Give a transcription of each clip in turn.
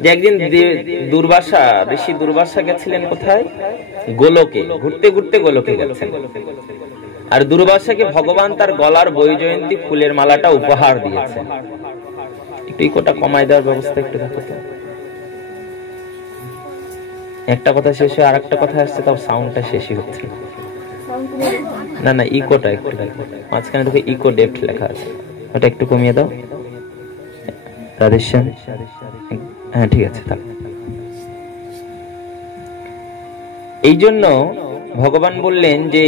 যে একদিন দুর্বাসা ঋষি দুর্বাসা গেছিলেন কোথায়? গোলকে, ঘুরতে ঘুরতে গোলকে গেছেন। আর দুর্বাসাকে ভগবান তার গলার বৈজয়ন্তী ফুলের মালাটা উপহার দিয়েছেন। একটু ইকোটা কমায় দেওয়ার ব্যবস্থা একটু দেখো তো। একটা কথা শেষ হয়ে আর একটা কথা আসছে, তাও সাউন্ডটা শেষই হচ্ছে না। না, ইকোটা একটু দেখো, মাঝখানে দেখো ইকো ডেপ্থ লেখা আছে, ওটা একটু কমিয়ে দাও। রাধেশ্যাম, হ্যাঁ ঠিক আছে থাক। এই জন্য ভগবান বললেন যে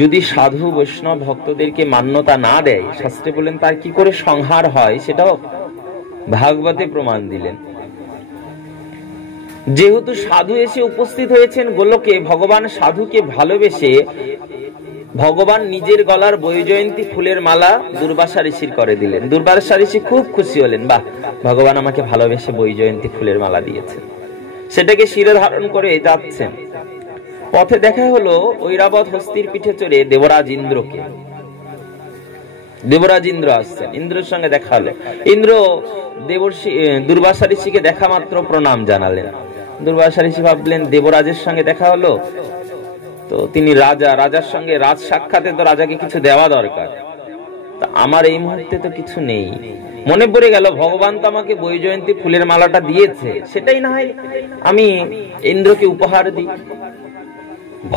যদি সাধু বৈষ্ণব ভক্তদেরকে মান্যতা না দেয়, শাস্ত্রে বললেন তার কি করে সংহার হয়, সেটাও ভাগবতে প্রমাণ দিলেন। যেহেতু সাধু এসে উপস্থিত হয়েছেন গোলকে, ভগবান সাধুকে ভালোবেসে ভগবান নিজের গলার বৈজয়ন্তী ফুলের মালা দুর্বাসা ঋষির করে দিলেন। দুর্বাসা ঋষি খুব খুশি হলেন, বাহ, ভগবান আমাকে ভালোবেসে বৈজয়ন্তী ফুলের মালা দিয়েছে। সেটাকে শিরে ধারণ করে যাচ্ছেন। পথে দেখা হলো ঐরাবত হস্তির পিঠে চড়ে দেবরাজ ইন্দ্রকে। দেবরাজ ইন্দ্র আসছেন, ইন্দ্রের সঙ্গে দেখা হলো। ইন্দ্র দেবর্ষি দুর্বাসা ঋষিকে দেখা মাত্র প্রণাম জানালেন। দুর্বাসা ঋষি ভাবলেন দেবরাজের সঙ্গে দেখা হলো, তো তিনি রাজা, রাজার সঙ্গে রাজ সাক্ষাতে তো রাজাকে কিছু দেওয়া দরকার, তা আমার এই মুহূর্তে তো কিছু নেই। মনে পড়ে গেল ভগবান তো আমাকে বৈজয়ন্তী ফুলের মালাটা দিয়েছে, সেটাই না হয় আমি ইন্দ্রকে উপহার দিই।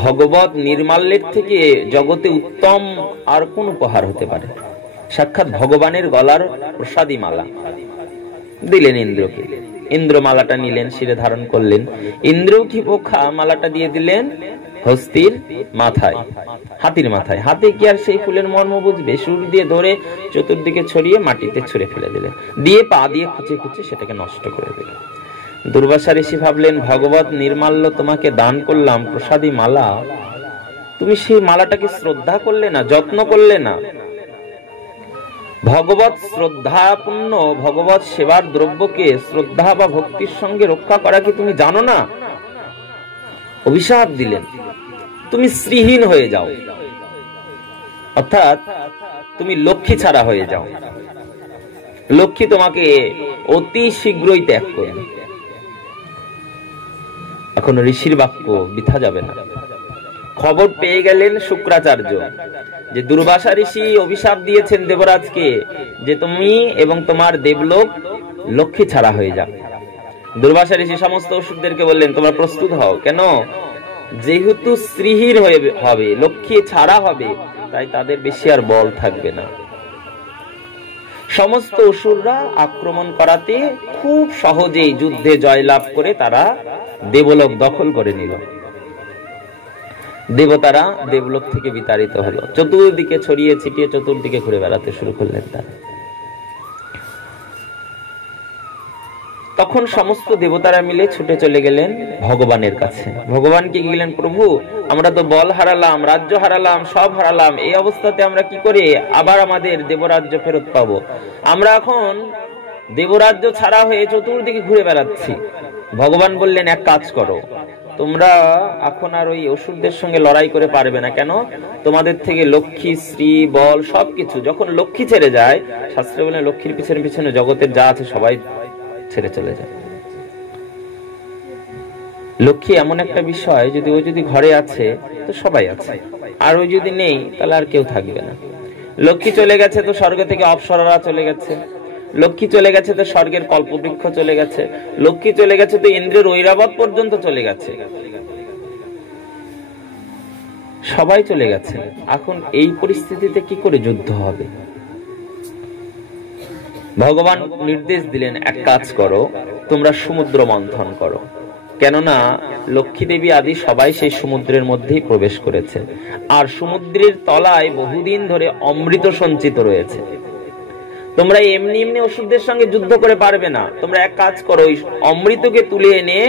ভগবত নির্মাল্যের থেকে জগতে উত্তম আর কোন উপহার হতে পারে? সাক্ষাৎ ভগবানের গলার প্রসাদী মালা দিলেন ইন্দ্রকে। ইন্দ্র মালাটা নিলেন, শিরে ধারণ করলেন। ইন্দ্রও কি পোখা মালাটা দিয়ে দিলেন হস্তির মাথায়, হাতির মাথায়। হাতি কি আর সেই ফুলের মর্ম বুঝবে? সুর দিয়ে ধরে চতুর্দিকে ছড়িয়ে মাটিতে ছুঁড়ে ফেলে দিলেন, দিয়ে পা দিয়ে খুঁচে খুঁচে সেটাকে নষ্ট করে দিলেন। দুর্বাসা ঋষি ভাবলেন ভগবত নির্মাল্য তোমাকে দান করলাম, প্রসাদী মালা, তুমি সেই মালাটাকে শ্রদ্ধা করলে না, যত্ন করলে না। ভগবত শ্রদ্ধাপূর্ণ ভগবত সেবার দ্রব্যকে শ্রদ্ধা বা ভক্তির সঙ্গে রক্ষা করা কি তুমি জানো না? অভিশাপ দিলেন, তুমি শ্রীহীন হয়ে যাও, অর্থাৎ তুমি লক্ষ্মী ছাড়া হয়ে যাও। লক্ষ্মী তোমাকে অতি শীঘ্রই ত্যাগ করবে। এখন ঋষির বাক্য বৃথা যাবে না। খবর পেয়ে গেলেন শুক্রাচার্য যে দুর্বাসা ঋষি অভিশাপ দিয়েছেন দেবরাজকে যে তুমি এবং তোমার দেবলোক লক্ষ্মী ছাড়া হয়ে যাও। দুর্বাসা ঋষি সমস্ত অসুরদেরকে বললেন তোমরা প্রস্তুত হও। কেন? যেহেতু শ্রীহীন হবে, লক্ষ্মী ছাড়া হবে, তাই তাদের বেশি আর বল থাকবে না। সমস্ত অসুররা আক্রমণ করাতে খুব সহজেই যুদ্ধে জয়লাভ করে তারা দেবলোক দখল করে নিল। দেবতারা দেবলোক থেকে বিতাড়িত হলো, চতুর্দিকে ছড়িয়ে ছিটিয়ে চতুর্দিকে ঘুরে বেড়াতে শুরু করলেন তারা। তখন সমস্ত দেবতারা মিলে ছুটে চলে গেলেন ভগবানের কাছে। ভগবানকে গেলেন, প্রভু আমরা তো বল হারালাম, রাজ্য হারালাম, সব হারালাম, এই অবস্থাতে আমরা কি করে আবার আমাদের দেবরাজ্য ফেরত পাবো? আমরা এখন দেবরাজ্য ছাড়া হয়ে চতুর্দিকে ঘুরে বেড়াচ্ছি। ভগবান বললেন এক কাজ করো, তোমরা এখন আর ওই অসুরদের সঙ্গে লড়াই করে পারবে না। কেন? তোমাদের থেকে লক্ষ্মী, শ্রী, বল সবকিছু, যখন লক্ষ্মী ছেড়ে যায়, শাস্ত্রে বলেন লক্ষ্মীর পিছনে পিছনে জগতের যা আছে সবাই ছেড়ে চলে যায়। লক্ষ্মী এমন একটা বিষয়, যদি ও যদি ঘরে আছে তো সবাই আছে, আর ওই যদি নেই তাহলে আর কেউ থাকবে না। লক্ষ্মী চলে গেছে তো স্বর্গ থেকে অপ্সরারা চলে গেছে, লক্ষ্মী চলে গেছে তো স্বর্গের কল্পবৃক্ষ চলে গেছে, লক্ষ্মী চলে গেছে তো ইন্দ্রের ঐরাবত পর্যন্ত চলে গেছে, সবাই চলে গেছে। এখন এই পরিস্থিতিতে কি করে যুদ্ধ হবে? ভগবান নির্দেশ দিলেন এক কাজ করো, তোমরা সমুদ্র মন্থন করো। কেননা লক্ষ্মী দেবী আদি সবাই সেই সমুদ্রের মধ্যেই প্রবেশ করেছে, আর সমুদ্রের তলায় বহুদিন ধরে অমৃত সঞ্চিত রয়েছে। তোমরা এমনি এমনি অসুরদের সঙ্গে যুদ্ধ করে পারবে না। তোমরা এক কাজ করো, ওই অমৃতকে তুলে এনে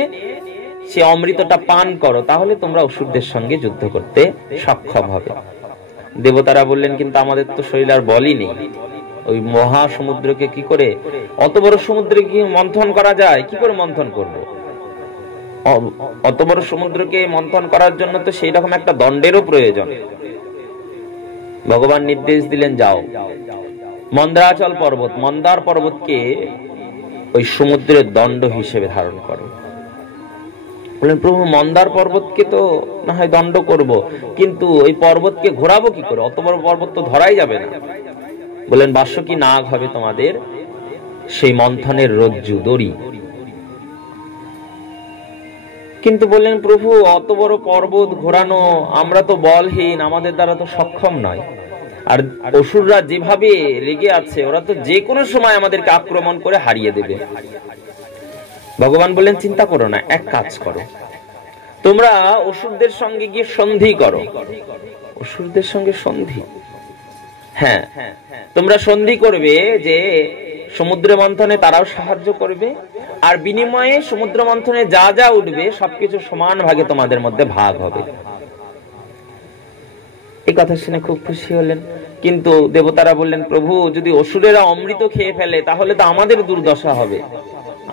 সে অমৃতটা পান করো, তাহলে তোমরা অসুরদের সঙ্গে যুদ্ধ করতে সক্ষম হবে। দেবতারা বললেন কিন্তু আমাদের তো শরীর আর বলই নেই, ওই মহা সমুদ্রকে কি করে, অত বড় সমুদ্রে কি মন্থন করা যায়? কি করে মন্থন করব? অত বড় সমুদ্রকে মন্থন করার জন্য তো সেই রকম একটা দণ্ডেরও প্রয়োজন। ভগবান নির্দেশ দিলেন যাও, মন্দারাচল পর্বত, মন্দার পর্বতকে ওই সমুদ্রের দণ্ড হিসেবে ধারণ করো। বললেন প্রভু মন্দার পর্বতকে তো না হয় দণ্ড করব, কিন্তু ওই পর্বতকে ঘোরাবো কি করে? অত বড় পর্বত তো ধরাই যাবে না। বললেন বাসুকী নাগ হবে তোমাদের সেই মন্থনের রজ্জু, দড়ি। কিন্তু বললেন প্রভু অত বড় পর্বত ঘোরানো আমরা তো বলহীন, আমাদের দ্বারা তো সক্ষম নয়। আর অসুররা যেভাবে লেগে আছে ওরা তো যে কোনো সময় আমাদেরকে আক্রমণ করে হারিয়ে দেবে। ভগবান বললেন চিন্তা করো না, এক কাজ করো, তোমরা অসুরদের সঙ্গে গিয়ে সন্ধি করো। অসুরদের সঙ্গে সন্ধি? হ্যাঁ, তোমরা সন্ধি করবে যে সমুদ্র মন্থনে তারাও সাহায্য করবে, আর বিনিময়ে সমুদ্র মন্থনে যা যা উঠবে সবকিছু সমান ভাগে তোমাদের মধ্যে ভাগ হবে। এই কথা শুনে খুব খুশি হলেন। কিন্তু দেবতারা বললেন প্রভু যদি অসুরেরা অমৃত খেয়ে ফেলে তাহলে তো আমাদের দুর্দশা হবে,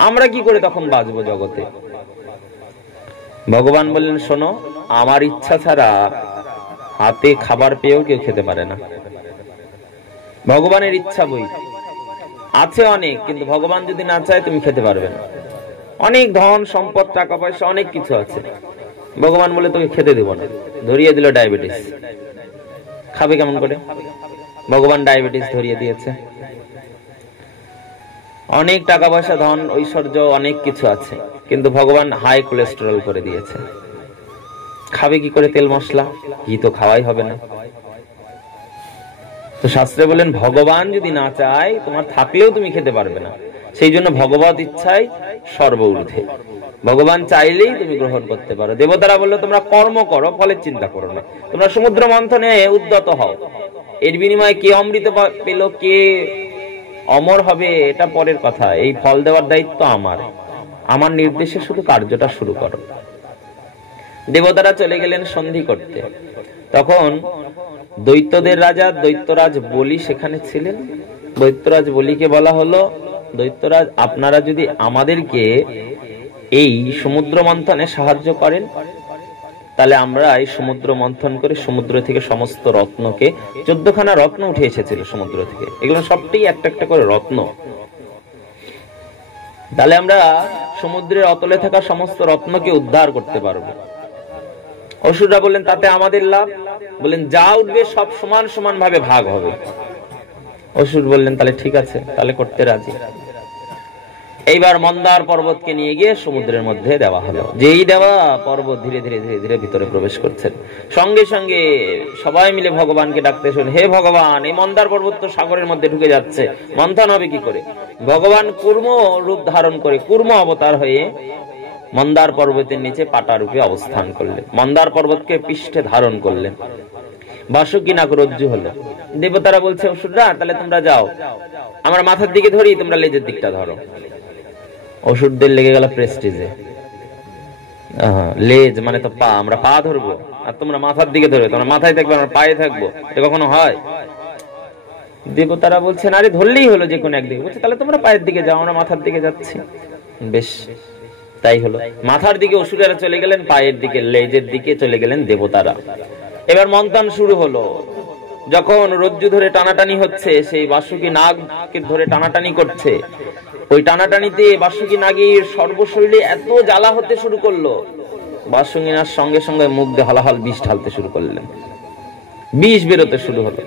আমরা কি করে তখন বাঁচবো জগতে? ভগবান বললেন শোনো, আমার ইচ্ছা ছাড়া হাতে খাবার পেয়েও কেউ খেতে পারে না। ভগবানের ইচ্ছা বই আছে অনেক, কিন্তু ভগবান যদি না চায় তুমি খেতে পারবে না। অনেক ধন সম্পদ টাকা পয়সা অনেক কিছু আছে, ভগবান বলে তোকে খেতে দেব না, ধরিয়ে দিল ডায়াবেটিস। খাবে কেমন করে? ভগবান ডায়াবেটিস ধরিয়ে দিয়েছে। অনেক টাকা পয়সা ধন ঐশ্বর্য অনেক কিছু আছে, কিন্তু ভগবান হাই কোলেস্টেরল করে দিয়েছে। খাবে কি করে তেল মশলা? ঘি তো খাওয়াই হবে না। তো শাস্ত্রে বলেন ভগবান যদি না চায় তোমার থাকলেও তুমি খেতে পারবে না। সেই জন্য ভগবত ইচ্ছায় সর্ব ঊর্ধ্বে, ভগবান চাইলেই তুমি গ্রহণ করতে পারো। দেবতারা বললো তোমরা কর্ম করো, ফলের চিন্তা করো না, তোমরা সমুদ্র মন্থনে উদ্যত হও। এর বিনিময়ে কে অমৃত পেল, কে অমর হবে এটা পরের কথা, এই ফল দেওয়ার দায়িত্ব আমার, আমার নির্দেশে শুধু কার্যটা শুরু করো। দেবতারা চলে গেলেন সন্ধি করতে। তখন দৈত্যদের রাজা দৈত্যরাজ বলি সেখানে ছিলেন। দৈত্যরাজ বলিকে বলা হলো দৈত্যরাজ আপনারা যদি আমাদেরকে এই সমুদ্র মন্থনে সাহায্য করেন তাহলে আমরা এই সমুদ্র মন্থন করে সমুদ্র থেকে সমস্ত রত্নকে, 14খানা রত্ন উঠে এসেছিল সমুদ্র থেকে, এগুলো সবটাই একটা একটা করে রত্ন, তাহলে আমরা সমুদ্রের অতলে থাকা সমস্ত রত্নকে উদ্ধার করতে পারবো। অসুররা বললেন তাতে আমাদের লাভ। বললেন যা উঠবে সব সমান সমান ভাবে ভাগ হবে। অসুর বললেন তাহলে ঠিক আছে, তাহলে করতে রাজি। এইবার মন্দার পর্বতকে নিয়ে গিয়ে সমুদ্রের মধ্যে দেওয়া হলো। যেই দেওয়া পর্বত ধীরে ধীরে ধীরে ধীরে ভিতরে প্রবেশ করছেন, সঙ্গে সঙ্গে সবাই মিলে ভগবানকে ডাকতে শুন, হে ভগবান এই মন্দার পর্বত তো সাগরের মধ্যে ঢুকে যাচ্ছে, মন্থন হবে কি করে? ভগবান কুর্ম রূপ ধারণ করে, কুর্ম অবতার হয়ে মন্দার পর্বতের নিচে পাটা রূপে অবস্থান করলেন, মন্দার পর্বতকে পৃষ্ঠে ধারণ করলেন। বাসুকী নাগ রজ্জু হলো। দেবতারা বলছে অসুররা তাহলে তোমরা যাও, আমরা মাথার দিকে ধরি, তোমরা লেজের দিকটা ধরো। অসুরদের লেগে গেল প্রেস্টিজে, লেজ মানে তো পা, আমরা পা ধরবো আর তোমরা মাথার দিকে ধরবে, তোমরা মাথায় থাকবে আমরা পায়ে থাকবো, এটা কখনো হয়? দেবতারা বলছেন আরে ধরলেই হলো যে কোনো একদিকে। বলছে তাহলে তোমরা পায়ের দিকে যাও, আমরা মাথার দিকে যাচ্ছি। বেশ, তাই হলো। মাথার দিকে অসুরেরা চলে গেলেন, পায়ের দিকে লেজের দিকে চলে গেলেন দেবতারা। এবার মন্থন শুরু হলো। যখন রজ্জু ধরে টানাটানি হচ্ছে, সেই বাসুকী নাগকে ধরে টানাটানি করছে, ওই টানাটানিতে বাসুকী নাগের সর্বশরীরে এত জ্বালা হতে শুরু করলো, বাসুকী নাগ সঙ্গে সঙ্গে মুখ দিয়ে হলাহল বিষ ঢালতে শুরু করলেন, বিষ বেরোতে শুরু হলো।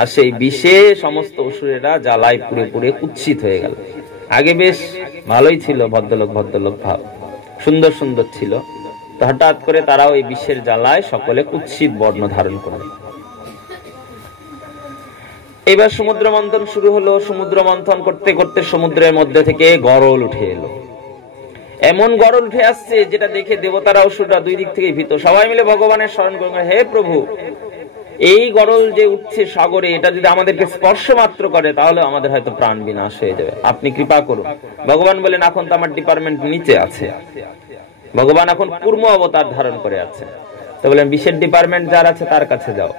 আর সেই বিষে সমস্ত অসুরেরা জ্বালায় পুড়ে পুড়ে কুৎসিত হয়ে গেল। আগে বেশ ভালোই ছিল, ভদ্রলোক ভদ্রলোক ভাব, সুন্দর সুন্দর ছিল, তো হঠাৎ করে তারা ওই বিষের জ্বালায় সকলে কুৎসিত বর্ণ ধারণ করল। এবার সমুদ্র মন্থন শুরু হলো। সমুদ্র মন্থন করতে করতে সমুদ্রের মধ্যে থেকে গরল উঠে এলো। এমন গরল উঠে আসছে যেটা দেখে দেবতারা অসুররা দুই দিক থেকে ভীত। সবাই মিলে ভগবানের স্মরণ করলেন, হে প্রভু এই গরল যে উঠছে সাগরে, এটা যদি আমাদেরকে স্পর্শ মাত্র করে তাহলে আমাদের হয়তো প্রাণ বিনাশ হয়ে যাবে, আপনি কৃপা করুন। ভগবান বলেন এখন তো আমার ডিপার্টমেন্ট নিচে আছে, ভগবান এখন কুর্ম অবতার ধারণ করে আছে, তো বলেন বিশেষ ডিপার্টমেন্ট যার আছে তার কাছে যাও।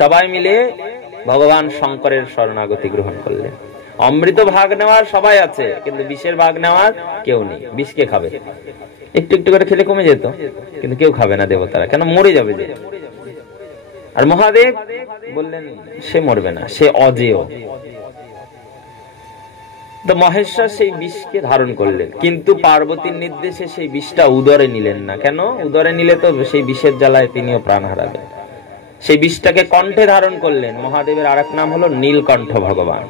সবাই মিলে ভগবান শঙ্করের শরণাগতি গ্রহণ করলেন। অমৃত ভাগ নেওয়ার সবাই আছে, কিন্তু বিষের ভাগ নেওয়ার কেউ নেই। বিষ কে খাবে? একটু একটু করে খেলে কমে যেত, কিন্তু কেউ খাবে না দেবতারা, কেন মরে যাবে যে। আর মহাদেব বললেন সে মরবে না, সে অজেয়। তো মহেশ্বর সেই বিষকে ধারণ করলেন, কিন্তু পার্বতীর নির্দেশে সেই বিষটা উদরে নিলেন না। কেন? উদরে নিলে তো সেই বিষের জ্বালায় তিনিও প্রাণ হারাবেন। সেই বিষটাকে কণ্ঠে ধারণ করলেন। মহাদেবের আরেক নাম হলো নীলকণ্ঠ ভগবান।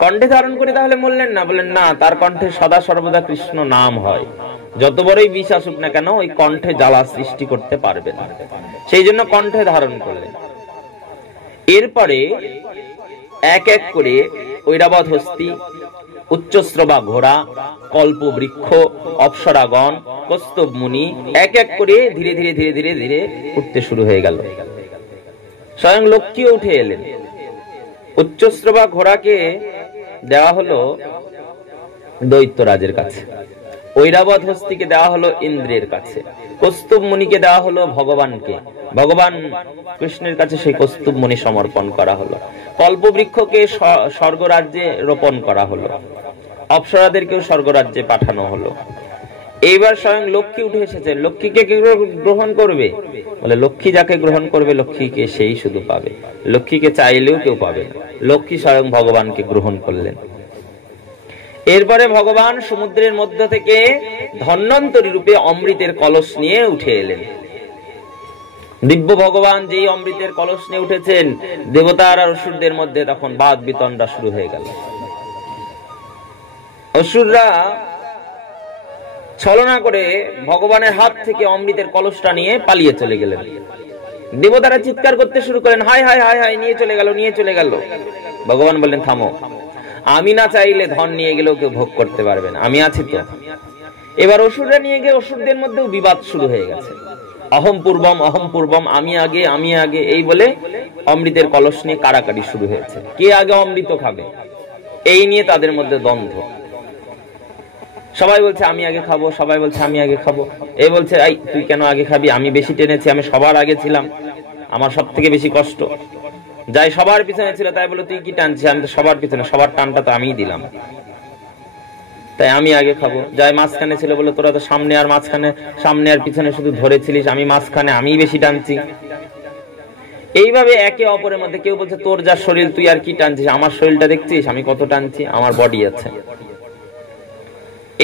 কণ্ঠে ধারণ করে তাহলে মরলেন না? বললেন না, তার কণ্ঠে সদা সর্বদা কৃষ্ণ নাম হয়। যত বড়ই বিষ আসুক না কেন, ওই কণ্ঠে জ্বালা সৃষ্টি করতে পারবে না, সেই জন্য কণ্ঠে ধারণ করলেন। এরপরে এক এক করে ঐরাবত হস্তি, উচ্চশ্রবা ঘোড়া, কল্প বৃক্ষ, অপ্সরাগণ, কৌস্তব মুনি এক এক করে ধীরে ধীরে ধীরে ধীরে ধীরে উঠতে শুরু হয়ে গেল। স্বয়ং লক্ষ্মীও উঠে এলেন। উচ্চশ্রবা ঘোড়াকে দেওয়া হলো দৈত্যরাজের কাছে, ঐরাবত হস্তিকে দেওয়া হলো ইন্দ্রের কাছে, কৌস্তব মুনিকে দেওয়া হলো ভগবানকে, ভগবান কৃষ্ণের কাছে সেই কৌস্তব মুনি সমর্পণ করা হলো। কল্পবৃক্ষকে স্বর্গরাজ্যে রোপণ করা হলো, অপ্সরাদেরকেও স্বর্গরাজ্যে পাঠানো হলো। এইবার স্বয়ং লক্ষ্মী উঠে এসেছেন। লক্ষ্মীকে কে গ্রহণ করবে? বলে লক্ষ্মী যাকে গ্রহণ করবে লক্ষ্মীকে সেই শুধু পাবে, লক্ষ্মীকে চাইলেও কেউ পাবে না। লক্ষ্মী স্বয়ং ভগবানকে গ্রহণ করলেন। এরপরে ভগবান সমুদ্রের মধ্য থেকে ধন্বন্তরী রূপে অমৃতের কলস নিয়ে উঠে এলেন। দিব্য ভগবান যেই অমৃতের কলস নিয়ে উঠেছেন, দেবতার আর অসুরদের মধ্যে তখন বাদ বিতণ্ডা শুরু হয়ে গেল। অসুররা ছলনা করে ভগবানের হাত থেকে অমৃতের কলসটা নিয়ে পালিয়ে চলে গেলেন। দেবতারা চিৎকার করতে শুরু করেন, হায় হায় হায় হায়, নিয়ে চলে গেল, নিয়ে চলে গেল। ভগবান বললেন, থামো, আমি না চাইলে ধন নিয়ে গেলেও কেউ ভোগ করতে পারবে না, আমি আছি তো। এবার অসুররা নিয়ে গিয়ে অসুরদের মধ্যেও বিবাদ শুরু হয়ে গেছে। অহম পূর্বম, আমি আগে, আমি আগে, এই বলে অমৃতের কলস নিয়ে কাড়াকাড়ি শুরু হয়েছে। কে আগে অমৃত খাবে, এই নিয়ে তাদের মধ্যে দ্বন্দ্ব। সবাই বলছে আমি আগে খাবো, সবাই বলছে আমি আগে খাবো। এই বলছে, এই তুই কেন আগে খাবি, আমি বেশি টেনেছি, আমি সবার আগে ছিলাম, আমার সব থেকে বেশি কষ্ট। যাই সবার পিছনে ছিল, তাই বলে তুই কি টানছিস, আমি তো সবার পিছনে, সবার টানটা তো আমিই দিলাম, তাই আমি আগে খাবো। যাই মাঝখানে ছিল, বলে তোরা তো সামনে আর মাঝখানে, সামনে আর পিছনে শুধু ধরেছিলিস, আমি মাঝখানে, আমিই বেশি টানছি। এইভাবে একে অপরের মধ্যে, কেউ বলছে তোর যা শরীর তুই আর কি টানছিস, আমার শরীরটা দেখছিস আমি কত টানছি, আমার বডি আছে।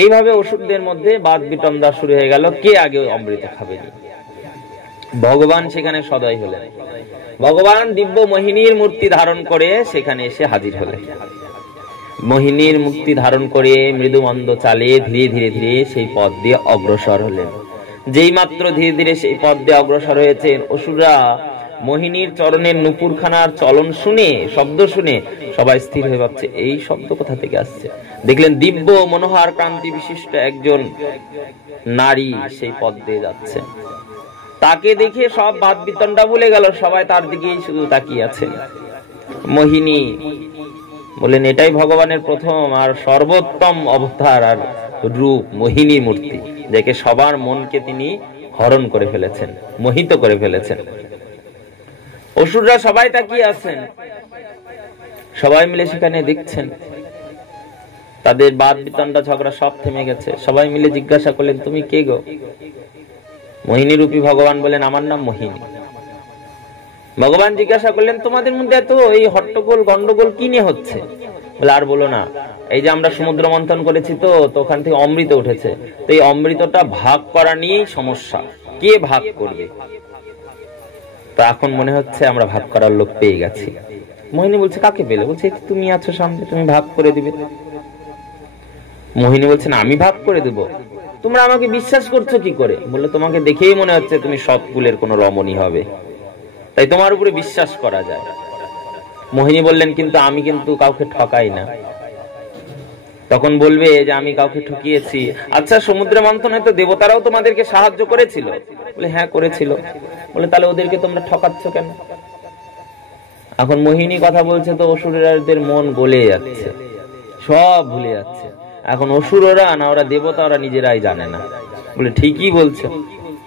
এইভাবে অসুরদের মধ্যে বাদ বিতণ্ডা শুরু হয়ে গেল, কে আগে অমৃত খাবে। ভগবান সেখানে সদয় হলেন। ভগবান দিব্য মোহিনীর মূর্তি ধারণ করে সেখানে এসে হাজির হলেন। মোহিনীর মূর্তি ধারণ করে মৃদু মন্দ চালে ধীরে ধীরে ধীরে সেই পথ দিয়ে অগ্রসর হলেন। যেই মাত্র ধীরে ধীরে সেই পথ দিয়ে অগ্রসর হয়েছেন, অসুররা মোহিনীর চরণের নুপুরখানার চলন শুনে, শব্দ শুনে সবাই স্থির হয়ে ভাবছে এই শব্দ কোথা থেকে আসছে। দেখলেন দিব্য মনোহর কান্তি বিশিষ্ট একজন নারী সেই পথ দিয়ে যাচ্ছে। তাকে দেখে সব বাদ বিতণ্ডা ভুলে গেল, সবাই তার দিকেই শুধু তাকিয়ে আছেন। মোহিনী বলেন, এটাই ভগবানের প্রথম আর সর্বোত্তম অবতার আর রূপ, মোহিনী মূর্তি, যাকে সবার মনকে তিনি হরণ করে ফেলেছেন, মোহিত করে ফেলেছেন। অসুররা সবাই তাকিয়ে আছেন, সবাই মিলে সেখানে দেখছেন। তাদের বাদ বিতণ্ডা ঝগড়া সব থেমে গেছে। সবাই মিলে জিজ্ঞাসা করলেন, তুমি কে গো? মোহিনী রূপী ভগবান বলেন, আমার নাম মোহিনী। ভগবান জিজ্ঞাসা করলেন, তোমাদের মধ্যে এত এই হট্টগোল গন্ডগোল কি নিয়ে হচ্ছে? বলে, আর বলো না, এই যে আমরা সমুদ্র মন্থন করেছি তো ওখান থেকে অমৃত উঠেছে, তো এই অমৃতটা ভাগ করা নিয়েই সমস্যা, কে ভাগ করবে? তো এখন মনে হচ্ছে আমরা ভাগ করার লোক পেয়ে গেছি। মোহিনী বলছে, কাকে পেলে? বলছে, তুমি আছো সামনে, তুমি ভাগ করে দিবে। মোহিনী বলছেন, আমি ভাগ করে দেব? তোমরা আমাকে বিশ্বাস করছো কি করে? বললো, তোমাকে দেখেই মনে হচ্ছে তুমি সৎকুলের কোন রমণী হবে, তাই তোমার উপরে বিশ্বাস করা যায়। মোহিনী বললেন, কিন্তু আমি কিন্তু কাউকে ঠকাই না। তখন বলবে যে আমি কাউকে ঠকিয়েছি। আচ্ছা, সমুদ্র মন্থনে তো দেবতারাও তোমাদেরকে সাহায্য করেছিল? বলে, হ্যাঁ করেছিল। বলে, তাহলে ওদেরকে তোমরা ঠকাচ্ছ কেন? এখন মোহিনী কথা বলছে তো অসুরদের মন গলে যাচ্ছে, সব ভুলে যাচ্ছে। এখন অসুররা না ওরা দেবতা, ওরা নিজেরাই জানে না। বলে, ঠিকই বলছো।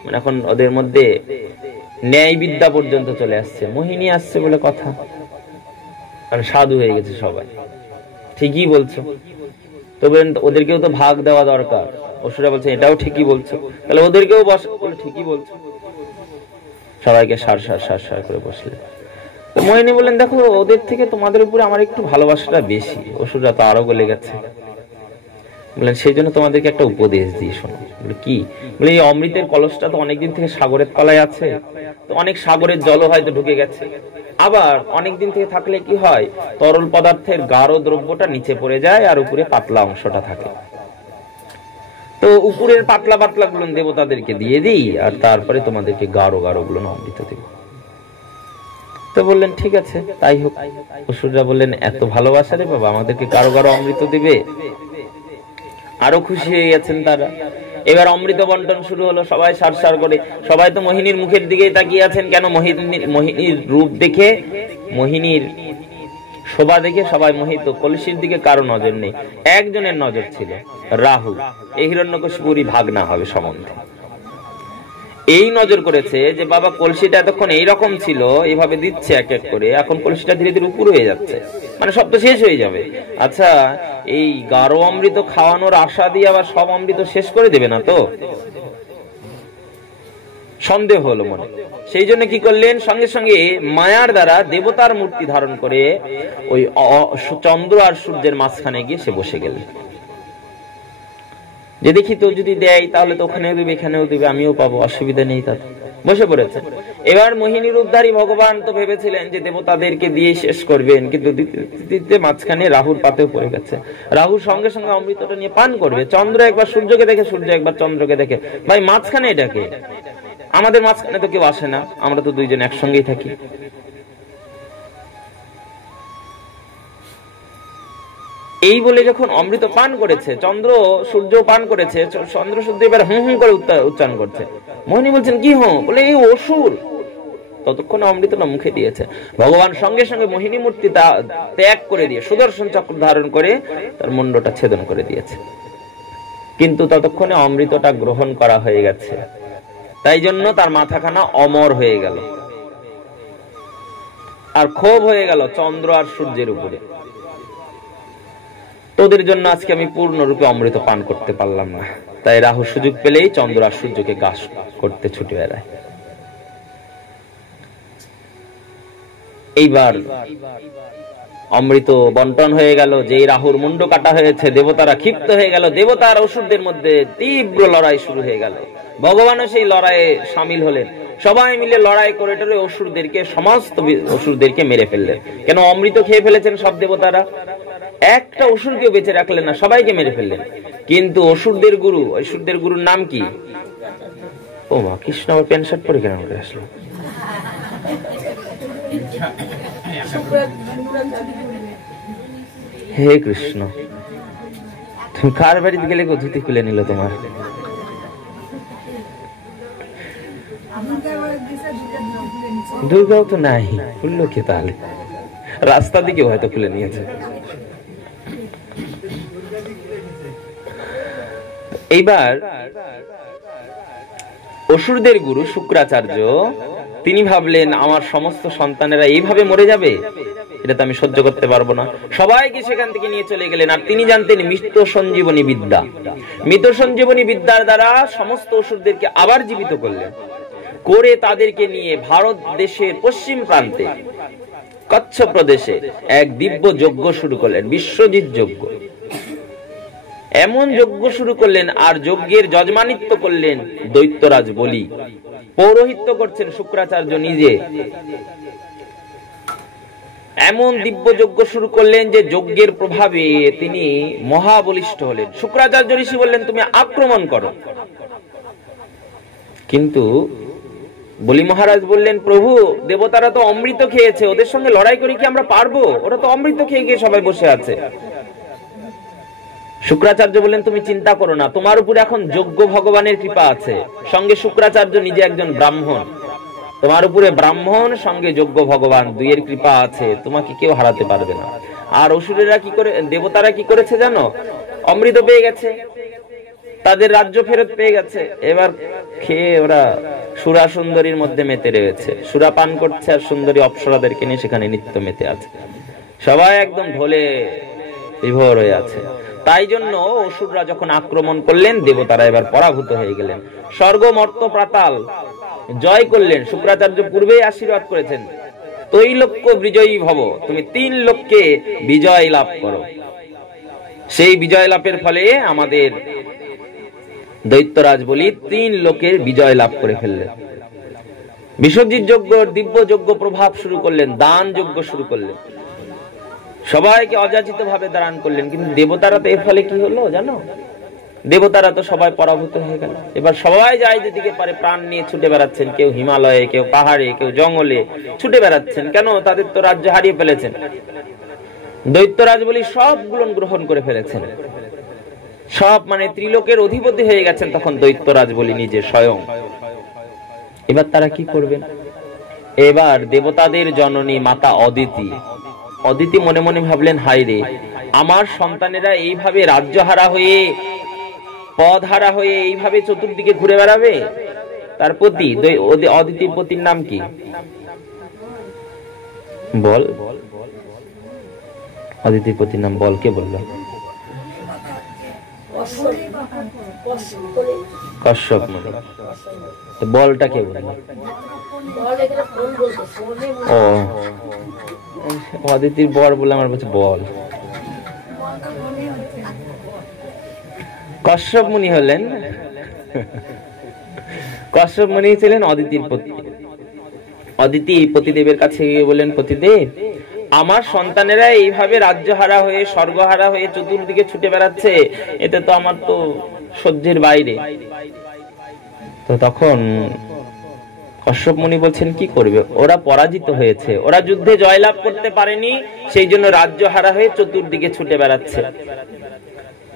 মানে এখন ওদের মধ্যে ন্যায় বিদ্যা পর্যন্ত চলে আসছে। মোহিনী আসছে বলে কথা, কারণ সাধু হয়ে গেছে সবাই। ঠিকই বলছো, তবে ওদেরকেও তো ভাগ দেওয়া দরকার। অসুররা বলছে, এটাও ঠিকই বলছো, তাহলে ওদেরকেও বস। বলে, ঠিকই বলছো। সবাইকে সার সার সার সার করে বসলে। মোহিনী বললেন, দেখো ওদের থেকে তোমাদের উপরে আমার একটু ভালোবাসাটা বেশি, অসুররা তো আরো গলে গেছে। বললেন সেই জন্য তোমাদেরকে একটা উপদেশ দিই, শোনো। কি? বলে এই অমৃতের কলসটা তো অনেকদিন থেকে সাগরের তলায় আছে, তো অনেক সাগরের জল হয়তো ঢুকে গেছে। আবার অনেকদিন থেকে থাকলে কি হয়, তরল পদার্থের গাঢ় দ্রব্যটা নিচে পড়ে যায় আর উপরে পাতলা অংশটা থাকে। তো উপরের পাতলা পাতলা গুলো দেবতাদেরকে দিয়ে দিই, আর তারপরে তোমাদেরকে গাঢ় গাঢ় গুলো অমৃত দেব। তো বললেন ঠিক আছে, তাই হোক। অসুররা বললেন, এত ভালোবাসা রে বাবা, আমাদেরকে গাঢ় গাঢ় অমৃত দিবে। আরো খুশি হয়ে গেছেন তারা। এবার অমৃত বন্টন শুরু হলো, সবাই সার করে। সবাই তো মোহিনীর মুখের দিকেই তাকিয়ে আছেন। কেন? মোহিনীর রূপ দেখে, মোহিনীর শোভা দেখে সবাই মোহিত। কলসির দিকে কারো নজর নেই, একজনের নজর ছিল, রাহু, এই হিরণ্যকশিপুরই ভাগনা হবে সম্বন্ধে। এই নজর করেছে যে বাবা কলসিটা এতক্ষণ এইরকম ছিল, এইভাবে দিচ্ছে এক এক করে, এখন কলসিটা ধীরে ধীরে উপর হয়ে যাচ্ছে, মানে সব তো শেষ হয়ে যাবে। আচ্ছা, এই গাঢ় অমৃত খাওয়ানোর আশা দিয়ে আবার সব অমৃত শেষ করে দেবে না তো? সন্দেহ হলো মনে। সেই জন্য কি করলেন, সঙ্গে সঙ্গে মায়ার দ্বারা দেবতার মূর্তি ধারণ করে ওই চন্দ্র আর সূর্যের মাঝখানে গিয়ে সে বসে গেলেন। যে দেখি তো যদি দেয় তাহলে তো ওখানেও দিবে, এখানেও দিবে, আমিও পাবো, অসুবিধা নেই। তাতে বসে পড়েছে। এবার মোহিনী রূপধারী ভগবান তো ভেবেছিলেন যে দেবতাদেরকে দিয়ে শেষ করবেন, কিন্তু দিতে মাঝখানে রাহুর পাতেও পড়ে গেছে। রাহু সঙ্গে সঙ্গে অমৃতটা নিয়ে পান করবে। চন্দ্র একবার সূর্যকে দেখে, সূর্য একবার চন্দ্রকে দেখে। ভাই মাঝখানে এটাকে, আমাদের মাঝখানে তো কেউ আসে না, আমরা তো দুইজন একসঙ্গেই থাকি। এই বলে যখন অমৃত পান করেছে, চন্দ্র সূর্য পান করেছে, চন্দ্র সূর্য এবার হুম হুম করে উচ্চারণ করছে। মোহিনী বলছেন, কি হুম? বলে এই অসুর ততক্ষণে অমৃতটা মুখে দিয়েছে। ভগবান সঙ্গে সঙ্গে মোহিনী মূর্তি ত্যাগ করে দিয়ে সুদর্শন চক্র ধারণ করে তার মুন্ডটা ছেদন করে দিয়েছে। কিন্তু ততক্ষণে অমৃতটা গ্রহণ করা হয়ে গেছে, তাই জন্য তার মাথাখানা অমর হয়ে গেল, আর ক্ষোভ হয়ে গেল চন্দ্র আর সূর্যের উপরে। তোদের জন্য আজকে আমি পূর্ণরূপে অমৃত পান করতে পারলাম না, তাই রাহু সুযোগ পেলেই চন্দ্র আর সূর্যকে গ্রাস করতে ছুটে বেড়ায়। এইবার অমৃত বন্টন হয়ে গেল, যেই রাহুর মুন্ড কাটা হয়েছে, দেবতারা ক্ষিপ্ত হয়ে গেল, দেবতার অসুরদের মধ্যে তীব্র লড়াই শুরু হয়ে গেল। ভগবানও সেই লড়াইয়ে সামিল হলেন। সবাই মিলে লড়াই করে টরে অসুরদেরকে, সমস্ত অসুরদেরকে মেরে ফেললেন। কেন? অমৃত খেয়ে ফেলেছেন সব দেবতারা, একটা অসুরকে বেঁচে রাখলেন না, সবাইকে মেরে ফেললেন। কিন্তু অসুরদের গুরু, অসুরদের গুরুর নাম কি? ও মা, কৃষ্ণ আবার প্যান্ট শার্ট পরে কেন করে আসলো? হে কৃষ্ণ, তুমি কার বাড়িতে গেলে ধুতি খুলে নিল তোমার? দুর্গাও তো নাই, খুললো কে তাহলে? রাস্তা দিকে হয়তো খুলে নিয়েছে। এইবার অসুরদের গুরু শুক্রাচার্য তিনি ভাবলেন, আমার সমস্ত সন্তানেরা এইভাবে মরে যাবে, এটা তো আমি সহ্য করতে পারবো না। সবাইকে সেখান থেকে নিয়ে চলে গেলেন। আর তিনি জানতেন মৃত সঞ্জীবনী বিদ্যা, মৃত সঞ্জীবনী বিদ্যার দ্বারা সমস্ত অসুরদেরকে আবার জীবিত করলেন, করে তাদেরকে নিয়ে ভারত দেশের পশ্চিম প্রান্তে কচ্ছ প্রদেশে এক দিব্য যজ্ঞ শুরু করলেন, বিশ্বজিৎ যজ্ঞ। এমন যজ্ঞ শুরু করলেন, আর যজ্ঞের যজমানিত্ব করলেন দৈত্যরাজ বলি, পৌরোহিত্য করছেন শুক্রাচার্য নিজে। এমন দিব্য যজ্ঞ শুরু করলেন যে যজ্ঞের প্রভাবে তিনি মহাবলিষ্ঠ হলেন। শুক্রাচার্য ঋষি বললেন, তুমি আক্রমণ করো। কিন্তু বলি মহারাজ বললেন, প্রভু দেবতারা তো অমৃত খেয়েছে, ওদের সঙ্গে লড়াই করে কি আমরা পারবো? ওরা তো অমৃত খেয়ে গিয়ে সবাই বসে আছে। শুক্রাচার্য বললেন, তুমি চিন্তা করো না, তোমার উপরে এখন যজ্ঞ ভগবানের কৃপা আছে। সঙ্গে শুক্রাচার্য নিজে একজন ব্রাহ্মণ, তোমার উপরে ব্রাহ্মণ সঙ্গে যজ্ঞ ভগবান, দুইয়ের কৃপা আছে, তোমাকে কেউ হারাতে পারবে না। আর অসুরেরা কি করে, দেবতারা কি করেছে জানো? অমৃত পেয়ে গেছে, তাদের রাজ্য ফেরত পেয়ে গেছে। এবার খেয়ে ওরা সুরা সুন্দরীর মধ্যে মেতে রয়েছে, সুরা পান করছে, আর সুন্দরী অপ্সরাদেরকে নিয়ে সেখানে নিত্য মেতে আছে। সবাই একদম ঢোলে বিভোর হয়ে আছে। তাই জন্য অসুররা যখন আক্রমণ করলেন, দেবতারা এবার পরাভূত হয়ে গেলেন, স্বর্গ মর্ত পাতাল জয় করলেন। শুক্রাচার্য পূর্বেই আশীর্বাদ করেছেন তৈলোক্য বিজয়ী ভব, তুমি 3 লোককে বিজয় লাভ করো। সেই বিজয় লাভের ফলে আমাদের দৈত্যরাজ বলি 3 লোকের বিজয় লাভ করে ফেললেন। বিশ্বজিৎ যজ্ঞ, দিব্য যজ্ঞ প্রভাব শুরু করলেন, দান যজ্ঞ শুরু করলেন, সবাইকে অযাচিত ভাবে দান করলেন। কিন্তু দেবতারা তো এর ফলে কি হলো জানো? দেবতারা তো সবাই পরাভূত হয়ে গেল। এবার সবাই যায় যেদিকে পারে প্রাণ নিয়ে ছুটে বেড়াচ্ছেন, কেউ হিমালয়ে, কেউ পাহাড়ে, কেউ জঙ্গলে ছুটে বেড়াচ্ছেন। কেন? তাদের তো রাজ্য হারিয়ে ফেলেছেন। দৈত্যরাজ বলি সবগুলো গ্রহণ করে ফেলেছেন, সব মানে ত্রিলোকের অধিপতি হয়ে গেছেন তখন দৈত্যরাজ বলি নিজে স্বয়ং। এবার তারা কি করবেন? এবার দেবতাদের জননী মাতা অদিতি, অদিতি মনে মনে ভাবলেন, হায় রে, আমার সন্তানেরা এইভাবে রাজ্যহারা হয়ে, পদহারা হয়ে এইভাবে চতুর্দিকে ঘুরে বেড়াবে। তার পতি, অদিতির পতির নাম কি বল? অদিতির পতির নাম বল, কে বলল? কশ্যপ মুনি। বলটা কে বলল? ও, অদিতির বর বলে আমার বলছে বল। কশ্যপ মুনি হলেন, কশ্যপ মুনি ছিলেন অদিতির পতি। অদিতি পতিদেবের কাছে গিয়ে বলেন, পতিদেব, আমার সন্তানেরা এইভাবে রাজ্যহারা হয়ে, স্বর্গহারা হয়ে চতুর্দিকে ছুটে বেড়াচ্ছে, এতে তো আমার তো সহ্যের বাইরে। তো তখন কশ্যপ মুনি বলছেন, কি করবে? ওরা পরাজিত হয়েছে, ওরা যুদ্ধে জয়লাভ করতে পারেনি, সেই জন্য রাজ্যহারা হয়ে চতুর্দিকে ছুটে বেড়াচ্ছে।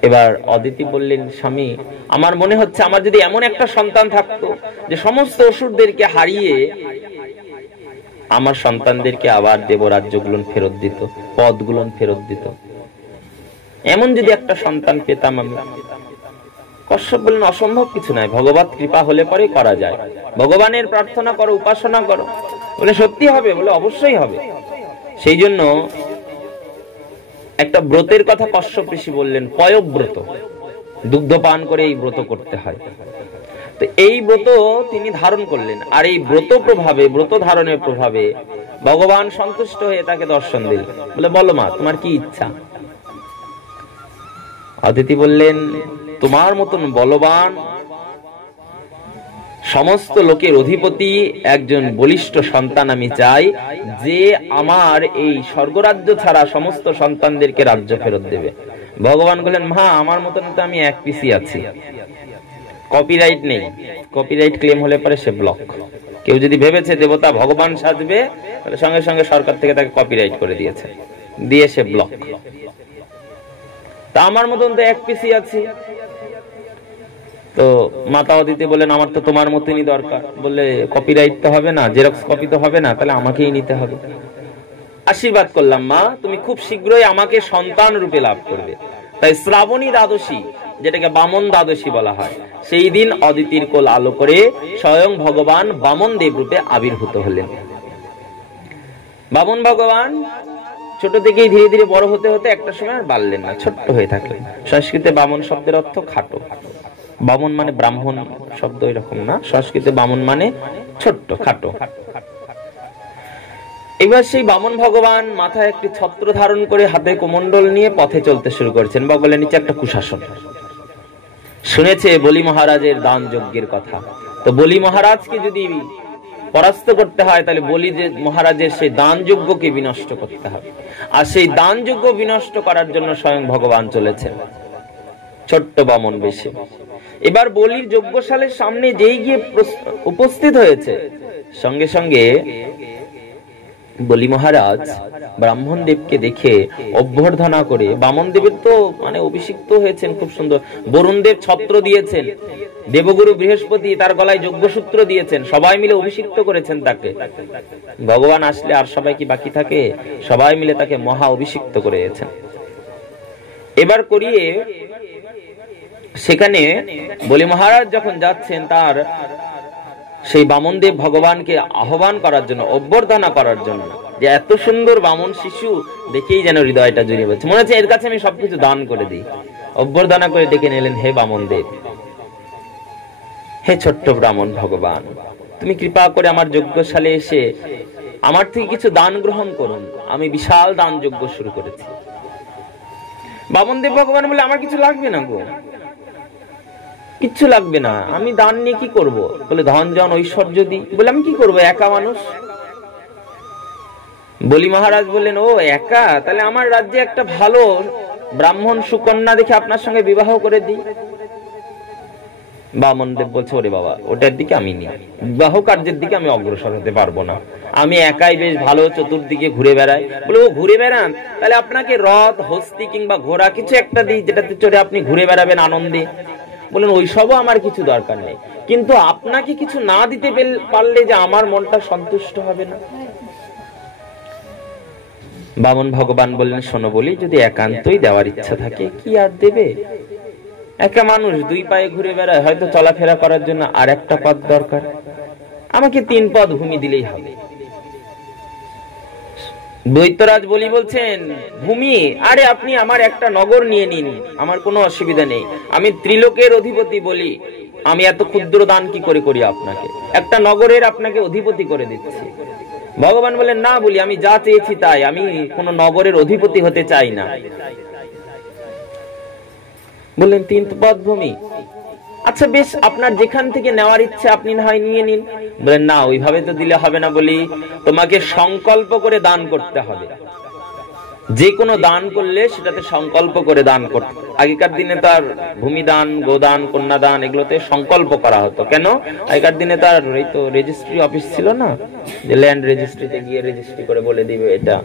এবার অদিতি বললেন, স্বামী, আমার মনে হচ্ছে আমার যদি এমন একটা সন্তান থাকতো যে সমস্ত অসুরদেরকে হারিয়ে আমার সন্তানদেরকে আবার দেবরাজ্যগুলো ফেরত দিত, পদগুলো ফেরত দিত, এমন যদি একটা সন্তান পেতাম আমি। কশ্যপ বললেন, অসম্ভব কিছু নয়, ভগবত কৃপা হলে পরে করা যায়, ভগবানের প্রার্থনা করো, উপাসনা করো। বলে সত্যি হবে? বলে অবশ্যই হবে। সেই জন্য একটা ব্রতের কথা কশ্যপ ঋষি বললেন, পয়ব্রত, দুগ্ধ পান করে এই ব্রত করতে হয়। তো এই ব্রত তিনি ধারণ করলেন, আর এই ব্রত প্রভাবে, ব্রত ধারণের প্রভাবে ভগবান সন্তুষ্ট হয়ে তাকে দর্শন দিলেন। বলে, বলো মা, তোমার কি ইচ্ছা? অদিতি বললেন, তোমার মতন বলবান, সমস্ত লোকের অধিপতি একজন বলিষ্ঠ সন্তান আমি চাই, যে আমার এই স্বর্গরাজ্য ছাড়া সমস্ত সন্তানদেরকে রাজ্য ফেরত দেবে। ভগবান বললেন, মা, আমার মতন তো আমি এক পিসি আছি, কপিরাইট নেই, কপিরাইট ক্লেম হলে পরে সে ব্লক। কেউ যদি ভেবেছে দেবতা ভগবান সাজবে, তাহলে সঙ্গে সঙ্গে সরকার থেকে তাকে কপিরাইট করে দিয়েছে, দিয়ে সে ব্লক। তা আমার মতন তো এক পিসি আছি। তো মাতা অদিতি বলেন, আমার তো তোমার মতনই দরকার। বললে, কপিরাইট তো হবে না, জেরক্স কপি তো হবে না, তাহলে আমাকেই নিতে হবে। আশীর্বাদ করলাম মা, তুমি খুব শীঘ্রই আমাকে সন্তান রূপে লাভ করবে। তাই শ্রাবণী দ্বাদশী, যেটাকে বামন দ্বাদশী বলা হয়, সেই দিন অদিতির কোল আলো করে স্বয়ং ভগবান বামন দেব রূপে আবির্ভূত হলেন। বামন ভগবান ছোট থেকেই ধীরে ধীরে বড় হতে হতে একটা সময় আর বাড়লেন না, ছোট্ট হয়ে থাকলেন। সংস্কৃতে বামন শব্দের অর্থ খাটো। বামন মানে ব্রাহ্মণ শব্দ এরকম না, সংস্কৃতে বামন মানে ছোট্ট, খাটো। এবার সেই বামন ভগবান মাথায় একটি ছত্র ধারণ করে, হাতে কমণ্ডল নিয়ে পথে চলতে শুরু করেছেন। বগলের নিচে একটা কুশাসন। শুনেছে বলি মহারাজের দান যজ্ঞের কথা। তো বলি মহারাজকে যদি পরাস্ত করতে হয়, তাহলে বলি যে মহারাজের সেই দান যজ্ঞকে বিনষ্ট করতে হবে। আর সেই দান যজ্ঞ বিনষ্ট করার জন্য স্বয়ং ভগবান চলেছেন ছোট্ট বামন বেশে। এবার বলির যজ্ঞশালের সামনে যেই গিয়ে উপস্থিত হয়েছে, সঙ্গে সঙ্গে বলি মহারাজ ব্রাহ্মণ দেবকে দেখে অভ্যর্থনা করে, বামন দেবের তো মানে অভিষিক্ত হয়েছেন, খুব সুন্দর। বরুণ দেব ছত্র দিয়েছেন, দেবগুরু বৃহস্পতি তার গলায় যজ্ঞসূত্র দিয়েছেন, সবাই মিলে অভিষিক্ত করেছেন তাকে। ভগবান আসলে আর সবাই কি বাকি থাকে? সবাই মিলে তাকে মহা অভিষিক্ত করেছেন। এবার করিয়ে সেখানে বলি মহারাজ যখন যাচ্ছেন, তার সেই বামনদেব ভগবানকে আহ্বান করার জন্য, অভ্যর্থনা করার জন্য, যে এত সুন্দর বামন শিশু দেখেই যেন হৃদয়টা জুড়িয়ে পড়ছে, মনে হচ্ছে এর কাছে আমি সবকিছু দান করে দিই। অভ্যর্থনা করে ডেকে নিলেন, হে বামনদেব, হে ছোট্ট ব্রাহ্মণ ভগবান, তুমি কৃপা করে আমার যজ্ঞশালে এসে আমার থেকে কিছু দান গ্রহণ করুন। আমি বিশাল দান যজ্ঞ শুরু করেছি। বামনদেব ভগবান বলে আমার কিছু লাগবে না গো, কিচ্ছু লাগবে না, আমি দান নিয়ে কি করব? বলে ধন জন ঐশ্বর্য দি। বলে আমি কি করব, একা মানুষ। বলি মহারাজ বললেন, ও একা, তাহলে আমার রাজ্যে একটা ভালো ব্রাহ্মণ সুকন্যা দেখে আপনার সঙ্গে বিবাহ করে দিই। বামনদেব বলছে, ওরে বাবা, ওটার দিকে আমি নেই, বিবাহ কার্যের দিকে আমি অগ্রসর হতে পারবো না, আমি একাই বেশ ভালো চতুর্দিকে ঘুরে বেড়াই। বলে, ও ঘুরে বেড়ান, তাহলে আপনাকে রথ, হস্তি কিংবা ঘোড়া কিছু একটা দিই, যেটাতে চড়ে আপনি ঘুরে বেড়াবেন আনন্দে। বলেন, ওই সবও আমার কিছু দরকার নেই, কিন্তু আপনাকে কিছু না দিতে পারলে যে আমার মনটা সন্তুষ্ট হবে না। বামন ভগবান বললেন, শোনো বলি, যদি একান্তই দেওয়ার ইচ্ছা থাকে, কি আর দেবে? একা মানুষ, দুই পায়ে ঘুরে বেড়ায়, হয়তো চলাফেরা করার জন্য আর একটা পথ দরকার, আমাকে 3 পদ ভূমি দিলেই হবে। দৈত্যরাজ বলি বলছেন, ভূমি? আরে আপনি আমার একটা নগর নিয়ে নিন, আমার কোনো অসুবিধা নেই, আমি ত্রিলোকের অধিপতি বলি, আমি এত ক্ষুদ্র দান কি করে করি আপনাকে, একটা নগরের আপনাকে অধিপতি করে দিচ্ছি। ভগবান বলেন, না বলি, আমি যা চেয়েছি তাই, আমি কোন নগরের অধিপতি হতে চাই না। বললেন, 3 পদ ভূমি? আচ্ছা বেশ, আপনার যেখান থেকে নেওয়ার ইচ্ছে আপনি না হয় নিয়ে নিন। বলেন, না, ওইভাবে তো দিলে হবে না, বলি তোমাকে সংকল্প করে দান করতে হবে। যে কোনো দান করলে সেটাতে সংকল্প করে দান করতে। আগেকার দিনে তার ভূমিদান, গোদান, কন্যাদান এগুলোতে সংকল্প করা হতো। কেন? আগেকার দিনে তার এই তো রেজিস্ট্রি অফিস ছিল না, যে ল্যান্ড রেজিস্ট্রিতে গিয়ে রেজিস্ট্রি করে বলে দিবে এটা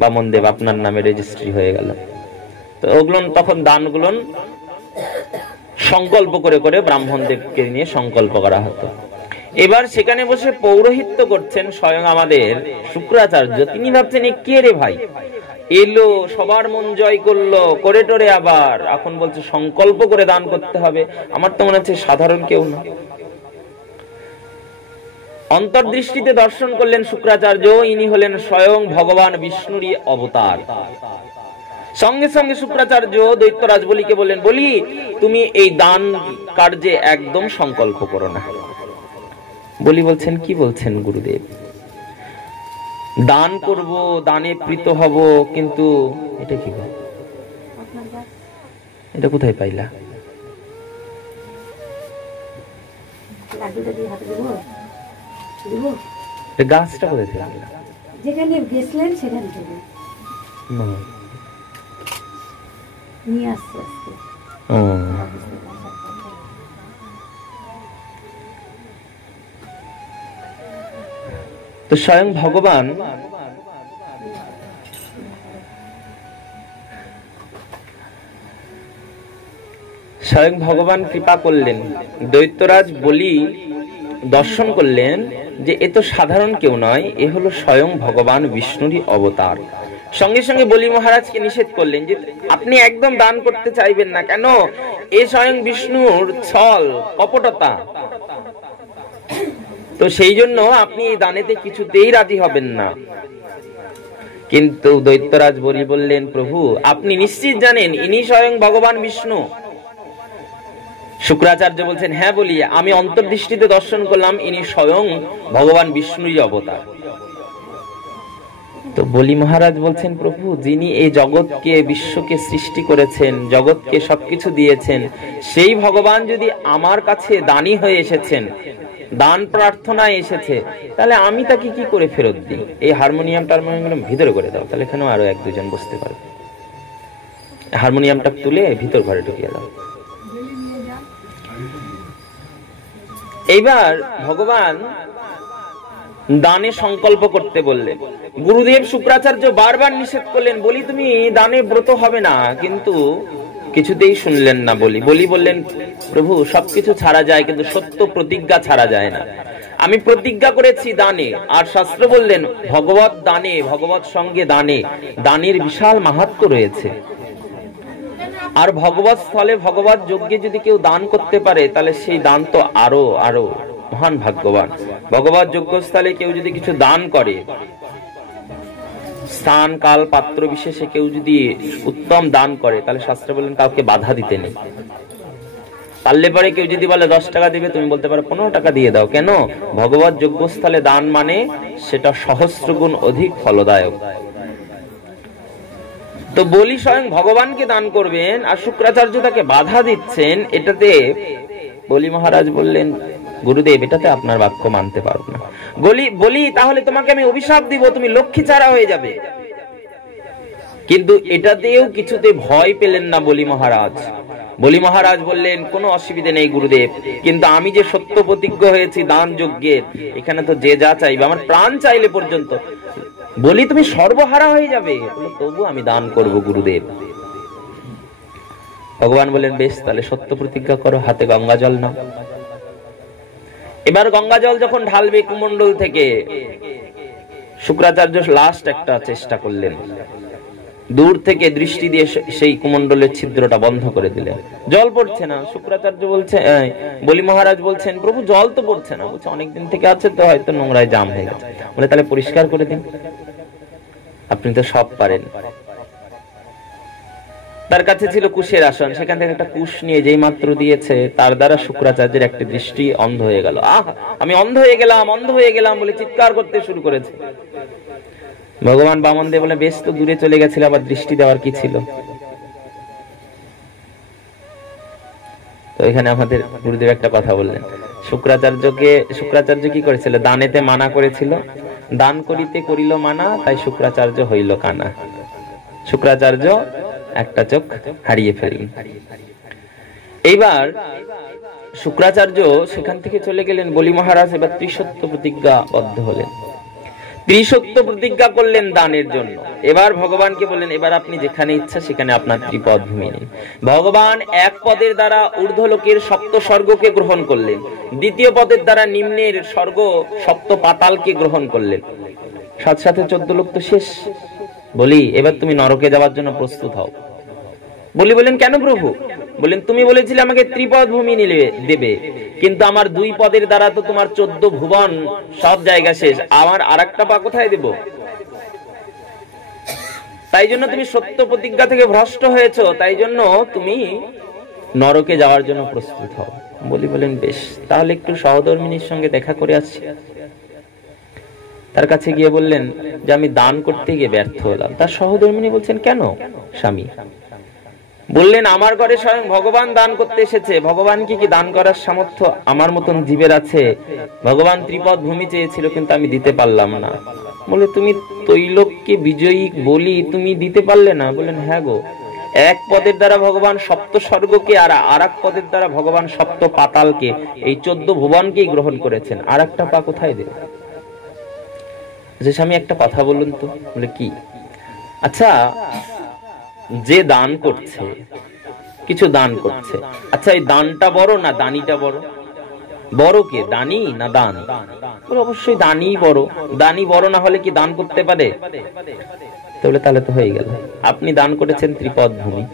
বামনদেব আপনার নামে রেজিস্ট্রি হয়ে গেল। তো ওগুলো তখন দানগুলো সংকল্প করে করে ব্রাহ্মণদেবকে নিয়ে সংকল্প করা হতো। এবার সেখানে বসে পৌরোহিত্য করছেন স্বয়ং আমাদের শুক্রাচার্য। তিনি ভাবছেন, কে রে ভাই এলো, সবার মন জয় করলো, করে টোরে আবার এখন বলছে সংকল্প করে দান করতে হবে। আমার তো মনে হচ্ছে সাধারণ কেউ না। অন্তর্দৃষ্টিতে দর্শন করলেন শুক্রাচার্য, ইনি হলেন স্বয়ং ভগবান বিষ্ণুরই অবতার। সঙ্গে সঙ্গে শুক্রাচার্য দৈত্যরাজ বলিকে বললেন, বলি তুমি এই দান কার্যে একদম সংকল্প করো না। বলি বলছেন, কি বলছেন গুরুদেব, দান করব, দানে প্রীত হব, কিন্তু এটা কি, এটা কোথায় পাইলা? গাছটা কোথায় থেকে? যেখানে গেছিলেন সেখান থেকে নিয়ে আসছে। তো স্বয়ং ভগবান কৃপা করলেন। দৈত্যরাজ বলি দর্শন করলেন যে এ তো সাধারণ কেউ নয়, এ হলো স্বয়ং ভগবান বিষ্ণুরই অবতার। সঙ্গে সঙ্গে বলি মহারাজকে নিষেধ করলেন যে আপনি একদম দান করতে চাইবেন না। কেন? এ স্বয়ং বিষ্ণুর ছল, কপটতা, তো সেই জন্য আপনি এই দানেতে কিছুতেই রাজি হবেন না। কিন্তু দৈত্যরাজ বলি বললেন, প্রভু আপনি নিশ্চিত জানেন ইনি স্বয়ং ভগবান বিষ্ণু? শুক্রাচার্য বলছেন, হ্যাঁ বলি, আমি অন্তর্দৃষ্টিতে দর্শন করলাম ইনি স্বয়ং ভগবান বিষ্ণুরই অবতার। তো বলি মহারাজ বলছেন, প্রভু যিনি এই জগৎকে, বিশ্বকে সৃষ্টি করেছেন, জগৎকে সবকিছু দিয়েছেন, সেই ভগবান যদি আমার কাছে দানী হয়ে এসেছেন, দান প্রার্থনায় এসেছে, তাহলে আমি তাকে কি করে ফেরত দিই? এই হারমোনিয়ামটা ভিতরে করে দাও, তাহলে এখানেও আরো 1-2 জন বসতে পারবে। হারমোনিয়ামটা তুলে ভিতর ঘরে ঢুকিয়ে দাও। এইবার ভগবান দানে সংকল্প করতে বললেন। গুরুদেব শুক্রাচার্য বারবার নিষেধ করলেন, বলি তুমি দানে ব্রত হবে না, কিন্তু কিছুতেই শুনলেন না। বলি বললেন, প্রভু সবকিছু ছাড়া যায়, কিন্তু সত্য প্রতিজ্ঞা ছাড়া যায় না। আমি প্রতিজ্ঞা করেছি দানে, আর শাস্ত্র বললেন ভগবত দানে, ভগবত সঙ্গে দানে, দানের বিশাল মাহাত্ম্য রয়েছে। আর ভগবত স্থলে, ভগবত যজ্ঞে যদি কেউ দান করতে পারে, তাহলে সেই দান তো আরো আরো মহান ভাগ্যবান। ভগবত যজ্ঞস্থলে কেউ যদি কিছু দান করে, স্থান কাল পাত্র বিশেষে কেউ যদি উত্তম দান করে, তাহলে শাস্ত্রে বলেন কাউকে বাধা দিতে নেই। পারলে পরে কেউ যদি বলে 10 টাকা দিবে, তুমি বলতে পারো 15 টাকা দিয়ে দাও। কেন? ভগবত যজ্ঞস্থলে দান মানে সেটা সহস্র গুণ অধিক ফলদায়ক। তো বলি স্বয়ং ভগবানকে দান করবেন, আর শুক্রাচার্য তাকে বাধা দিচ্ছেন। এটাতে বলি মহারাজ বললেন, গুরুদেব এটাতে আপনার বাক্য মানতে পারব না। বলি তাহলে তোমাকে আমি অভিশাপ দিব, তুমি লক্ষ্মী ছাড়া হয়ে যাবে। কিন্তু এটাতেও কিছুতে ভয় পেলেন না বলি মহারাজ। বলি মহারাজ বললেন, কোনো অসুবিধা নেই গুরুদেব, কিন্তু আমি যে সত্য প্রতিজ্ঞ হয়েছি দান যজ্ঞের, এখানে তো যে যা চাইবে, আমার প্রাণ চাইলে পর্যন্ত বলি তুমি সর্বহারা হয়ে যাবে, তবু আমি দান করব গুরুদেব। ভগবান বলেন, বেশ তাহলে সত্য প্রতিজ্ঞা করো, হাতে গঙ্গা জল নাও। এবার গঙ্গা জল যখন ঢালবে কুমণ্ডল থেকে, শুক্রাচার্য লাস্ট একটা চেষ্টা করলেন, দূর থেকে দৃষ্টি দিয়ে সেই কুমণ্ডলের ছিদ্রটা বন্ধ করে দিলেন। জল পড়ছে না। শুক্রাচার্য বলছে, বলি মহারাজ বলছেন, প্রভু জল তো পড়ছে না। বলছে, অনেকদিন থেকে আছে তো, হয়তো নোংরায় জাম হয়ে গেছে। বলে, তাহলে পরিষ্কার করে দিন, আপনি তো সব পারেন। তার কাছে ছিল কুশের আসন, সেখান থেকে একটা কুশ নিয়ে যেই মাত্র দিয়েছে, তার দ্বারা শুক্রাচার্যের একটা দৃষ্টি অন্ধ হয়ে গেল। আমি অন্ধ হয়ে গেলাম, অন্ধ হয়ে গেলাম বলে চিৎকার করতে শুরু করেছে। ভগবান বামন দেব বলে, বেশ তো দূরে চলে গেছিল, আবার দৃষ্টি দেওয়ার কি ছিল? তো এখানে আমাদের গুরুদেব একটা কথা বললেন, শুক্রাচার্য কি করেছিল? দানেতে মানা করেছিল, দান করিতে করিল মানা, তাই শুক্রাচার্য হইল কানা। শুক্রাচার্য একটা চোখ হারিয়ে ফেললেন। এইবার শুক্রাচার্য সেখান থেকে চলে গেলেন। বলি মহারাজ এবার ত্রিসত্য প্রতিজ্ঞাবদ্ধ হলেন, ত্রিসত্য প্রতিজ্ঞা করলেন দানের জন্য। এবার ভগবানকে বললেন, এবার আপনি যেখানে ইচ্ছা সেখানে আপনার ত্রিপদ ভূমি নিন। ভগবান এক পদের দ্বারা ঊর্ধ্বলোকের সপ্ত স্বর্গকে গ্রহণ করলেন, দ্বিতীয় পদের দ্বারা নিম্নের স্বর্গ সপ্ত পাতালকে গ্রহণ করলেন। সাথে সাথে 14 লোক তো শেষ। বলি, এবার তুমি নরকে যাওয়ার জন্য প্রস্তুত হও। বলি বলেন, কেন প্রভু? বলেন, তুমি বলেছিলে আমাকে ত্রিপদ ভূমি দেবে, কিন্তু আমার 2 পদের দ্বারা তো তোমার 14 ভুবন সব জায়গা শেষ, আমার আরেকটা পা কোথায় দেব? তাই জন্য তুমি সত্য প্রতিজ্ঞা থেকে ভ্রষ্ট হয়েছো, তাই জন্য তুমি নরকে যাওয়ার জন্য প্রস্তুত হও। বলি বলেন, বেশ তাহলে একটু সহধর্মিনীর সঙ্গে দেখা করে আসছি। তার কাছে গিয়ে বললেন যে আমি দান করতে গিয়ে ব্যর্থ হলাম। তার সহধর্মিনী বলছেন, কেন স্বামী? বললেন, আমার ঘরে স্বয়ং ভগবান দান করতে এসেছে। ভগবানকে কি দান করার সামর্থ্য আমার মতন জীবের আছে? ভগবান ত্রিপদ ভূমি চেয়েছিল, কিন্তু আমি দিতে পারলাম না। বলে, তুমি তৈলোককে বিজয়ী বলি তুমি দিতে পারলে না? বলেন, হ্যাঁ গো, এক পদের দ্বারা ভগবান সপ্ত স্বর্গকে আর আরেক পদের দ্বারা ভগবান সপ্ত পাতালকে, এই 14 ভুবনকেই গ্রহণ করেছেন, আর একটা পা কোথায় দেবে? যে স্বামী একটা কথা বলুন তো। বলে, কি? আচ্ছা, যে দান করছে, কিছু দান করছে, আচ্ছা এই দানটা বড় না দানিটা বড়? বড় কে, দানি না দান? বলে, অবশ্যই দানি বড়। দানি বড় না হলে কি দান করতে পারে? তাহলে তো হয়ে গেল, আপনি দান করেছেন ত্রিপদ ভূমি,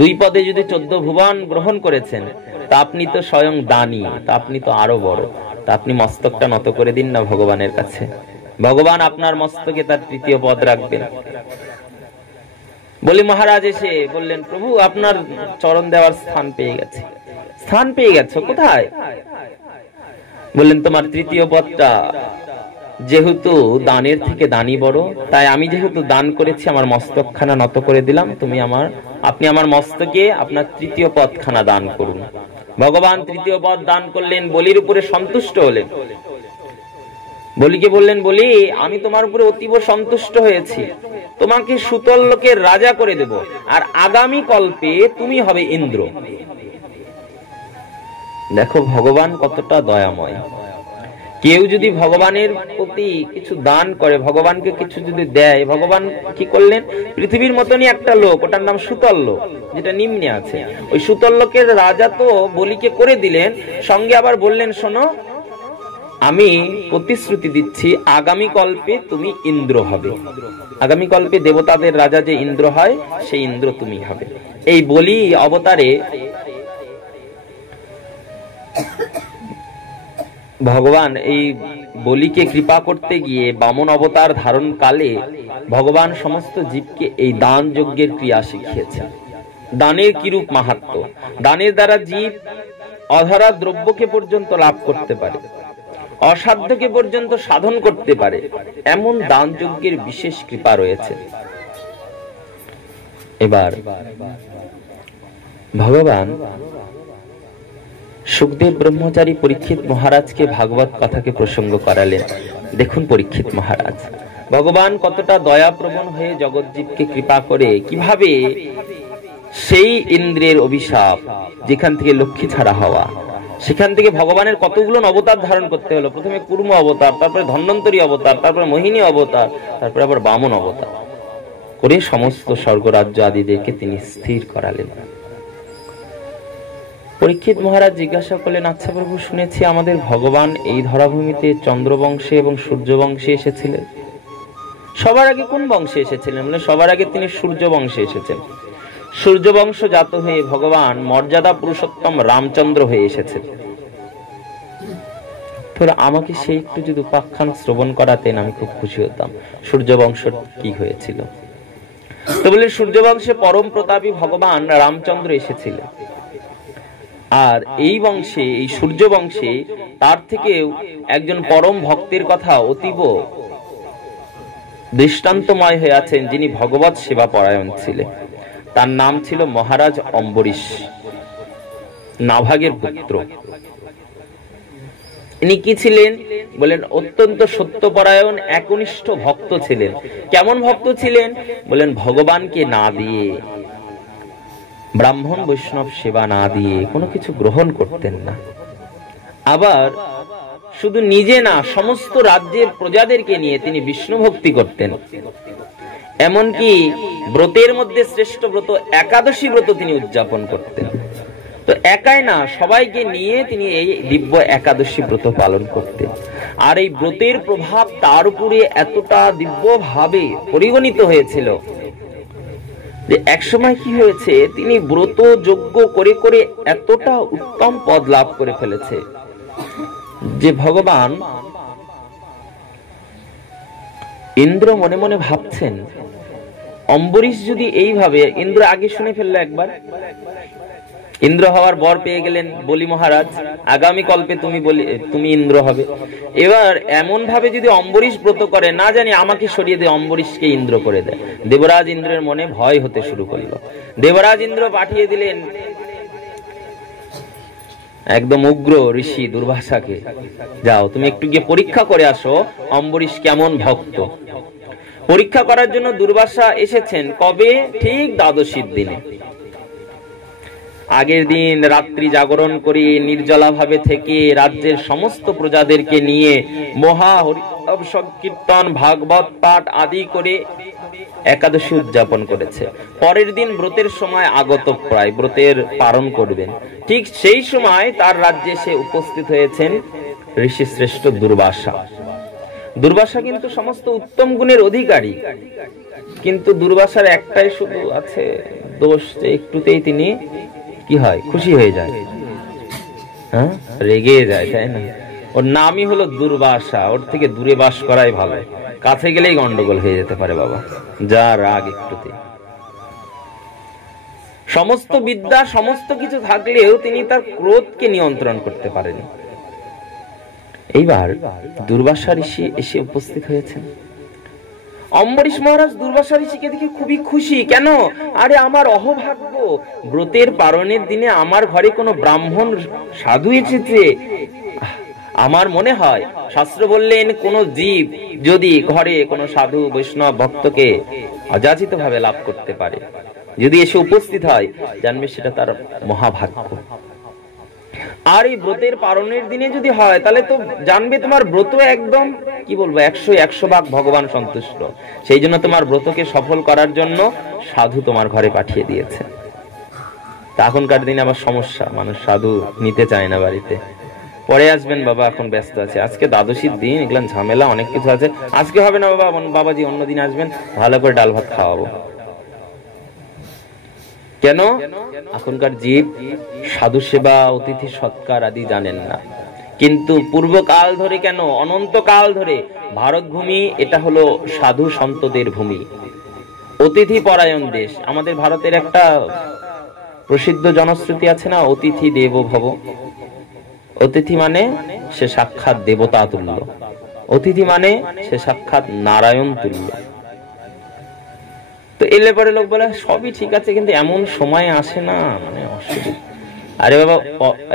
2 পদে যদি 14 ভুবন গ্রহণ করেছেন, তা আপনি তো স্বয়ং দানি, তা আপনি তো আরো বড়। তা আপনি মস্তকটা নত করে দিন না ভগবানের কাছে, ভগবান আপনার মস্তকে তার 3য় পদ রাখবেন। বলি মহারাজ এসে বললেন, প্রভু আপনার চরণ দেওয়ার স্থান পেয়ে গেছে। স্থান পেয়ে গেছো কোথায়? বললেন, তোমার 3য় পদটা যেহেতু দানের থেকে দানি বড়, তাই আমি যেহেতু দান করেছি আমার মস্তকখানা নত করে দিলাম, আপনি আমার মস্তকে আপনার 3য় পদখানা দান করুন। ভগবান 3য় পদ দান করলেন, বলির উপরে সন্তুষ্ট হলেন। বলিকে বললেন, বলি আমি তোমার উপরে অতীব সন্তুষ্ট হয়েছি, তোমাকে সুতল লোকের রাজা করে দেব, আর আগামী কল্পে তুমি হবে ইন্দ্র। দেখো ভগবান কতটা দয়াময়। কেউ যদি ভগবানের প্রতি কিছু দান করে, ভগবানকে কিছু যদি দেয়, ভগবান কি করলেন, পৃথিবীর মতনই একটা লোক, ওটার নাম সুতল লোক, যেটা নিম্নে আছে, ওই সুতল লোকের রাজা তো বলিকে করে দিলেন। সঙ্গে আবার বললেন, শোনো আমি প্রতিশ্রুতি দিচ্ছি আগামী কল্পে তুমি ইন্দ্র হবে। আগামী কল্পে দেবতাদের রাজা যে ইন্দ্র হয়, সেই ইন্দ্র তুমি হবে। এই বলি অবতারে ভগবান এই বলিকে কৃপা করতে গিয়ে বামন অবতার ধারণ কালে ভগবান সমস্ত জীবকে এই দান যজ্ঞের ক্রিয়া শিখিয়েছেন। দানের কিরূপ মাহাত্ম্য, দানের দ্বারা জীব অধরা দ্রব্যকে পর্যন্ত লাভ করতে পারে, অসাধ্যকে পর্যন্ত সাধন করতে পারে, এমন দান যজ্ঞের বিশেষ কৃপা রয়েছে। এবার ভগবান সুখদেব ব্রহ্মচারী পরীক্ষিত মহারাজকে ভাগবত কথাকে প্রসঙ্গ করালেন। দেখুন পরীক্ষিত মহারাজ, ভগবান কতটা দয়াপ্রবণ হয়ে জগৎজীবকে কৃপা করে কিভাবে সেই ইন্দ্রের অভিশাপ, যেখান থেকে লক্ষ্মী ছাড়া হওয়া, সেখান থেকে ভগবানের কতগুলো অবতার ধারণ করতে হলো। প্রথমে কুর্ম অবতার, তারপরে ধন্বন্তরী অবতার, তারপরে মোহিনী অবতার, তারপরে আবার বামন অবতার করে সমস্ত স্বর্গরাজ্য আদিদেরকে তিনি স্থির করালেন। পরীক্ষিত মহারাজ জিজ্ঞাসা করলেন, আচ্ছা প্রভু, শুনেছি আমাদের ভগবান এই ধরাভূমিতে চন্দ্রবংশে এবং সূর্যবংশে এসেছিলেন। সবার আগে কোন বংশে এসেছিলেন? মানে সবার আগে তিনি সূর্য বংশে এসেছেন। সূর্যবংশ জাত হয়ে ভগবান মর্যাদা পুরুষোত্তম রামচন্দ্র হয়ে এসেছেন। তোরা আমাকে সেই একটু যদি উপাখ্যান শ্রবণ করাতেন আমি খুব খুশি হতাম। সূর্যবংশ কি হয়েছিল? তো বলে সূর্যবংশে পরম প্রতাপী ভগবান রামচন্দ্র এসেছিলেন। আর এই বংশে, এই সূর্য বংশে তার থেকেও একজন পরম ভক্তের কথা অতীব দৃষ্টান্তময় হয়ে আছেন, যিনি ভগবত সেবা পরায়ণ ছিলেন। তার নাম ছিল মহারাজ অম্বরীশ, নাভাগের পুত্র। ইনি কি ছিলেন? বলেন অত্যন্ত সত্যপরায়ণ একনিষ্ঠ ভক্ত ছিলেন। কেমন ভক্ত ছিলেন? বলেন ভগবানকে না দিয়ে, ব্রাহ্মণ বৈষ্ণব সেবা না দিয়ে কোনো কিছু গ্রহণ করতেন না। আবার শুধু নিজে না, সমস্ত রাজ্যের প্রজাদেরকে নিয়ে তিনি বিষ্ণু ভক্তি করতেন। এমনকি ব্রতের মধ্যে শ্রেষ্ঠ ব্রত একাদশী ব্রত তিনি উদযাপন করতেন। তো একাই না, সবাইকে নিয়ে তিনি এই দিব্য একাদশী ব্রত পালন করতেন। আর এই ব্রতের প্রভাব তার উপরে এতটা দিব্য ভাবে পরিগণিত হয়েছিল যে একসময় কি হয়েছে, তিনি ব্রত যজ্ঞ করে করে এতটা উত্তম পদ লাভ করে ফেলেছে যে ভগবান ইন্দ্র মনে মনে ভাবছেন, অম্বরীশ যদি এইভাবে, ইন্দ্র আগে শুনে ফেললো একবার, ইন্দ্র হওয়ার বর পেয়ে গেলেন বলি মহারাজ, আগামী কল্পে তুমি ইন্দ্র হবে। এবার এমন ভাবে যদি অম্বরীশ ব্রত করে, না জানি আমাকে সরিয়ে দিয়ে অম্বরীশকে ইন্দ্র করে দেয়। দেবরাজ ইন্দ্রের মনে ভয় হতে শুরু করলো। দেবরাজ ইন্দ্র পাঠিয়ে দিলেন একদম উগ্র ঋষি দুর্বাসাকে, যাও তুমি একটু গিয়ে পরীক্ষা করে আসো অম্বরীশ কেমন ভক্ত। পরীক্ষা করার জন্য দুর্বাসা এসেছেন কবে? ঠিক দ্বাদশীর দিনে। আগের দিন রাত্রি জাগরণ করে নির্জলা ভাবে থেকে রাজ্যের সমস্ত প্রজাদেরকে নিয়ে মহা হরিনাম সংকীর্তন, ভাগবত পাঠ আদি করে একাদশী উদযাপন করেছে। পরের দিন ব্রতের সময় আগত প্রায়, ব্রতের পালন করবেন। ঠিক সেই সময় তার রাজ্যে সে উপস্থিত হয়েছেন ঋষি শ্রেষ্ঠ দুর্বাসা। দুর্বাসা কিন্তু সমস্ত উত্তম গুণের অধিকারী, কিন্তু দুর্বাসার একটাই শুধু আছে দোষ, যে একটুতেই তিনি কি হয়, খুশি হয়ে যায়, হ্যাঁ, রেগে যায়, তাই না? ওর নামই হলো দুর্বাসা। ওর থেকে দূরে বাস করাই ভালো, কাছে গেলেই গন্ডগোল হয়ে যেতে পারে বাবা, যা রাগ একটুতে। সমস্ত বিদ্যা, সমস্ত কিছু থাকলেও তিনি তার ক্রোধকে নিয়ন্ত্রণ করতে পারেন। এইবার দুর্বাসা ঋষি এসে উপস্থিত হয়েছেন। অম্বরীশ মহারাজ দুর্বাসা ঋষিকে দেখে খুবই খুশি। কেন? আরে আমার অহভাগ্য, ব্রতের পালনের দিনে আমার ঘরে কোনো ব্রাহ্মণ সাধু এসেছে। আমার মনে হয় শাস্ত্র বললেন, কোন জীব যদি ঘরে কোনো সাধু বৈষ্ণব ভক্তকে অযাচিত ভাবে লাভ করতে পারে, যদি এসে উপস্থিত হয়, জানবে সেটা তার মহাভাগ্য। আর এই ব্রতের পালনের দিনে যদি হয়, তাহলে তো জানবে তোমার ব্রত একদম কি বলবো 100 ভাগ ভগবান সন্তুষ্ট। সেই জন্য তোমার ব্রতকে সফল করার জন্য সাধু তোমার ঘরে পাঠিয়ে দিয়েছে। এখনকার দিনে আবার সমস্যা, মানুষ সাধু নিতে চায় না বাড়িতে। পরে আসবেন বাবা, এখন ব্যস্ত আছে, আজকে দ্বাদশীর দিন, এগুলো ঝামেলা, অনেক কিছু আছে, আজকে হবে না বাবা, বাবাজি অন্যদিন আসবেন, ভালো করে ডাল ভাত খাওয়াবো। কেন? এখনকার জীব সাধু সেবা, অতিথি সৎকার আদি জানেন না। কিন্তু পূর্বকাল ধরে, কেন অনন্তকাল ধরে ভারত ভূমি এটা হলো সাধু সন্তদের ভূমি, অতিথি পরায়ণ দেশ। আমাদের ভারতের একটা প্রসিদ্ধ জনশ্রুতি আছে না, অতিথি দেবো ভব। অতিথি মানে সে সাক্ষাৎ দেবতা তুল্য, অতিথি মানে সে সাক্ষাৎ নারায়ণ তুল্য। তো এলে পরে লোক বলে সবই ঠিক আছে, কিন্তু এমন সময় আসে না, মানে অসুবিধা। আরে বাবা,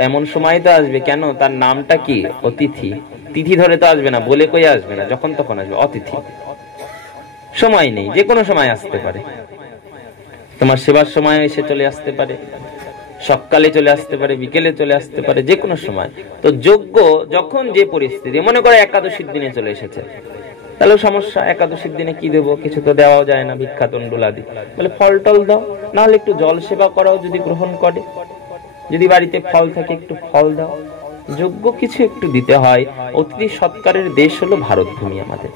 এমন সময় তো আসবে, কেন? তার নামটা কি? অতিথি। তিথি ধরে তো আসবে না, বলে কই আসবে না, যখন তখন আসবে। অতিথি, সময় নেই, যে কোনো সময় আসতে পারে। তোমার সেবার সময় এসে চলে আসতে পারে, সকালে চলে আসতে পারে, বিকেলে চলে আসতে পারে, যে কোনো সময়। তো যোগ্য যখন যে পরিস্থিতি, মনে করে একাদশীর দিনে চলে এসেছে, তাহলে সমস্যা। একাদশীর দিনে কি দেবো? কিছু তো দেওয়াও যায় না, ভিক্ষা তণ্ডুলাদি। বলে ফল টল দাও, না হলে একটু জল সেবা করাও, যদি গ্রহণ করে, যদি বাড়িতে ফল থাকে একটু ফল দাও। যোগ্য কিছু একটু দিতে হয়। অতিথি সৎকারের দেশ হলো ভারত ভূমি আমাদের।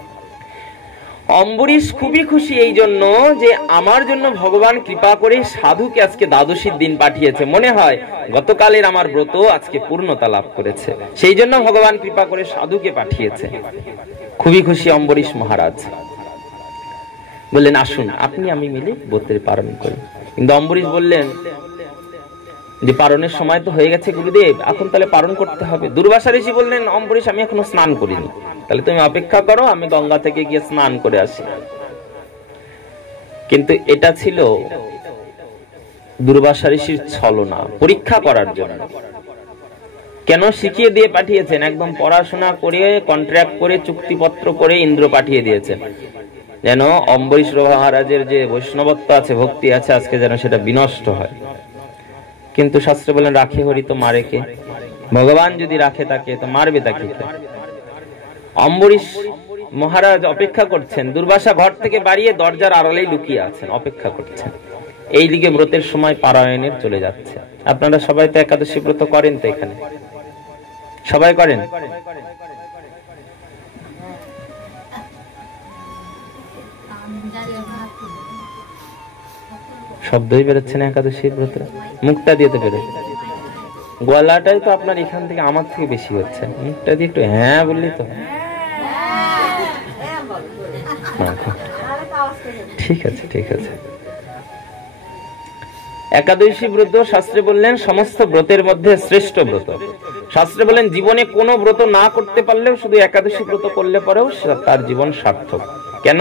অম্বরীশ খুবই খুশি এই জন্য যে আমার জন্য ভগবান কৃপা করে সাধুকে আজকে দ্বাদশীর দিন পাঠিয়েছে। মনে হয় গতকালের আমার ব্রত আজকে পূর্ণতা লাভ করেছে, সেই জন্য ভগবান কৃপা করে সাধুকে পাঠিয়েছে। খুবই খুশি অম্বরীশ মহারাজ। বললেন আসুন, আপনি আমি মিলে ব্রতের পালন করি। কিন্তু অম্বরীশ বললেন যে পারণের সময় তো হয়ে গেছে গুরুদেব, এখন তাহলে পালন করতে হবে। দুর্বাসা ঋষি বললেন অম্বরীশ, আমি এখনো স্নান করিনি, তাহলে তুমি অপেক্ষা করো, আমি গঙ্গা থেকে গিয়ে স্নান করে আসি। কিন্তু এটা ছিল দুর্বাসা ঋষির ছলনা, পরীক্ষা করার জন্য। কেন? শিখিয়ে দিয়ে পাঠিয়েছেন, একদম পড়াশোনা করে, কন্ট্রাক্ট করে, চুক্তিপত্র করে ইন্দ্র পাঠিয়ে দিয়েছেন, যেন অম্বরীশ মহারাজের যে বৈষ্ণবত্ব আছে, ভক্তি আছে, আজকে যেন সেটা বিনষ্ট হয়। কিন্তু শাস্ত্রে বলেন রাখে হরি তো মারে কে? ভগবান যদি রাখে তাকে, তো মারবে তাকে কে? অম্বরীশ মহারাজ অপেক্ষা করছেন, দুর্বাসা ঘর থেকে বাড়িয়ে দরজার আড়ালেই লুকিয়ে আছেন, অপেক্ষা করছেন। এই দিকে ব্রতের সময় পারায়ণের চলে যাচ্ছে। আপনারা সবাই তো একাদশী ব্রত করেন, তো এখানে সবাই করেন? শব্দই বেরোচ্ছে না একাদশীর ব্রত, মুখটা দিয়ে তো বেরোচ্ছে। গলাটাই তো আপনার এখান থেকে আমার থেকে বেশি হচ্ছে, মুখটা দিয়ে একটু হ্যাঁ বললি তো। ঠিক আছে, ঠিক আছে। একাদশী ব্রত শাস্ত্রে বললেন সমস্ত ব্রতের মধ্যে শ্রেষ্ঠ ব্রত। শাস্ত্রে বলেন জীবনে কোনো ব্রত না করতে পারলেও শুধু একাদশী ব্রত করলে পরেও তার জীবন সার্থক। কেন?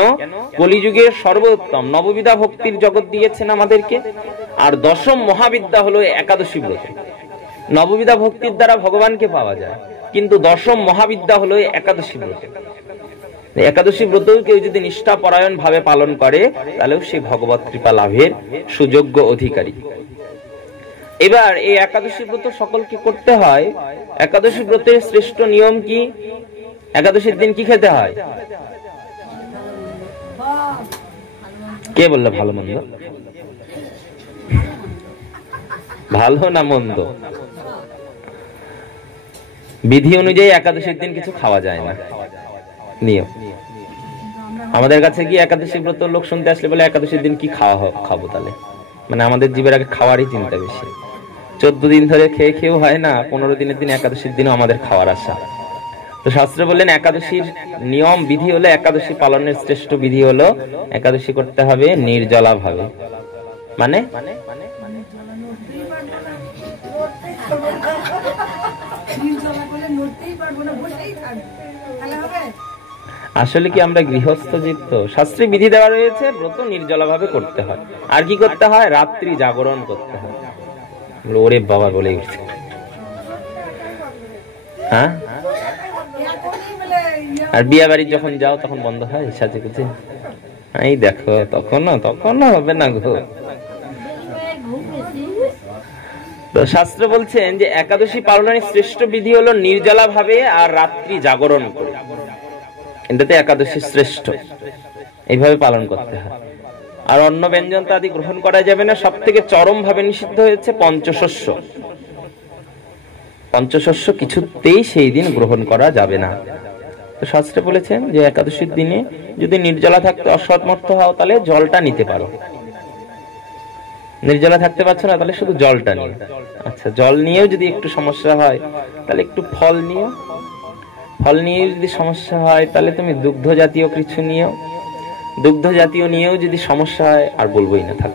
কলিযুগের সর্বোত্তম নববিধা ভক্তির জগৎ দিয়েছেন আমাদেরকে, আর দশম মহাবিদ্যা হলো একাদশী ব্রত। নববিধা ভক্তির দ্বারা ভগবানকে পাওয়া যায়, কিন্তু দশম মহাবিদ্যা হলো একাদশী ব্রত। একাদশী ব্রত কেউ যদি নিষ্ঠা পরায়ণ ভাবে পালন করে, তাহলেও সে ভগবত কৃপা লাভের সুযোগ্য অধিকারী। এবার এই একাদশী ব্রত সকলকে করতে হয়। একাদশী ব্রতের শ্রেষ্ঠ নিয়ম কি? একাদশীর দিন কি খেতে হয়? কে বললো ভালো মন্দ? ভালো না মন্দ? বিধি অনুযায়ী একাদশীর দিন কিছু খাওয়া যায় না, নিয়ম। আমাদের কাছে কি একাদশী ব্রত লোক শুনতে আসলে বলে একাদশীর দিন কি খাবো, তাহলে মানে আমাদের জীবের আগে খাওয়ারই চিন্তা বেশি। 14 দিন ধরে খেয়ে খেয়েও হয় না, 15 দিনের দিন একাদশীর দিনও আমাদের খাওয়ার আশা। তো শাস্ত্র বললেন একাদশীর নিয়ম বিধি হলো, একাদশী পালনের শ্রেষ্ঠ বিধি হলো একাদশী করতে হবে নির্জলা ভাবে। মানে আসলে কি আমরা গৃহস্থ জীব, তো শাস্ত্রে বিধি দেওয়া রয়েছে ব্রত নির্জলা ভাবে করতে হয়। আর কি করতে হয়? রাত্রি জাগরণ করতে হয়। ওরে বাবা বলে উঠছে, হ্যাঁ। আর বিয়ে বাড়ি যখন যাও তখন বন্ধ হয় সাজে গুজে, এই দেখো তখনও হবে না গো। তো শাস্ত্র বলছেন যে একাদশী পালনের শ্রেষ্ঠ বিধি হলো নির্জলা ভাবে আর রাত্রি জাগরণ করে, এটাতে একাদশী শ্রেষ্ঠ। এইভাবে পালন করতে হয়। আর অন্ন ব্যঞ্জন তো আদি গ্রহণ করা যাবে না। সব থেকে চরম ভাবে নিষিদ্ধ হয়েছে পঞ্চশস্য। পঞ্চশস্য কিছুতেই সেই দিন গ্রহণ করা যাবে না। তো শাস্ত্রে বলেছেন যে একাদশীর দিনে যদি নির্জলা থাকতে অসমর্থ হও, তাহলে জলটা নিতে পারো। নির্জলা থাকতে পারছো না, তাহলে শুধু জলটা নিও। আচ্ছা, জল নিয়েও যদি একটু সমস্যা হয়, তাহলে একটু ফল নিও। ফল নিয়ে যদি সমস্যা হয়, তাহলে তুমি দুগ্ধ জাতীয় কিছু নিও। দুগ্ধ জাতীয় নিয়েও যদি সমস্যা হয়, আর বলবোই না, থাক,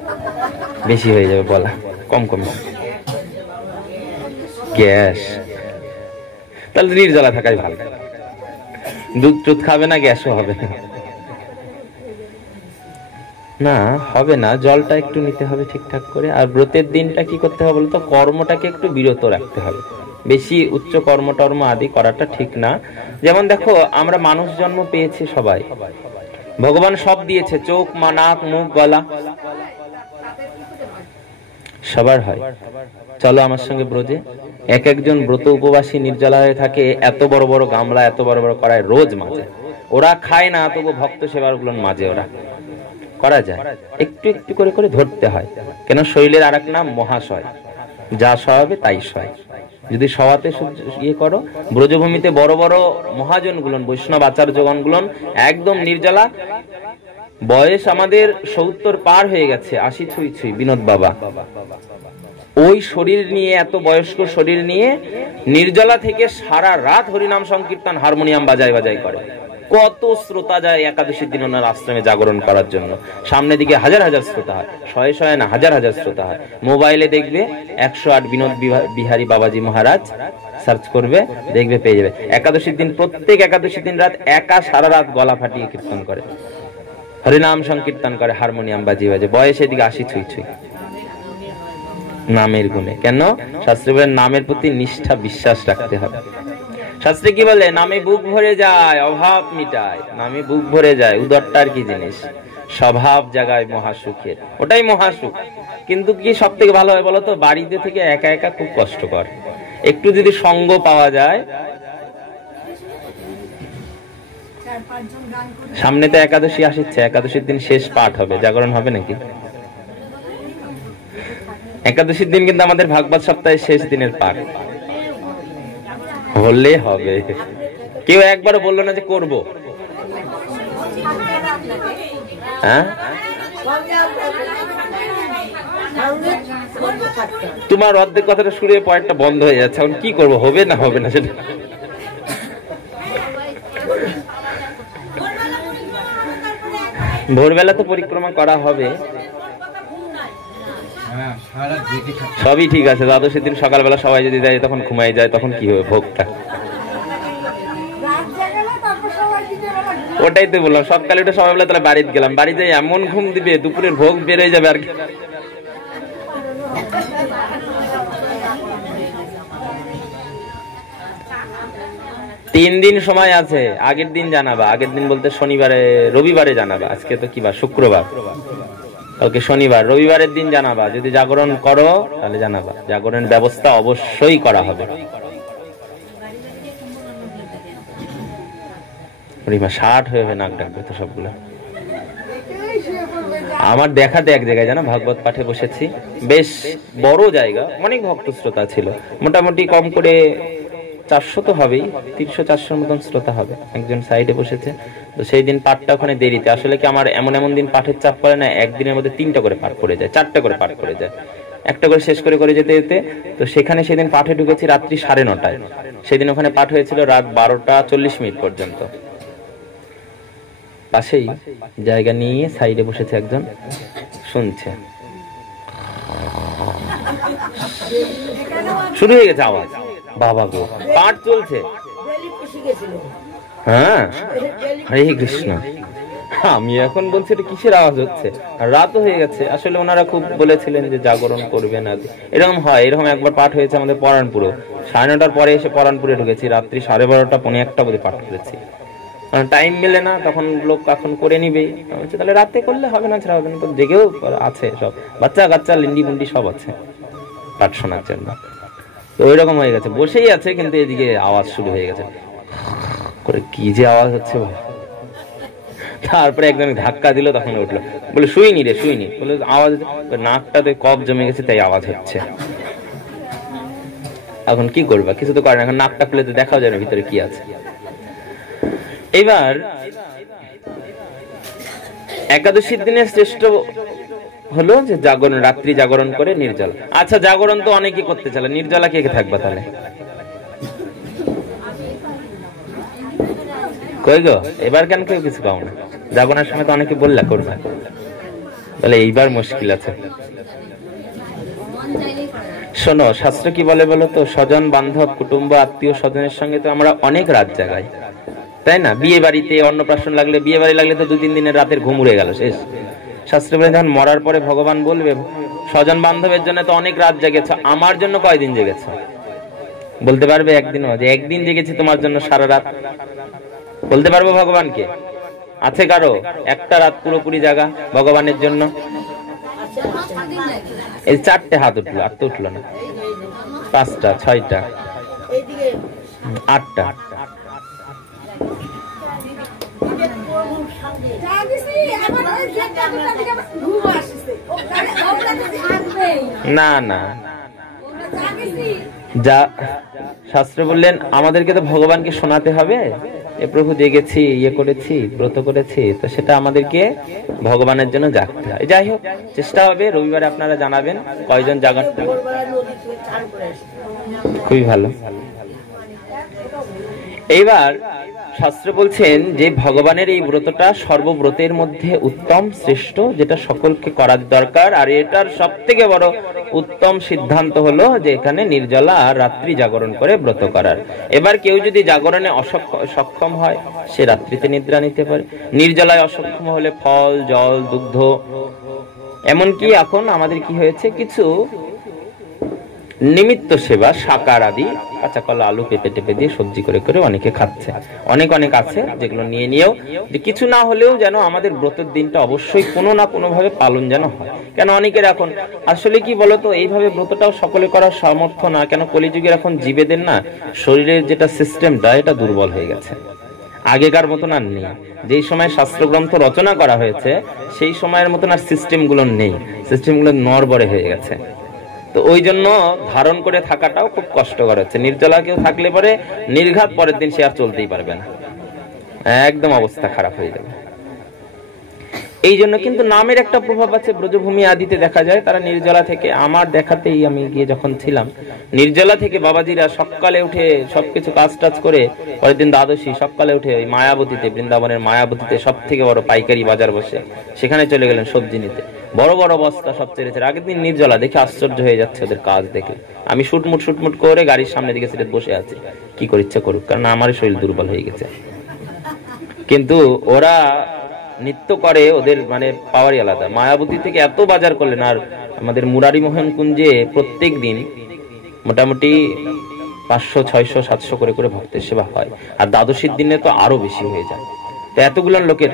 বেশি হয়ে যাবে বলা, কম গ্যাস। তাহলে নির্জলা থাকাই ভালো। দুধ টুধ খাবে না, গ্যাসও হবে না। না হবে না, জলটা একটু নিতে হবে ঠিকঠাক করে। আর ব্রতের দিনটা কি করতে হবে বলতো, কর্মটাকে একটু বিরত রাখতে হবে, বেশি উচ্চ কর্ম টর্ম আদি করাটা ঠিক না। যেমন দেখো, আমরা মানুষ জন্ম পেয়েছি সবাই, ভগবান সব দিয়েছে, চোখ, নাক, মুখ, গলা সবার হয়। চলো আমার সঙ্গে ব্রজে। এক একজন ব্রত উপবাসী নির্জলা হয়ে থাকে, এত বড় বড় গামলা, এত বড় বড় কড়াই রোজ মাঝে। ওরা খায় না, তবু ভক্ত সেবার গুলো মাঝে ওরা করা যায়। একটু একটু করে করে ধরতে হয়, কেন শরীরের আর এক নাম মহাশয়, যা সহাবে তাই সয়। যদি সওয়াতে ইয়ে করো, ব্রজভূমিতে বড় বড় মহাজন গুলন, বৈষ্ণব আচার্যগণ গুলন একদম নির্জলা, বয়স আমাদের 70 পার হয়ে গেছে, 80 ছুঁই ছুঁই বিনোদ বাবা, ওই শরীর নিয়ে, এত বয়স্ক শরীর নিয়ে নির্জলা থেকে সারা রাত হরিনাম সংকীর্তন হারমোনিয়াম বাজাই বাজাই করে। কত শ্রোতা যায় একাদশীর দিন ওনার আশ্রমে জাগরণ করার জন্য। সামনের দিকে হাজার হাজার শ্রোতা হয়, শয়ে শয়ে না, হাজার হাজার শ্রোতা হয়। মোবাইলে দেখবে 108 বিনোদ বিহারী বাবাজি মহারাজ, সার্চ করবে দেখবে, পেয়ে যাবে। একাদশীর দিন, প্রত্যেক একাদশীর দিন রাত একা সারা রাত গলা ফাটিয়ে কীর্তন করে, হরিনাম সংকীর্তন করে, হারমোনিয়াম বাজিয়ে বাজে। বয়স এদিকে 80 ছুঁই ছুঁই, নামের গুণে। কেন? শাস্ত্রে বলেন নামের প্রতি নিষ্ঠা বিশ্বাস রাখতে হবে। শাস্ত্রে কি বলে? নামে বুক ভরে যায়, অভাব মিটায়। নামে বুক ভরে যায়, উদরটার কি জিনিস? স্বভাব জাগায় মহাসুখের, ওটাই মহাসুখ। কিন্তু কি সব থেকে ভালো হয় বলতো? বাড়িতে থেকে একা একা খুব কষ্টকর, একটু যদি সঙ্গ পাওয়া যায়। সামনে তো একাদশী আসছে, একাদশীর দিন শেষ পাঠ হবে, জাগরণ হবে নাকি? একাদশীর দিন কিন্তু আমাদের ভাগবত সপ্তাহের শেষ দিনের পাঠ হলে হবে। কেউ একবারও বললো না যে করব। হ্যাঁ, তোমার অর্ধেক কথাটা শুনে পয়েন্টটা বন্ধ হয়ে যাচ্ছে। এখন কি করব, হবে না হবে না সেটা। ভোরবেলা তো পরিক্রমা করা হবে, সবই ঠিক আছে। দ্বাদশীর দিন সকালবেলা সবাই যদি যায়, তখন ঘুমাই যায়, তখন কি হবে ভোগটা? ওটাই তো বললাম, সকালে উঠে সবাই বলে তাহলে বাড়িতে গেলাম, বাড়ি যাই এমন ঘুম দিবে, দুপুরের ভোগ বের হয়ে যাবে। আর কি, 3 দিন সময় আছে। আগের দিন জানাবা, আগের দিন বলতে শনিবারে, রবিবারে জানাবা। আজকে তো কি বার? শুক্রবার, ওকে শনিবার, রবিবারের দিন জানাবা। যদি জাগরণ করো তাহলে জানাবা, জাগরণের ব্যবস্থা অবশ্যই করা হবে। 60 হয়ে নাক ডাকবে তো সবগুলো। আমার দেখাতে এক জায়গায় জানো, ভাগবত পাঠে বসেছি, বেশ বড় জায়গা, অনেক ভক্ত শ্রোতা ছিল, মোটামুটি কম করে 400 তো হবেই, 300-400 মতন শ্রোতা হবে। একজন সাইডে বসেছে। তো সেই দিন পাঠটা ওখানে দেরিতে, আসলে কি আমার এমন এমন দিন পাঠের চাপ পড়ে না, একদিনের মধ্যে 3টা করে পাঠ করে যায়, 4টা করে পাঠ করে যায়, একটা করে শেষ করে করে যেতে যেতে। তো সেখানে সেদিন পাঠে ঢুকেছি রাত্রি 9:30টায়। সেদিন ওখানে পাঠ হয়েছিল রাত 12:40 পর্যন্ত। পাশেই জায়গা নিয়ে সাইডে বসেছে একজন, শুনছে। শুরু হয়ে গেছে আওয়াজ, বাবা গো, পাঠ চলছে। হ্যাঁ, হরে কৃষ্ণ। আমি এখন বলছি এটা কিসের আওয়াজ হচ্ছে, আর রাতও হয়ে গেছে। আসলে ওনারা খুব বলেছিলেন যে জাগরণ করবেন, আর এরকম হয়। এরকম একবার পাঠ হয়েছে আমাদের পরানপুরে, 9:30টার পরে এসে পরানপুরে ঢুকেছি, রাত্রি 12:30 পৌনে 1টা অবধি পাঠ করেছি। টাইম মেলে না, তখন লোক এখন করে নিবে। তাহলে রাতে করলে হবে না, ছাড়া হবে না। তো জেগেও আছে সব, বাচ্চা কাচ্চা লিন্ডি বুন্ডি সব আছে পাঠ শোনার জন্য। তো ওই রকম হয়ে গেছে, বসেই আছে, কিন্তু এদিকে আওয়াজ শুরু হয়ে গেছে করে, কি যে আওয়াজ হচ্ছে। তারপরে একদম ধাক্কা দিল, তখন উঠলো, বলে শুইনি রে, শুইনি। বলে আওয়াজ, নাকটাতে কফ জমে গেছে, তাই আওয়াজ হচ্ছে। এখন কি করবা, কিছু তো করে না। এখন নাকটা খুলে তো দেখাও যায় না ভিতরে কি আছে। এবার একাদশীর দিনের শ্রেষ্ঠ হলো যে জাগরণ, রাত্রি জাগরণ করে নির্জলা। আচ্ছা, জাগরণ তো অনেকে করতে চাইলে, নির্জলা কে থাকবা তাহলে? কই গো, এবার কেন কেউ কিছু পাও না? জাগরণের সময় তো অনেকে বললা করবা, তাহলে এইবার মুশকিল আছে। শোনো, শাস্ত্র কি বলে বলো তো? স্বজন বান্ধব কুটুম্ব আত্মীয় স্বজনের সঙ্গে তো আমরা অনেক রাত জাগাই, তাই না? বিয়ে বাড়িতে অন্নপ্রাশন লাগলে, বিয়ে বাড়ি লাগলে তো 2-3 দিনের রাতের ঘুম উড়ে গেল, শেষ। শাস্ত্রে বলে যখন মরার পরে ভগবান বলবে, স্বজন বান্ধবের জন্য তো অনেক রাত জেগেছ, আমার জন্য কয়দিন জেগেছ? বলতে পারবে একদিনও যে একদিন জেগেছি তোমার জন্য সারা রাত? বলতে পারবো ভগবানকে? আছে কারো একটা রাত পুরোপুরি জাগা ভগবানের জন্য? এই 4টে হাত উঠলো, আর তো উঠলো না। 5টা, 6টা, 8টা। না না, যা শাস্ত্রে বললেন আমাদেরকে তো ভগবানকে শোনাতে হবে, এ প্রভু জেগেছি, ইয়ে করেছি, ব্রত করেছি, তো সেটা আমাদেরকে ভগবানের জন্য জাগতে হয়। যাই হোক, চেষ্টা হবে রবিবারে আপনারা জানাবেন কয়জন জাগার। খুবই ভালো। এইবার শাস্ত্র বলছেন যে ভগবানের এই ব্রতটা সর্বব্রতের মধ্যে উত্তম, শ্রেষ্ঠ, যেটা সকলকে করার দরকার। আর এটার সব থেকে বড় উত্তম সিদ্ধান্ত হলো যে এখানে নির্জলা আর রাত্রি জাগরণ করে ব্রত করার। এবার কেউ যদি জাগরণে সক্ষম হয়, সে রাত্রিতে নিদ্রা নিতে পারে। নির্জলায় অসক্ষম হলে ফল, জল, দুগ্ধ, এমনকি এখন আমাদের কি হয়েছে, কিছু নিমিত্ত সেবা, শাকার আদি, কাঁচা কলা, আলু, পেঁপে টেপে দিয়ে সবজি করে করে অনেকে খাচ্ছে। অনেক আছে যেগুলো নিয়েও যে কিছু না হলেও যেন আমাদের ব্রতের দিনটা অবশ্যই কোনো না কোনো ভাবে পালন যেন হয়। কেন অনেকের এখন আসলে কি বলতো, এইভাবে ব্রতটাও সকলে করার সামর্থ্য না। কেন কলিযুগের এখন জীবেদের না শরীরের যেটা সিস্টেমটা, এটা দুর্বল হয়ে গেছে, আগেকার মতন আর নেই। যেই সময় শাস্ত্রগ্রন্থ রচনা করা হয়েছে সেই সময়ের মতন আর সিস্টেমগুলো নেই, সিস্টেমগুলো নড়বড়ে হয়ে গেছে। তো ওই জন্য ধারণ করে থাকাটাও খুব কষ্টকর হচ্ছে। নির্জলা কেউ থাকলে পরে নির্ঘাত পরের দিন সে আর চলতেই পারবে না, একদম অবস্থা খারাপ হয়ে যাবে। এই জন্য কিন্তু নামের একটা প্রভাব আছে। ব্রজভূমি আদিতে দেখা যায় তারা নির্জলা থেকে, আমার দেখাতেই আমি গিয়ে যখন ছিলাম, নির্জলা থেকে বাবাজিরা সকালে উঠে সবকিছু কাজ টাজ করে, পরের দিন দ্বাদশী সকালে উঠে ওই মায়াবতীতে, বৃন্দাবনের মায়াবতীতে সব থেকে বড় পাইকারি বাজার বসে, সেখানে চলে গেলেন সবজি নিতে। বড় বড় বস্তা সব চেড়েছে। আগের দিন নির্জলা, দেখে আশ্চর্য হয়ে যাচ্ছে ওদের কাজ দেখে। আমি শুটমুট করে গাড়ির সামনে দিকে সিটে বসে আছি, কি করে ইচ্ছা করুক, কারণ আমার শরীর দুর্বল হয়ে গেছে। কিন্তু ওরা নিত্য করে, ওদের মানে পাওয়ারই আলাদা। মায়াবতী থেকে এত বাজার করলেন। আর আমাদের মুরারি মোহন কুঞ্জে প্রত্যেক দিন মোটামুটি 500, 600, 700 করে করে ভক্তের সেবা হয়। আর দ্বাদশীর দিনে তো আরো বেশি হয়ে যায়। তো এতগুলো লোকের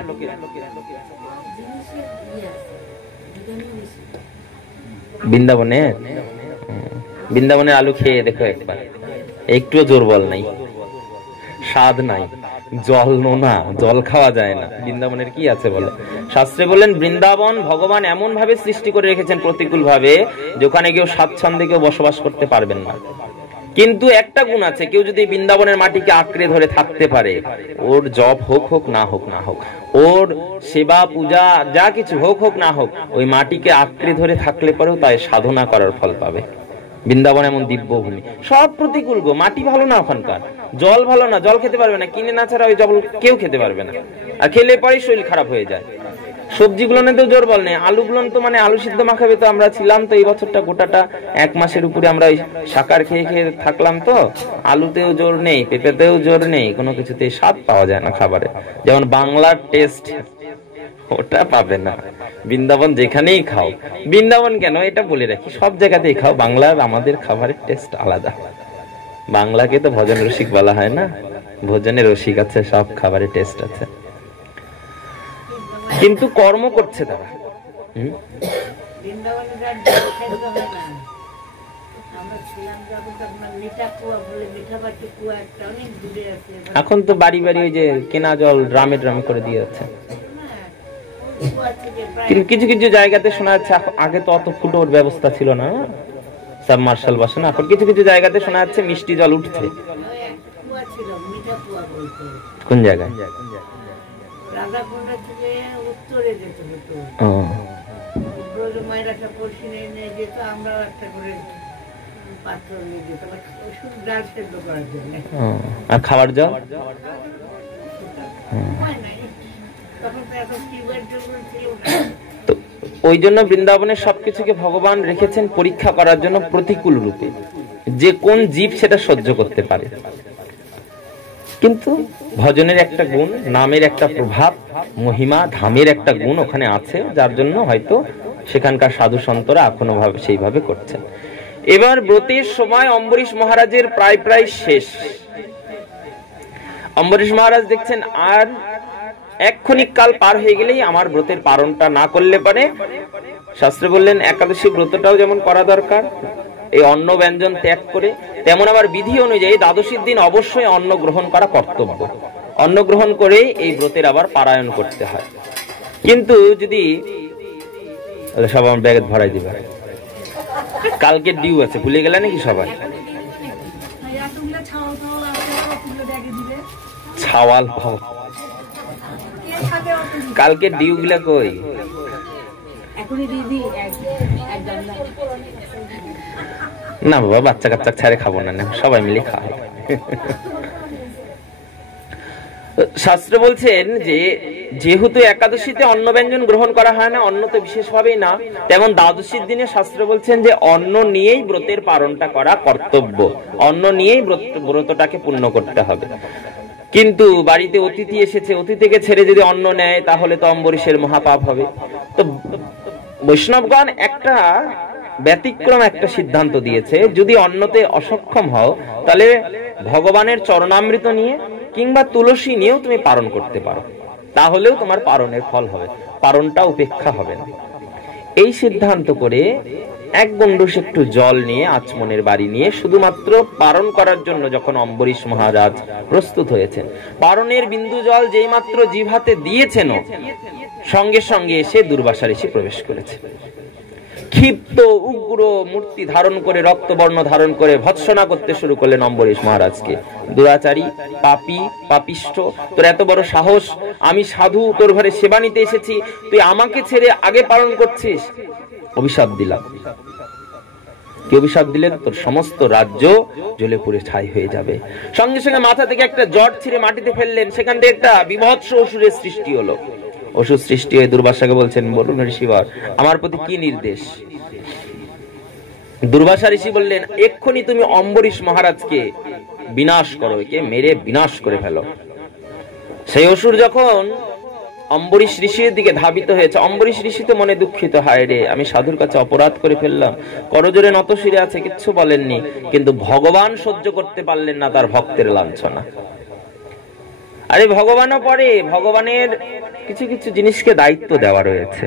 বৃন্দাবনের আলু খেয়ে দেখো একবার, একটুও জোর বল নাই, স্বাদ নাই, জল নোনা, জল খাওয়া যায় না। বৃন্দাবনের কি আছে বলো? শাস্ত্রে বললেন বৃন্দাবন ভগবান এমন ভাবে সৃষ্টি করে রেখেছেন প্রতিকূল ভাবে, যেখানে কেউ স্বাচ্ছন্দ্যে কেউ বসবাস করতে পারবেন না। কিন্তু একটা গুণ আছে, কেউ যদি বৃন্দাবনের মাটিকে আঁকড়ে ধরে থাকতে পারে, ওর জপ হোক না হোক, ওর সেবা পূজা যা কিছু হোক না হোক, ওই মাটিকে আঁকড়ে ধরে থাকলে পরেও তাই সাধনা করার ফল পাবে। বৃন্দাবন এমন দিব্য ভূমি, সব প্রতিকূল গো। মাটি ভালো না ওখানকার, জল ভালো না, জল খেতে পারবে না, কিনে না ছাড়া ওই জল কেউ খেতে পারবে না, আর খেলে পরেই শরীর খারাপ হয়ে যায়। সবজিগুলো তো জোর বল নেই, আলুগুলো তো মানে আলু সিদ্ধ মাখাবে। তো আমরা ছিলাম তো এই বছরটা গোটাটা 1 মাসের উপরে আমরা শাকার খেয়ে থাকলাম, তো আলুতেও জোর নেই, পেঁপেতেও জোর নেই, কোনো কিছুতে স্বাদ পাওয়া যায় না খাবারে। যেমন বাংলার টেস্ট ওটা পাবে না বৃন্দাবন, যেখানেই খাও। বৃন্দাবন কেন এটা বলে রাখি, সব জায়গাতেই খাও, বাংলার আমাদের খাবারের টেস্ট আলাদা। বাংলাকে তো ভজন রসিক বলা হয় না, ভোজনের রসিক আছে, সব খাবারের টেস্ট আছে, কিন্তু কর্ম করছে তারা। এখন তো বাড়ি ওই যে কেনা জল ড্রামে করে দিয়ে যাচ্ছে। কিন্তু কিছু কিছু জায়গাতে শোনা যাচ্ছে, আগে তো অত ফুটোর ব্যবস্থা ছিল না, সাবমার্শাল বসে না, এখন কিছু কিছু জায়গাতে শোনা যাচ্ছে মিষ্টি জল উঠছে। কোন জায়গায়? আর খাবার জল ওই জন্য বৃন্দাবনের সবকিছুকে ভগবান রেখেছেন পরীক্ষা করার জন্য প্রতিকূল রূপে, যে কোন জীব সেটা সহ্য করতে পারে। কিন্তু ভজনের একটা গুণ, নামের একটা প্রভাব, মহিমা, ধামের একটা গুণ ওখানে আছে, যার জন্য হয়তো সেখানকার সাধু সন্তরা এখনো সেইভাবে করছেন। এবার ব্রতের সময় অম্বরীশ মহারাজের প্রায় প্রায় শেষ। অম্বরীশ মহারাজ দেখছেন আর এক্ষণিক কাল পার হয়ে গেলেই আমার ব্রতের পারণটা না করলে পারে। শাস্ত্রে বললেন একাদশী ব্রতটাও যেমন করা দরকার এই অন্ন ব্যঞ্জন ত্যাগ করে, তেমন আবার বিধি অনুযায়ী দ্বাদশীর দিন অবশ্যই অন্ন গ্রহণ করা কর্তব্য। অন্ন গ্রহণ করে এই ব্রতের আবার পারায়ণ করতে হয়। কিন্তু যদি সব আমার ব্যাগে ভরাই দিবে, কালকে ডিউ আছে, ভুলে গেলে নাকি সবাই? ছাওয়াল কালকে ডিউ গুলা কই? না বাবা, বাচ্চা কাচ্চা ছাড়ে খাবো না, সবাই মিলে খাওয়া। শাস্ত্র বলছেন যে যেহেতু একাদশীতে অন্ন ব্যঞ্জন গ্রহণ করা হয় না, অন্ন তো বিশেষভাবেই না, তেমন দ্বাদশীর দিনে শাস্ত্র বলছেন যে অন্ন নিয়েই ব্রতের পালনটা করা কর্তব্য, অন্ন নিয়েই ব্রতটাকে পূর্ণ করতে হবে। কিন্তু বাড়িতে অতিথি এসেছে, অতিথিকে ছেড়ে যদি অন্ন নেয় তাহলে তো অম্বরীশের মহাপাপ হবে। তো বৈষ্ণবগণ একটা ব্যতিক্রম একটা সিদ্ধান্ত দিয়েছে, যদি অন্নতে অসক্ষম হও তাহলে ভগবানের চরণামৃত নিয়ে কিংবা তুলসী নিয়েও তুমি পালন করতে পারো, তাহলেও তোমার পালনের ফল হবে, পালনটা উপেক্ষা হবে না। এই সিদ্ধান্ত করে এক গণ্ডূষ একটু জল নিয়ে আচমনের বাড়ি নিয়ে শুধুমাত্র পালন করার জন্য যখন অম্বরীশ মহারাজ প্রস্তুত হয়েছেন, পালনের বিন্দু জল যেই মাত্র জিহ্বাতে দিয়েছেন, সঙ্গে সঙ্গে এসে দুর্বাসা ঋষি প্রবেশ করেছে। ক্ষিপ্ত উগ্র মূর্তি ধারণ করে, রক্তবর্ণ ধারণ করে ভৎসনা করতে শুরু করলেন অম্বরীশ মহারাজকে। দুরাচারী, পাপী, পাপিষ্ঠ, তোর এত বড় সাহস, আমি সাধু, তোর ঘরে সেবা নিতে এসেছি, তুই আমাকে ছেড়ে আগে পালন করছিস। অভিশাপ দিলাম। কি অভিশাপ দিলেন? তোর সমস্ত রাজ্য জ্বলে পুড়ে ছাই হয়ে যাবে। সঙ্গে সঙ্গে মাথা থেকে একটা জট ছিঁড়ে মাটিতে ফেললেন, সেখান থেকে একটা বিভৎস অসুরের সৃষ্টি হলো। অসুর সৃষ্টি হয়ে দুর্বাসাকে বলছেন, বলুন ঋষিবর, আমার প্রতি কি নির্দেশ? দুর্বাসা ঋষি বললেন, এক্ষুনি তুমি অম্বরীশ মহারাজকে বিনাশ করো, একে মেরে বিনাশ করে ফেলো। সেই অসুর যখন অম্বরীশ ঋষির দিকে ধাবিত হয়েছে, অম্বরীশ ঋষি তো মনে দুঃখিত, হায় রে, আমি সাধুর কাছে অপরাধ করে ফেললাম। করজোরে নত শিরে আছে, কিচ্ছু বলেননি, কিন্তু ভগবান সহ্য করতে পারলেন না তার ভক্তের লাঞ্ছনা। আরে ভগবানও পরে, ভগবানের কিছু কিছু জিনিসকে দায়িত্ব দেওয়া রয়েছে,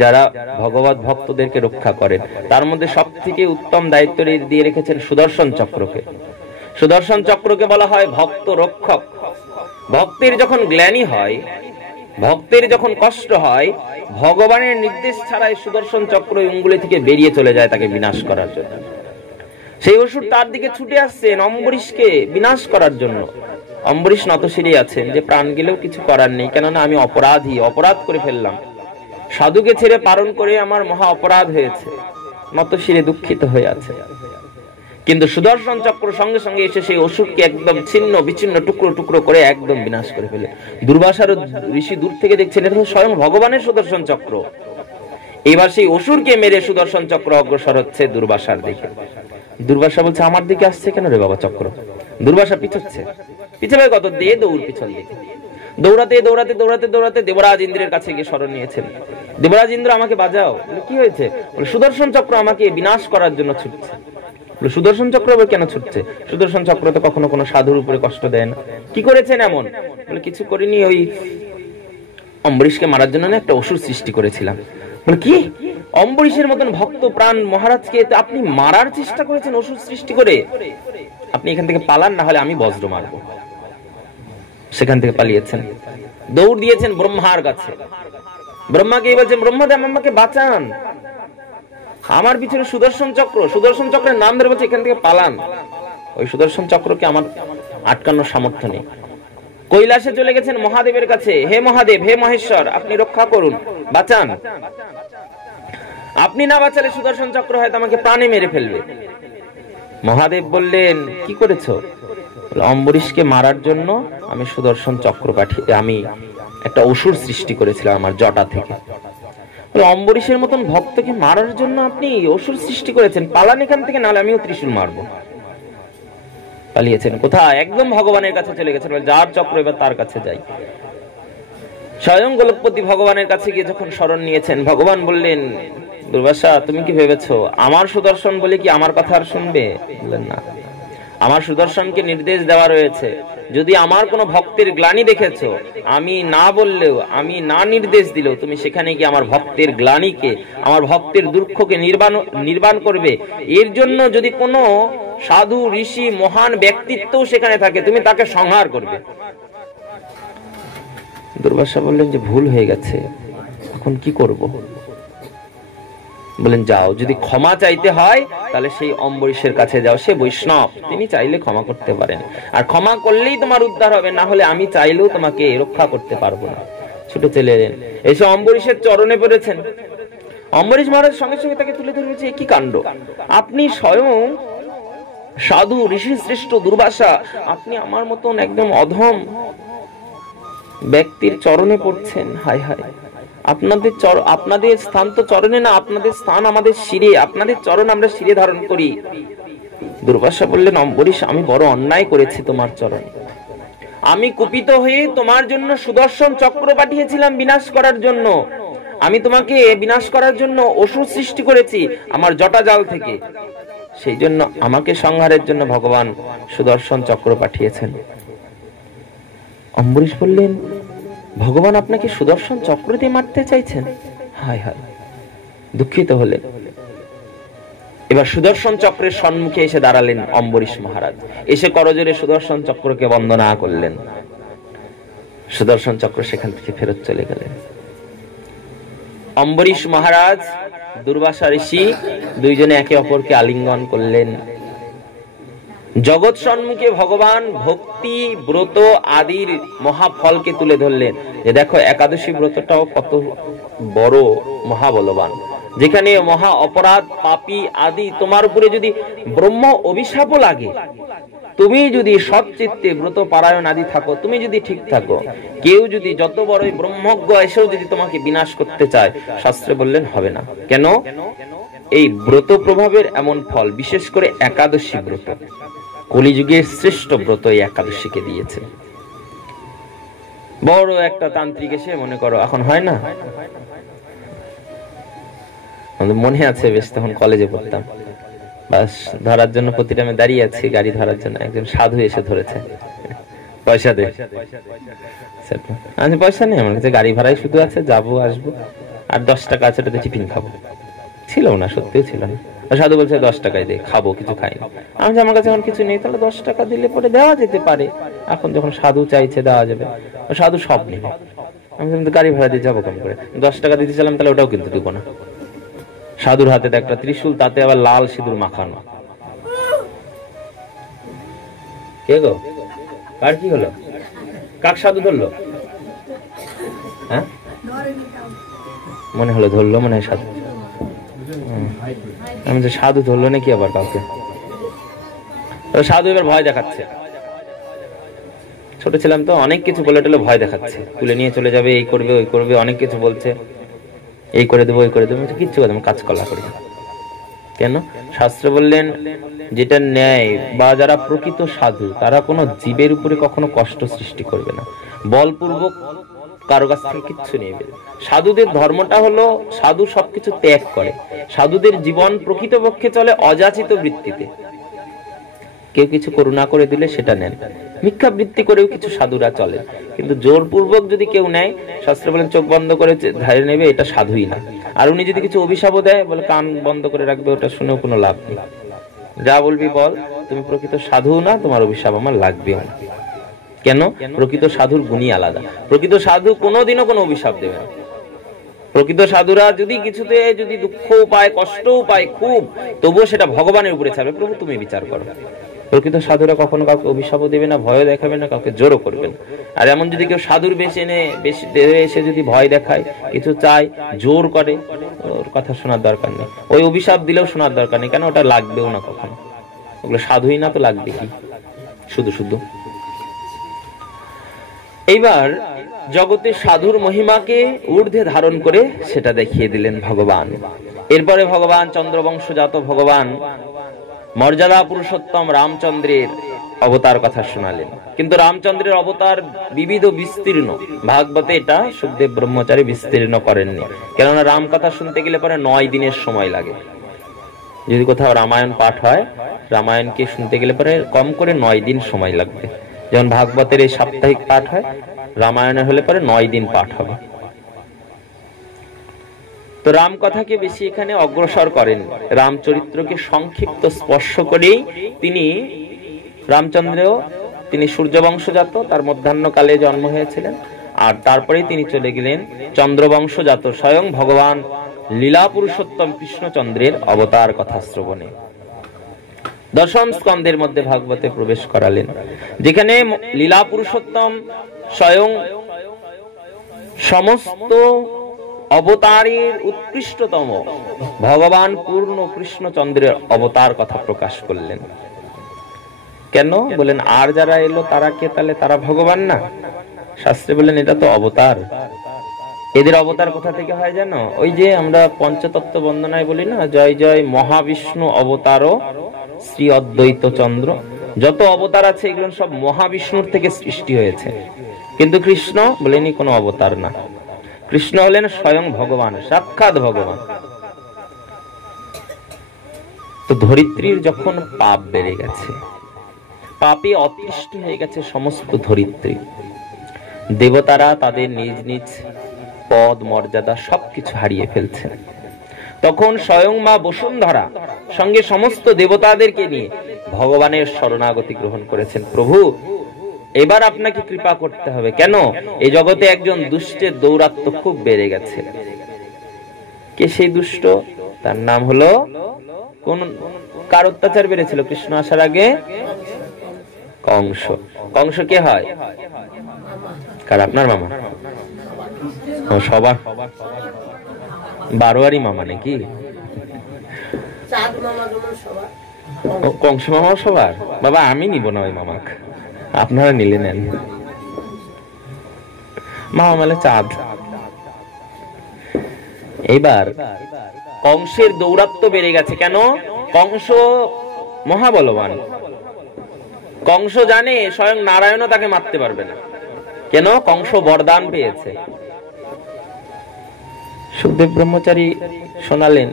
যারা ভগবত ভক্তদেরকে রক্ষা করেন। তার মধ্যে সব থেকে উত্তম দায়িত্ব দিয়ে রেখেছেন সুদর্শন চক্রকে। সুদর্শন চক্রকে বলা হয় ভক্ত রক্ষক। ভক্তের যখন গ্লানি হয়, ভক্তের যখন কষ্ট হয়, ভগবানের নির্দেশ ছাড়াই সুদর্শন চক্র অঙ্গুলি থেকে বেরিয়ে চলে যায় তাকে বিনাশ করার জন্য। সেই অসুর তার দিকে ছুটে আসছেন অম্বরীশকে বিনাশ করার জন্য। অম্বরীশ নতশিরে আছেন যে প্রাণ গেলেও কিছু করার নেই, কেননা আমি অপরাধী, অপরাধ করে ফেললাম, সাধুকে ছেড়ে পালন করে আমার মহা অপরাধ হয়েছে, নতশিরে দুঃখিত হয়ে আছে। কিন্তু সুদর্শন চক্র সঙ্গে সঙ্গে এসে সেই অসুরকে একদম ছিন্ন বিচ্ছিন্ন টুকরো টুকরো করে একদম বিনাশ করে ফেলে। দুর্বাসার ঋষি দূর থেকে দেখছেন এটা স্বয়ং ভগবানের সুদর্শন চক্র। এবার সেই অসুরকে মেরে সুদর্শন চক্র অগ্রসর হচ্ছে দুর্বাসার দিকে। দুর্বাসা বলছে, আমার দিকে আসছে কেন রে বাবা চক্র? দুর্বাসা পিছচ্ছে, পিছাবে কত দিয়ে দৌড় পিছন দিকে। দৌড়াতে দৌড়াতে দৌড়াতে দৌড়াতে দেবরাজ ইন্দ্রের কাছে গিয়ে শরণ নিয়েছেন। দেবরাজ ইন্দ্র, আমাকে বাঁচাও। কি হয়েছে? সুদর্শন চক্র আমাকে বিনাশ করার জন্য ছুটছে। সুদর্শন চক্র কেন ছুটছে? সুদর্শন চক্র তো কখনো কোনো সাধুর উপরে কষ্ট দেয় না। কি করেছেন এমন? বলে কিছু করিনি, ওই অম্বরীশকে মারার জন্য না একটা অসুর সৃষ্টি করেছিলাম। বলে কি? অম্বরীশের মতন ভক্ত প্রাণ মহারাজকে আপনি মারার চেষ্টা করেছেন অসুর সৃষ্টি করে? আপনি এখান থেকে পালান, না হলে আমি বজ্র মারবো। সেখান থেকে পালিয়েছেন, দৌড় দিয়েছেন ব্রহ্মার কাছে। ব্রহ্মাকে বলছেন, ব্রহ্মদেব আমাকে বাঁচান, আমার পিছনে সুদর্শন চক্র। সুদর্শন চক্রের নাম ধরে বলছে এখান থেকে পালান। ওই সুদর্শন চক্রকে আমার আটকানোর সামর্থ্য নেই। কৈলাসে চলে গেছেন মহাদেবের কাছে, হে মহাদেব, হে মহেশ্বর, আপনি রক্ষা করুন, বাঁচান। আপনি না বাঁচালে সুদর্শন চক্র হয়তো আমাকে প্রাণে মেরে ফেলবে। মহাদেব বললেন, কি করেছো? অম্বরীশকে মারার জন্য আমি সুদর্শন চক্র পাঠিয়ে আমি একটা অসুর সৃষ্টি করেছিলাম আমার জটা থেকে। অম্বরীশের মতন ভক্তকে মারার জন্য আপনি অসুর সৃষ্টি করেছেন, পালান এখান থেকে, নাহলে আমিও ত্রিশূল মারবো। পালিয়েছেন কোথায়? একদম ভগবানের কাছে চলে গেছেন, যার চক্র এবার তার কাছে যাই। স্বয়ং গোলকপতি ভগবানের কাছে গিয়ে যখন শরণ নিয়েছেন, ভগবান বললেন, দুর্বাসা তুমি কি ভেবেছো আমার সুদর্শন বলে কি আমার কথা আর শুনবে? বললেন না, আমার সুদর্শনকে নির্দেশ দেওয়া রয়েছে, যদি আমার কোনো ভক্তের গ্লানি দেখেছো, আমি না বললেও, আমি না নির্দেশ দিলেও তুমি সেখানে গিয়ে আমার ভক্তের গ্লানিকে, আমার ভক্তের দুঃখকে নির্বাণ করবে। এর জন্য যদি কোনো সাধু ঋষি মহান ব্যক্তিত্ব সেখানে থাকে, তুমি তাকে সংহার করবে। দুর্বাসা বললেন যে ভুল হয়ে গেছে, এখন কি করব? বলেন যাও, যদি ক্ষমা চাইতে হয় তাহলে সেই অম্বরীশের কাছে যাও, সে বৈষ্ণব, তিনি চাইলে ক্ষমা করতে পারেন, আর ক্ষমা করলেই তোমার উদ্ধার হবে, না হলে আমি চাইলেও তোমাকে রক্ষা করতে পারবো না। ছুটে চলে এলেন, এসে অম্বরীশের চরণে পড়েছেন। অম্বরীশ মহারাজ সঙ্গে সঙ্গে তাকে তুলে ধরে বলছে, কি কাণ্ড, আপনি স্বয়ং সাধু ঋষি শ্রেষ্ঠ দুর্বাসা, আপনি আমার মতন একদম অধম ব্যক্তির চরণে পড়ছেন। হায় হায়, আপনাদের স্থান তো চরণে না, আপনাদের স্থান আমাদের শিরে, আপনাদের চরণ আমরা শিরে ধারণ করি। দুর্বাসা বললেন, অম্বরীশ আমি বড় অন্যায় করেছি তোমার চরণে, আমি কুপিত হয়ে তোমার জন্য সুদর্শন চক্র পাঠিয়েছিলাম বিনাশ করার জন্য, আমি তোমাকে বিনাশ করার জন্য অসুর সৃষ্টি করেছি আমার জটা জাল থেকে, সেই জন্য আমাকে সংহারের জন্য ভগবান সুদর্শন চক্র পাঠিয়েছেন। অম্বরীশ বললেন, ভগবান আপনাকে সুদর্শন চক্র দিয়ে মারতে চাইছেন? হায় হায়, দুঃখিত হলেন। এবার সুদর্শন চক্রের সম্মুখে এসে দাঁড়ালেন অম্বরীশ মহারাজ, এসে করজোরে সুদর্শন চক্রকে বন্দনা করলেন। সুদর্শন চক্র সেখান থেকে ফেরত চলে গেলেন। অম্বরীশ মহারাজ, দুর্বাসা ঋষি দুইজনে একে অপরকে আলিঙ্গন করলেন। জগৎ সম্মুখে ভগবান ভক্তি ব্রত আদির মহাফলকে তুলে ধরলেন, যে দেখো একাদশী ব্রতটাও কত বড় মহাবলবান, যেখানে মহা অপরাধ পাপী আদি তোমার উপরে যদি ব্রহ্ম অভিশাপও লাগে, তুমি যদি সৎচিত্তে ব্রত পারায়ণ আদি থাকো, তুমি যদি ঠিক থাকো, কেউ যদি যত বড়ই ব্রহ্মজ্ঞ এসেও যদি তোমাকে বিনাশ করতে চায়, শাস্ত্রে বললেন হবে না। কেন? এই ব্রত প্রভাবের এমন ফল, বিশেষ করে একাদশী ব্রত, কলিযুগের শ্রেষ্ঠ ব্রত এই একাদশীকে দিয়েছে। বড় একটা তান্ত্রিক এসে, মনে করো এখন হয় না, মনে আছে বেশ, তখন কলেজে পড়তাম, বাস ধরার জন্য প্রতিটামে দাঁড়িয়ে আছি, গাড়ি ধরার জন্য একজন সাধু এসে ধরেছে, পয়সা দে। আমি পয়সা নেই আমার কাছে, গাড়ি ভাড়াই শুধু আছে, যাবো আসবো, আর 10 টাকা আছে, ওটাতে টিফিন খাবো। ছিল না, সত্যিও ছিল না। সাধু বলছে 10 টাকায় দে, খাবো, কিছু খাই না। আমি আমার কাছে এখন কিছু নেই, তাহলে 10 টাকা দিলে পরে দেওয়া যেতে পারে। এখন যখন সাধু চাইছে দেওয়া যাবে, সাধু সব নেবে। আমি গাড়ি ভাড়া দিয়ে যাবো কেমন করে, 10 টাকা দিতে চাইলাম, তাহলে ওটাও কিন্তু দিব না। সাধুর হাতে একটা ত্রিশূল, তাতে আবার লাল সিঁদুর মাখানো। কে গো, কার কি হলো? কাক সাধু ধরলো? হ্যাঁ মনে হলো ধরলো, মনে হয় সাধু। আমি তো সাধু ধরলো নাকি আবার কাউকে? সাধু এবার ভয় দেখাচ্ছে, ছোট ছিলাম তো, অনেক কিছু বলে টলে ভয় দেখাচ্ছে, তুলে নিয়ে চলে যাবে, এই করবে ওই করবে, অনেক কিছু বলছে, এই করে দেবো ওই করে দেবো, কিচ্ছু কথা কাজ কলা করি। কেন? শাস্ত্র বললেন যেটা ন্যায়, বা যারা প্রকৃত সাধু তারা কোনো জীবের উপরে কখনো কষ্ট সৃষ্টি করবে না, বলপূর্বক কারো কাছ থেকে কিচ্ছু নেবে। সাধুদের ধর্মটা হলো, সাধু সবকিছু ত্যাগ করে, সাধুদের জীবন প্রকৃতপক্ষে চলে অযাচিত বৃত্তিতে। কেউ কিছু করুণা করে দিলে সেটা নেন, মিথ্যা বৃত্তি করেও কিছু সাধুরা চলে, কিন্তু জোরপূর্বক যদি কেউ নেয়, শাস্ত্র বলেন চোখ বন্ধ করে ধারে নেবে, এটা সাধুই না। আর উনি যদি কিছু অভিশাপও দেয়, বলে কান বন্ধ করে রাখবে, ওটা শুনেও কোনো লাভ নেই। যা বলবি বল, তুমি প্রকৃত সাধু না, তোমার অভিশাপ আমার লাগবেও না। কেন? প্রকৃত সাধুর গুণই আলাদা। প্রকৃত সাধু কোনোদিনও কোনো অভিশাপ দেবে না। প্রকৃত সাধুরা যদি কিছুতে যদি দুঃখও পায়, কষ্টও পায় খুব, তবুও সেটা ভগবানের উপরে ছাড়বে, প্রভু তুমি বিচার করো। প্রকৃত সাধুরা কখনো কাউকে অভিশাপও দেবে না, ভয় দেখাবে না, কাউকে জোরও করবে না। আর এমন যদি কেউ সাধুর বেশ এনে বেশি এসে যদি ভয় দেখায়, কিছু চায়, জোর করে, ওর কথা শোনার দরকার নেই, ওই অভিশাপ দিলেও শোনার দরকার নেই। কেন? ওটা লাগবেও না কখনো, ওগুলো সাধুই না, তো লাগবে কি শুধু শুধু। এইবার জগতে সাধুর মহিমাকে ঊর্ধ্বে ধারণ করে সেটা দেখিয়ে দিলেন ভগবান। এরপরে ভগবান চন্দ্রবংশজাত ভগবান মর্যাদা পুরুষোত্তম রামচন্দ্রের অবতার কথা শোনালেন। কিন্তু রামচন্দ্রের অবতার বিবিধ বিস্তীর্ণ, ভাগবতে এটা সুখদেব ব্রহ্মচারী বিস্তীর্ণ করেননি, কেননা রাম কথা শুনতে গেলে পরে 9 দিনের সময় লাগে। যদি কোথাও রামায়ণ পাঠ হয়, রামায়ণকে শুনতে গেলে পরে কম করে 9 দিন সময় লাগবে। যেমন ভাগবতের এই সাপ্তাহিক পাঠ হয়, রামায়ণের হলে পরে 9 দিন পাঠ হবে। তো রাম কথাকে বেশি এখানে অগ্রসর করেন, রামচরিত্রকে সংক্ষিপ্ত স্পর্শ করেই তিনি রামচন্দ্রেও তিনি সূর্যবংশজাত, তার মধ্যাহ্নকালে জন্ম হয়েছিলেন। আর তারপরেই তিনি চলে গেলেন চন্দ্রবংশজাত স্বয়ং ভগবান লীলা পুরুষোত্তম কৃষ্ণচন্দ্রের অবতার কথা শ্রবণে। দশম স্কন্ধের মধ্যে ভাগবতে প্রবেশ করালেন, যেখানে লীলা পুরুষোত্তম স্বয়ং সমস্ত অবতারের উৎকৃষ্টতম ভগবান পূর্ণ কৃষ্ণচন্দ্রের অবতার কথা প্রকাশ করলেন। কেন বলেন, আর যারা এলো তারা কে, তাহলে তারা ভগবান না? শাস্ত্রে বলেন এটা তো অবতার। এদের অবতার কোথা থেকে হয় জানো? ওই যে আমরা পঞ্চতত্ত্ব বন্দনায় বলি না, জয় জয় মহাবিষ্ণু অবতার শ্রী অদ্বৈত চন্দ্র। যত অবতার আছে এগুলো সব মহাবিষ্ণুর থেকে সৃষ্টি হয়েছে। কিন্তু কৃষ্ণ বলেনি কোনো অবতার না, কৃষ্ণ হলেন স্বয়ং ভগবান, সাক্ষাৎ ভগবান। তো ধরিত্রীর যখন পাপ বেড়ে গেছে, পাপে অতিষ্ঠ হয়ে গেছে সমস্ত ধরিত্রী, দেবতারা তাদের নিজ নিজ পদ মর্যাদা সবকিছু হারিয়ে ফেলছে। তখন স্বয়ং মা বসুন্ধরা সঙ্গে সমস্ত দেবতাদেরকে নিয়ে ভগবানের শরণাগতি গ্রহণ করেছেন। প্রভু, এবার আপনাকে কৃপা করতে হবে। কেন? এই জগতে একজন দুষ্টের দৌরাত্ম্য খুব বেড়ে গেছে। কে সেই দুষ্ট? তার নাম হলো, কোন কার অত্যাচার বেড়েছিল কৃষ্ণ আসার আগে? কংস। কংস কে হয়? কার? আপনার মামা? সবার 12 মামা নাকি? কংস মামাও সবার? বাবা আমি নিব না ওই মামাক, আপনারা নিলে নেন। মামা মানে চাঁদ। এইবার কংসের দৌরাত্ম্য বেড়ে গেছে। কেন? কংস মহাবলবান। কংস জানে স্বয়ং নারায়ণও তাকে মারতে পারবে না। কেন? কংস বরদান পেয়েছে। সুখদেব ব্রহ্মচারী শোনালেন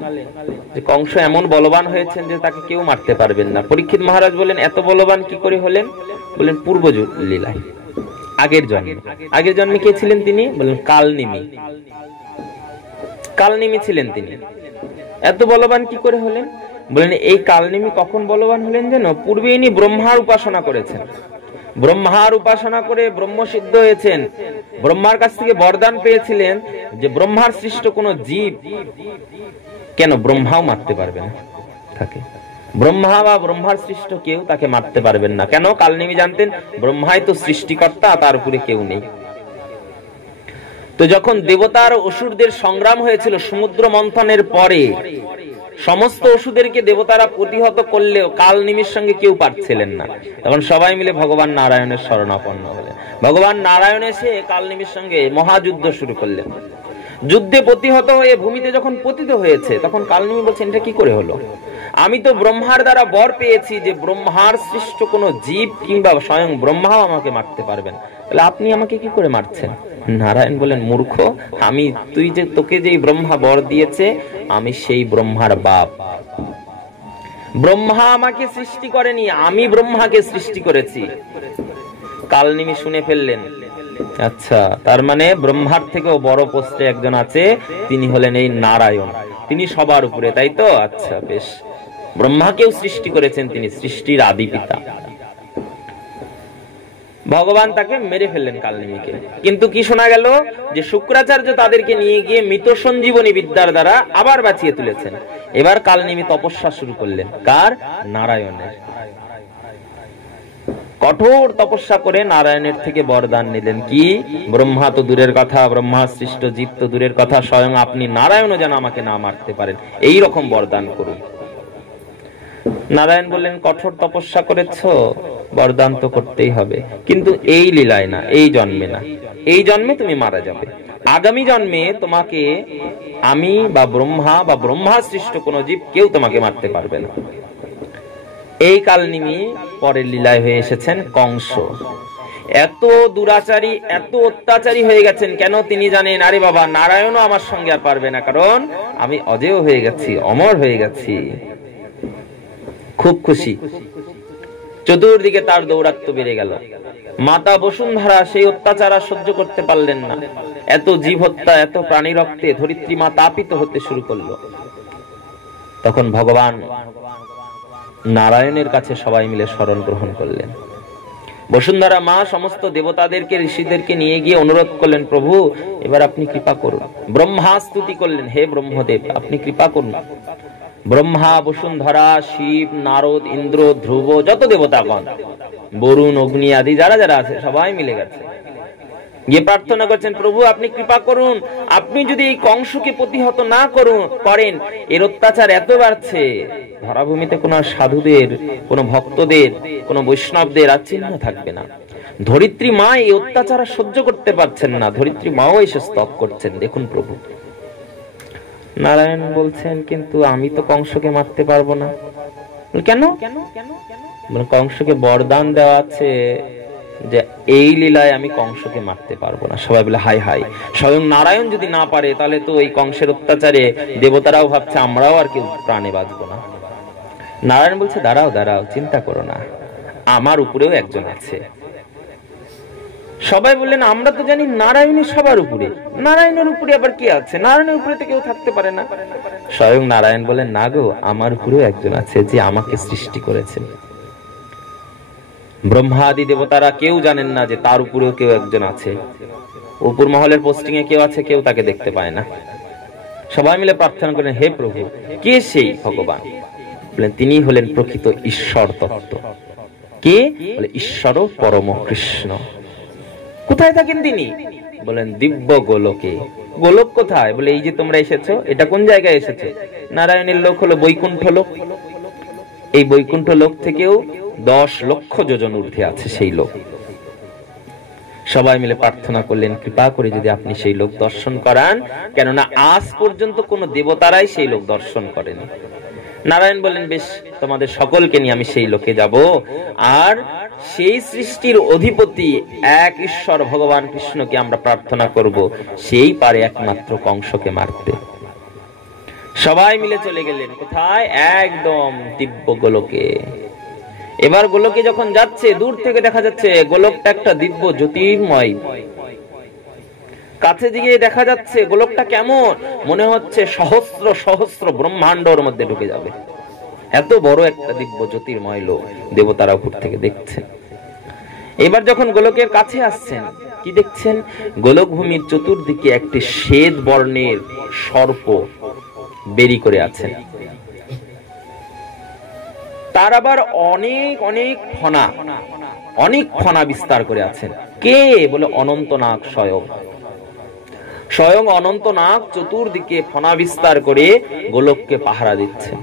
যে কংস এমন বলবান হয়েছেন যে তাকে কেউ মারতে পারবেন না। পরীক্ষিত মহারাজ বলেন, এত বলবান কি করে হলেন? বলেন, পূর্ব লীলায়, আগের জন্মে। আগের জন্মে কে ছিলেন তিনি? বলেন, কালনিমি। কালনিমি ছিলেন তিনি। এত বলবান কি করে হলেন? বলেন, এই কালনিমি কখন বলবান হলেন যেন? পূর্বে ইনি ব্রহ্মার উপাসনা করেছেন, ব্রহ্মার উপাসনা করে ব্রহ্মসিদ্ধ হয়েছেন, ব্রহ্মার কাছ থেকে বরদান পেয়েছিলেন যে ব্রহ্মার সৃষ্ট কোন জীব কেন ব্রহ্মাও মারতে পারবে না তাকে। ব্রহ্মা বা ব্রহ্মার সৃষ্ট কেউ তাকে মারতে পারবেন না। কেন? কালনিমি জানতেন ব্রহ্মাই তো সৃষ্টিকর্তা, তার উপরে কেউ নেই। তো যখন দেবতার অসুরদের সংগ্রাম হয়েছিল সমুদ্র মন্থনের পরে, সমস্ত অসুরদেরকে দেবতারা প্রতিহত করলেও কালনিমির সঙ্গে কেউ পারছিলেন না। তখন সবাই মিলে ভগবান নারায়ণের শরণাপন্ন হলেন। ভগবান নারায়ণ এসে কালনিমির সঙ্গে মহাযুদ্ধ শুরু করলেন। যুদ্ধে প্রতিহত হয়ে ভূমিতে যখন পতিত হয়েছে, তখন কালনিমি বলছেন, এটা কি করে হলো? আমি তো ব্রহ্মার দ্বারা বর পেয়েছি যে ব্রহ্মার সৃষ্ট কোন জীব কিংবা স্বয়ং ব্রহ্মাও আমাকে মারতে পারবেন, তাহলে আপনি আমাকে কি করে মারছেন? নারায়ণ বলেন, মূর্খ, আমি তোকে যে ব্রহ্মা বর দিয়েছে, আমি সেই ব্রহ্মার বাপ। ব্রহ্মা আমাকে সৃষ্টি করেনি, আমি ব্রহ্মাকে সৃষ্টি করেছি। কালনিমি শুনে ফেললেন, আচ্ছা, তার মানে ব্রহ্মার থেকেও বড় পোস্টে একজন আছে, তিনি হলেন এই নারায়ণ, তিনি সবার উপরে, তাই তো? আচ্ছা বেশ, ব্রহ্মাকেও সৃষ্টি করেছেন তিনি, সৃষ্টির আদি পিতা। ভগবান তাকে মেরে ফেললেন কালনিমিকে। কিন্তু কি শোনা গেল যে শুক্রাচার্য তাদেরকে নিয়ে গিয়ে মৃত সঞ্জীবনী বিদ্যার দ্বারা আবার বাঁচিয়ে তুলেছেন। এবার কালনিমি তপস্যা শুরু করলেন। কার? নারায়ণের। কঠোর তপস্যা করে নারায়ণের থেকে বরদান নিলেন। কি? ব্রহ্মা তো দূরের কথা, ব্রহ্মা সৃষ্ট জীব তো দূরের কথা, স্বয়ং আপনি নারায়ণও যেন আমাকে না মারতে পারেন, এই রকম বরদান করুন। নারায়ণ বললেন, কঠোর তপস্যা করেছ, বরদান তো করতেই হবে, কিন্তু এই লীলায় না, এই জন্মে না। এই জন্মে তুমি মারা যাবে, আগামী জন্মে তোমাকে আমি বা ব্রহ্মা সৃষ্ট কোন জীব কেউ তোমাকে মারতে পারবে না। এই কালনিমি পরের লীলায় হয়ে এসেছেন কংস। এত দুরাচারী, এত অত্যাচারী হয়ে গেছেন কেন? তিনি জানেন আরে বাবা, নারায়ণও আমার সঙ্গে আর পারবে না, কারণ আমি অজেয় হয়ে গেছি, অমর হয়ে গেছি। খুব খুশি, চতুর্দিকে তার দৌরাত্ম্য বেড়ে গেল। মাতা বসুন্ধরা সেই অত্যাচার আর সহ্য করতে পারলেন না। এত জীব হত্যা, এত প্রাণী রক্তে ধরিত্রী মা তাপিত হতে শুরু করলো। তখন ভগবান নারায়ণের কাছে সবাই মিলে শরণ গ্রহণ করলেন। বসুন্ধরা মা সমস্ত দেবতাদেরকে, ঋষিদেরকে নিয়ে গিয়ে অনুরোধ করলেন, প্রভু এবার আপনি কৃপা করুন। ব্রহ্মা স্তুতি করলেন, হে ব্রহ্মদেব আপনি কৃপা করুন। ব্রহ্মা, বসুন্ধরা, শিব, নারদ, ইন্দ্র, ধ্রুব, যত দেবতাগণ, বরুণ, অগ্নি আদি যারা যারা আছে সবাই মিলে গেছে, গিয়ে প্রার্থনা করছেন, প্রভু আপনি কৃপা করুন। আপনি যদি এই কংসকে প্রতিহত না করেন, এর অত্যাচার এত বাড়ছে, ধরাভূমিতে কোন সাধুদের, কোন ভক্তদের, কোন বৈষ্ণবদের আর চিহ্ন থাকবে না। ধরিত্রী মা এই অত্যাচার সহ্য করতে পারছেন না, ধরিত্রী মাও এসে স্তব করছেন, দেখুন প্রভু। নারায়ণ বলছেন, কিন্তু আমি তো কংসকে মারতে পারবো না। কেন? কংসকে বরদান দেওয়া আছে যে এই লীলায় আমি কংসকে মারতে পারবো না। সবাই বলে হাই হাই, স্বয়ং নারায়ণ যদি না পারে, তাহলে তো এই কংসের অত্যাচারে দেবতারাও ভাবছে আমরাও আর কেউ প্রাণে বাঁচবো না। নারায়ণ বলছে, দাঁড়াও দাঁড়াও, চিন্তা করো না, আমার উপরেও একজন আছে। সবাই বললেন, আমরা তো জানি নারায়ণই সবার উপরে, নারায়ণের উপরে আবার কি আছে? নারায়ণের উপরে তো কেউ থাকতে পারে না। স্বয়ং নারায়ণ বলেন, না গো, আমার উপরেও একজন আছে যে আমাকে সৃষ্টি করেছেন। ব্রহ্মা আদি দেবতারা কেউ জানেন না যে তার উপরেও কেউ একজন আছে। উপর মহলের পোস্টিং এ কেউ আছে, কেউ তাকে দেখতে পায় না। সবাই মিলে প্রার্থনা করেন, হে প্রভু, কে সেই ভগবান? বলেন, তিনি হলেন প্রকৃত ঈশ্বর তত্ত্ব। কে? বলে ঈশ্বর পরম কৃষ্ণ। কোথায় থাকেন তিনি? বলেন দিব্য গোলকে। গোলক কোথায়? বলে এই যে তোমরা এসেছো, এটা কোন জায়গায় এসেছো? নারায়ণের লোক হলো বৈকুণ্ঠ লোক। এই বৈকুণ্ঠ লোক থেকেও 10 লক্ষ যোজন ঊর্ধ্বে আছে সেই লোক। সবাই মিলে প্রার্থনা করলেন, কৃপা করে যদি আপনি সেই লোক দর্শন করান, কেননা আজ পর্যন্ত কোন দেবতারাই সেই লোক দর্শন করেনি। নারায়ণ বলেন, বেশ, তোমাদের সকলকে নিয়ে আমি সেই লোকে যাব, আর সেই সৃষ্টির অধিপতি এক ঈশ্বর ভগবান কৃষ্ণকে আমরা প্রার্থনা করব, সেই পারে একমাত্র কংসকে মারতে। সবাই মিলে চলে গেলেন কোথায়? একদম দিব্য গোলকে। এবার গোলকে যখন যাচ্ছে, দূর থেকে দেখা যাচ্ছে গোলকটা একটা দিব্য জ্যোতির্ময়। কাছে গিয়ে দেখা যাচ্ছে গোলকটা কেমন, মনে হচ্ছে সহস্র সহস্র ব্রহ্মাণ্ডের মধ্যে ঢুকে যাবে। এত বড় একটা দিব্য জ্যোতির্ময় লোক, দেবতারা উপর থেকে দেখছেন। এবার যখন গোলকের কাছে আসছেন, কি দেখছেন? গোলক ভূমির চতুর্দিকে একটি শ্বেত বর্ণের সর্প বেরি করে আছেন। তার আবার অনেক অনেক ফণা, অনেক ফণা বিস্তার করে আছেন। কে? বলে অনন্তনাগ স্বয়ং। স্বয়ং অনন্তনাগ চতুর্দিকে ফণা বিস্তার করে গোলককে পাহারা দিচ্ছে।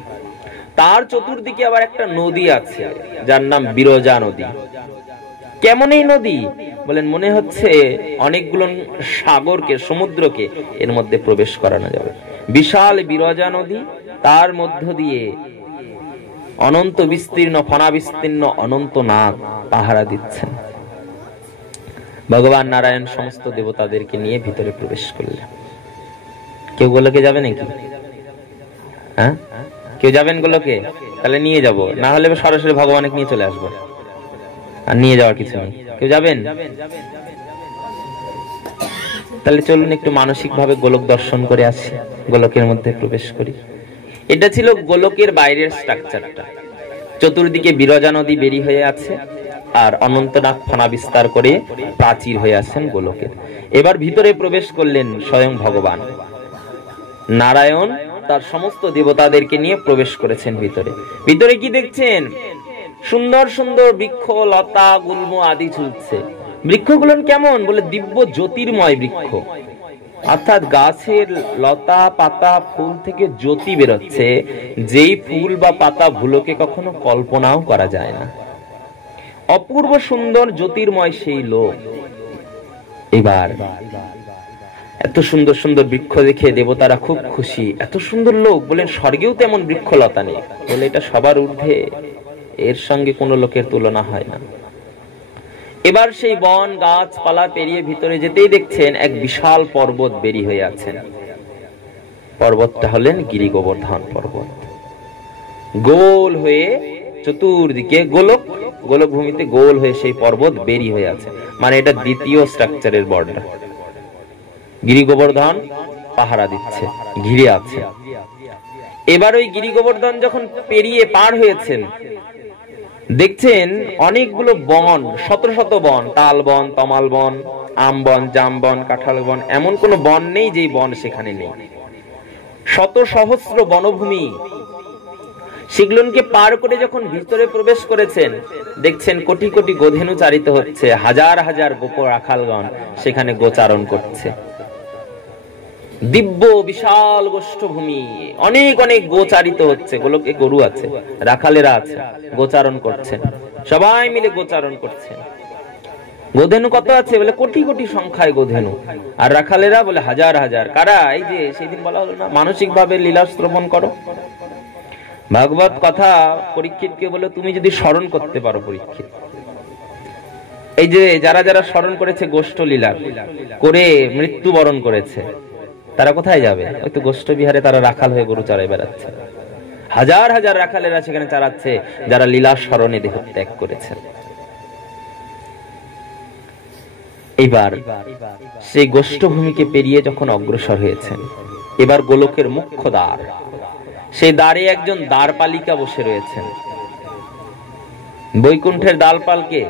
তার চতুর্দিকে আবার একটা নদী আছে, যার নাম বিরজা নদী। কেমন এই নদী? বলেন, মনে হচ্ছে অনেকগুলো সাগরকে, সমুদ্রকে এর মধ্যে প্রবেশ করানো যাবে। বিশাল বিরজা নদী, তার মধ্য দিয়ে অনন্ত বিস্তীর্ণ, ফণা বিস্তীর্ণ অনন্ত নাগ পাহারা দিচ্ছেন। ভগবান নারায়ণ সমস্ত দেবতাদেরকে নিয়ে ভিতরে প্রবেশ করলেন। কেউ গোলকে যাবে নাকি? হ্যাঁ, কেউ যাবেন গোলকে? তাহলে নিয়ে যাব, না হলে সরাসরি ভগবানকে নিয়ে চলে আসবো, আর নিয়ে যাওয়ার কিছু নেই। কেউ যাবেন? তাহলে চলুন একটু মানসিক ভাবে গোলক দর্শন করে আসি, গোলকের মধ্যে প্রবেশ করি। এটা ছিল গোলকের বাইরের স্ট্রাকচারটা। চতুর্দিকে বিরজা নদী বেরি হয়ে আছে, আর অনন্তনাগ ফণা বিস্তার করে প্রাচীর হয়ে আছেন গোলকের। এবার ভিতরে প্রবেশ করলেন স্বয়ং ভগবান নারায়ণ, তার সমস্ত দেবতাদেরকে নিয়ে প্রবেশ করেছেন ভিতরে। ভিতরে কি দেখছেন? সুন্দর সুন্দর বৃক্ষ, লতা, গুল্ম আদি ঝুলছে। বৃক্ষগুলো কেমন? বলে দিব্য জ্যোতির্ময় বৃক্ষ, অর্থাৎ গাছের লতা, পাতা, ফুল থেকে জ্যোতি বেরোচ্ছে, যেই ফুল বা পাতা ভুলোকে কখনো কল্পনাও করা যায় না। অপূর্ব সুন্দর জ্যোতির্ময় সেই লোক। এবার এত সুন্দর সুন্দর বৃক্ষ দেখে দেবতারা খুব খুশি। এত সুন্দর লোক, বলেন স্বর্গেও তেমন বৃক্ষলতা নেই, বলে এটা সবার ঊর্ধ্বে, এর সঙ্গে কোনো লোকের তুলনা হয় না। এবার সেই বন গাছপালা পেরিয়ে ভিতরে যেতেই দেখছেন এক বিশাল পর্বত বেরিয়ে হয়ে আছেন। পর্বতটা হলেন গিরি গোবর্ধন পর্বত। গোল হয়ে চতুর্দিকে গোলক, গোলক ভূমিতে গোল হয়ে সেই পর্বত বেরিয়ে হয়ে আছে, মানে এটা দ্বিতীয় স্ট্রাকচারের বর্ডার। গিরি গোবর্ধন পাহারা দিচ্ছে, ঘিরে আছে। এবার ওই গিরি গোবর্ধন যখন পেরিয়ে পার হয়েছেন, দেখছেন অনেকগুলো বন, শত শত বন, তাল বন, তমাল বন, আম বন, জাম বন, কাঁঠাল বন, এমন কোন বন নেই যেই বন সেখানে নেই। শত সহস্র বনভূমি। সেগুলোকে পার করে যখন ভিতরে প্রবেশ করেছেন, দেখছেন কোটি কোটি গোধেনু চারিত হচ্ছে, হাজার হাজার গোপ রাখালগণ সেখানে গোচারণ করছে। দিব্য বিশাল গোষ্ঠভূমি, অনেক অনেক গোচারিত হচ্ছে, গোলকে গরু আছে, রাখালেরা আছে, গোচারণ করছেন, সবাই মিলে গোচারণ করছেন। গোধেনু কত আছে? বলে কোটি কোটি সংখ্যায় গোধেনু। আর রাখালেরা বলে হাজার হাজার। কারা? এই যে সেদিন বলা হলো না, মানসিক ভাবে লীলা শ্রবণ করো। ভাগবত কথা পরীক্ষিতকে বলে তুমি যদি স্মরণ করতে পারো, পরীক্ষিত এই যে যারা যারা স্মরণ করেছে গোষ্ঠ লীলা করে মৃত্যুবরণ করেছে, তারা কোথায় যাবে? হয়তো গোষ্ঠ বিহারে তারা রাখাল হয়ে গরু চড়াই বেড়াচ্ছে। হাজার হাজার রাখালেরা সেখানে চালাচ্ছে, যারা লীলা স্মরণে দেহ ত্যাগ করেছে। এবার সেই গোষ্ঠভূমিকে পেরিয়ে যখন অগ্রসর হয়েছেন, এবার গোলকের মুখ্য দ্বার, সেই দ্বারে একজন দ্বারপালিকা বসে রয়েছেন। বৈকুণ্ঠের দ্বারপালকে?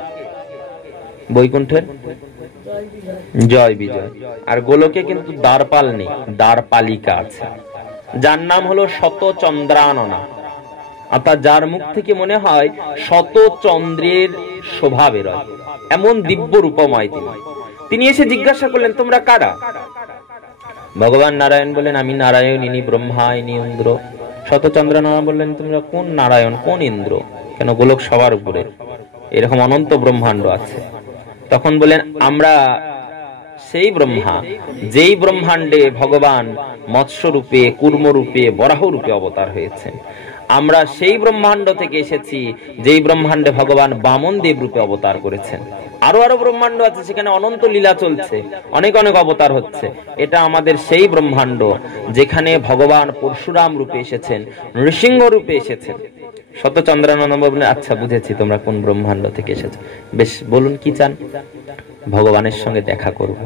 বৈকুণ্ঠের জয় বিজয়। আর গোলকে কিন্তু দ্বারপাল নেই, দ্বারপালিকা আছে, যার নাম হলো শতচন্দ্রাননা। অর্থাৎ যার মুখ থেকে মনে হয় শত চন্দ্রের শোভা বেরোয়, এমন দিব্য রূপময় তিনি। তিনি এসে জিজ্ঞাসা করলেন, তোমরা কারা? ভগবান নারায়ণ বলেন, আমি নারায়ণ, ইনি ব্রহ্মা, ইনি ইন্দ্র। শতচন্দ্রাননা বললেন, তোমরা কোন নারায়ণ, কোন ইন্দ্র? কেন গোলক সবার উপরে, এরকম অনন্ত ব্রহ্মাণ্ড আছে। তখন বলেন, আমরা সেই ব্রহ্মা, যেই ব্রহ্মাণ্ডে ভগবান মৎস্য রূপে, কুর্ম রূপে, বরাহ রূপে অবতার হয়েছেন। আমরা সেই ব্রহ্মাণ্ড থেকে এসেছি, যেই ব্রহ্মাণ্ডে ভগবান বামন দেব রূপে অবতার করেছেন। আরো আরো ব্রহ্মাণ্ড আছে, সেখানে অনন্ত লীলা চলছে, অনেক অনেক অবতার হচ্ছে। এটা আমাদের সেই ব্রহ্মাণ্ড যেখানে ভগবান পরশুরাম রূপে এসেছেন, নৃসিংহ রূপে এসেছেন। শতচন্দ্রাননা বললেন, আচ্ছা বুঝেছি তোমরা কোন ব্রহ্মাণ্ড থেকে এসেছো, বেশ বলুন কি চান? ভগবানের সঙ্গে দেখা করব।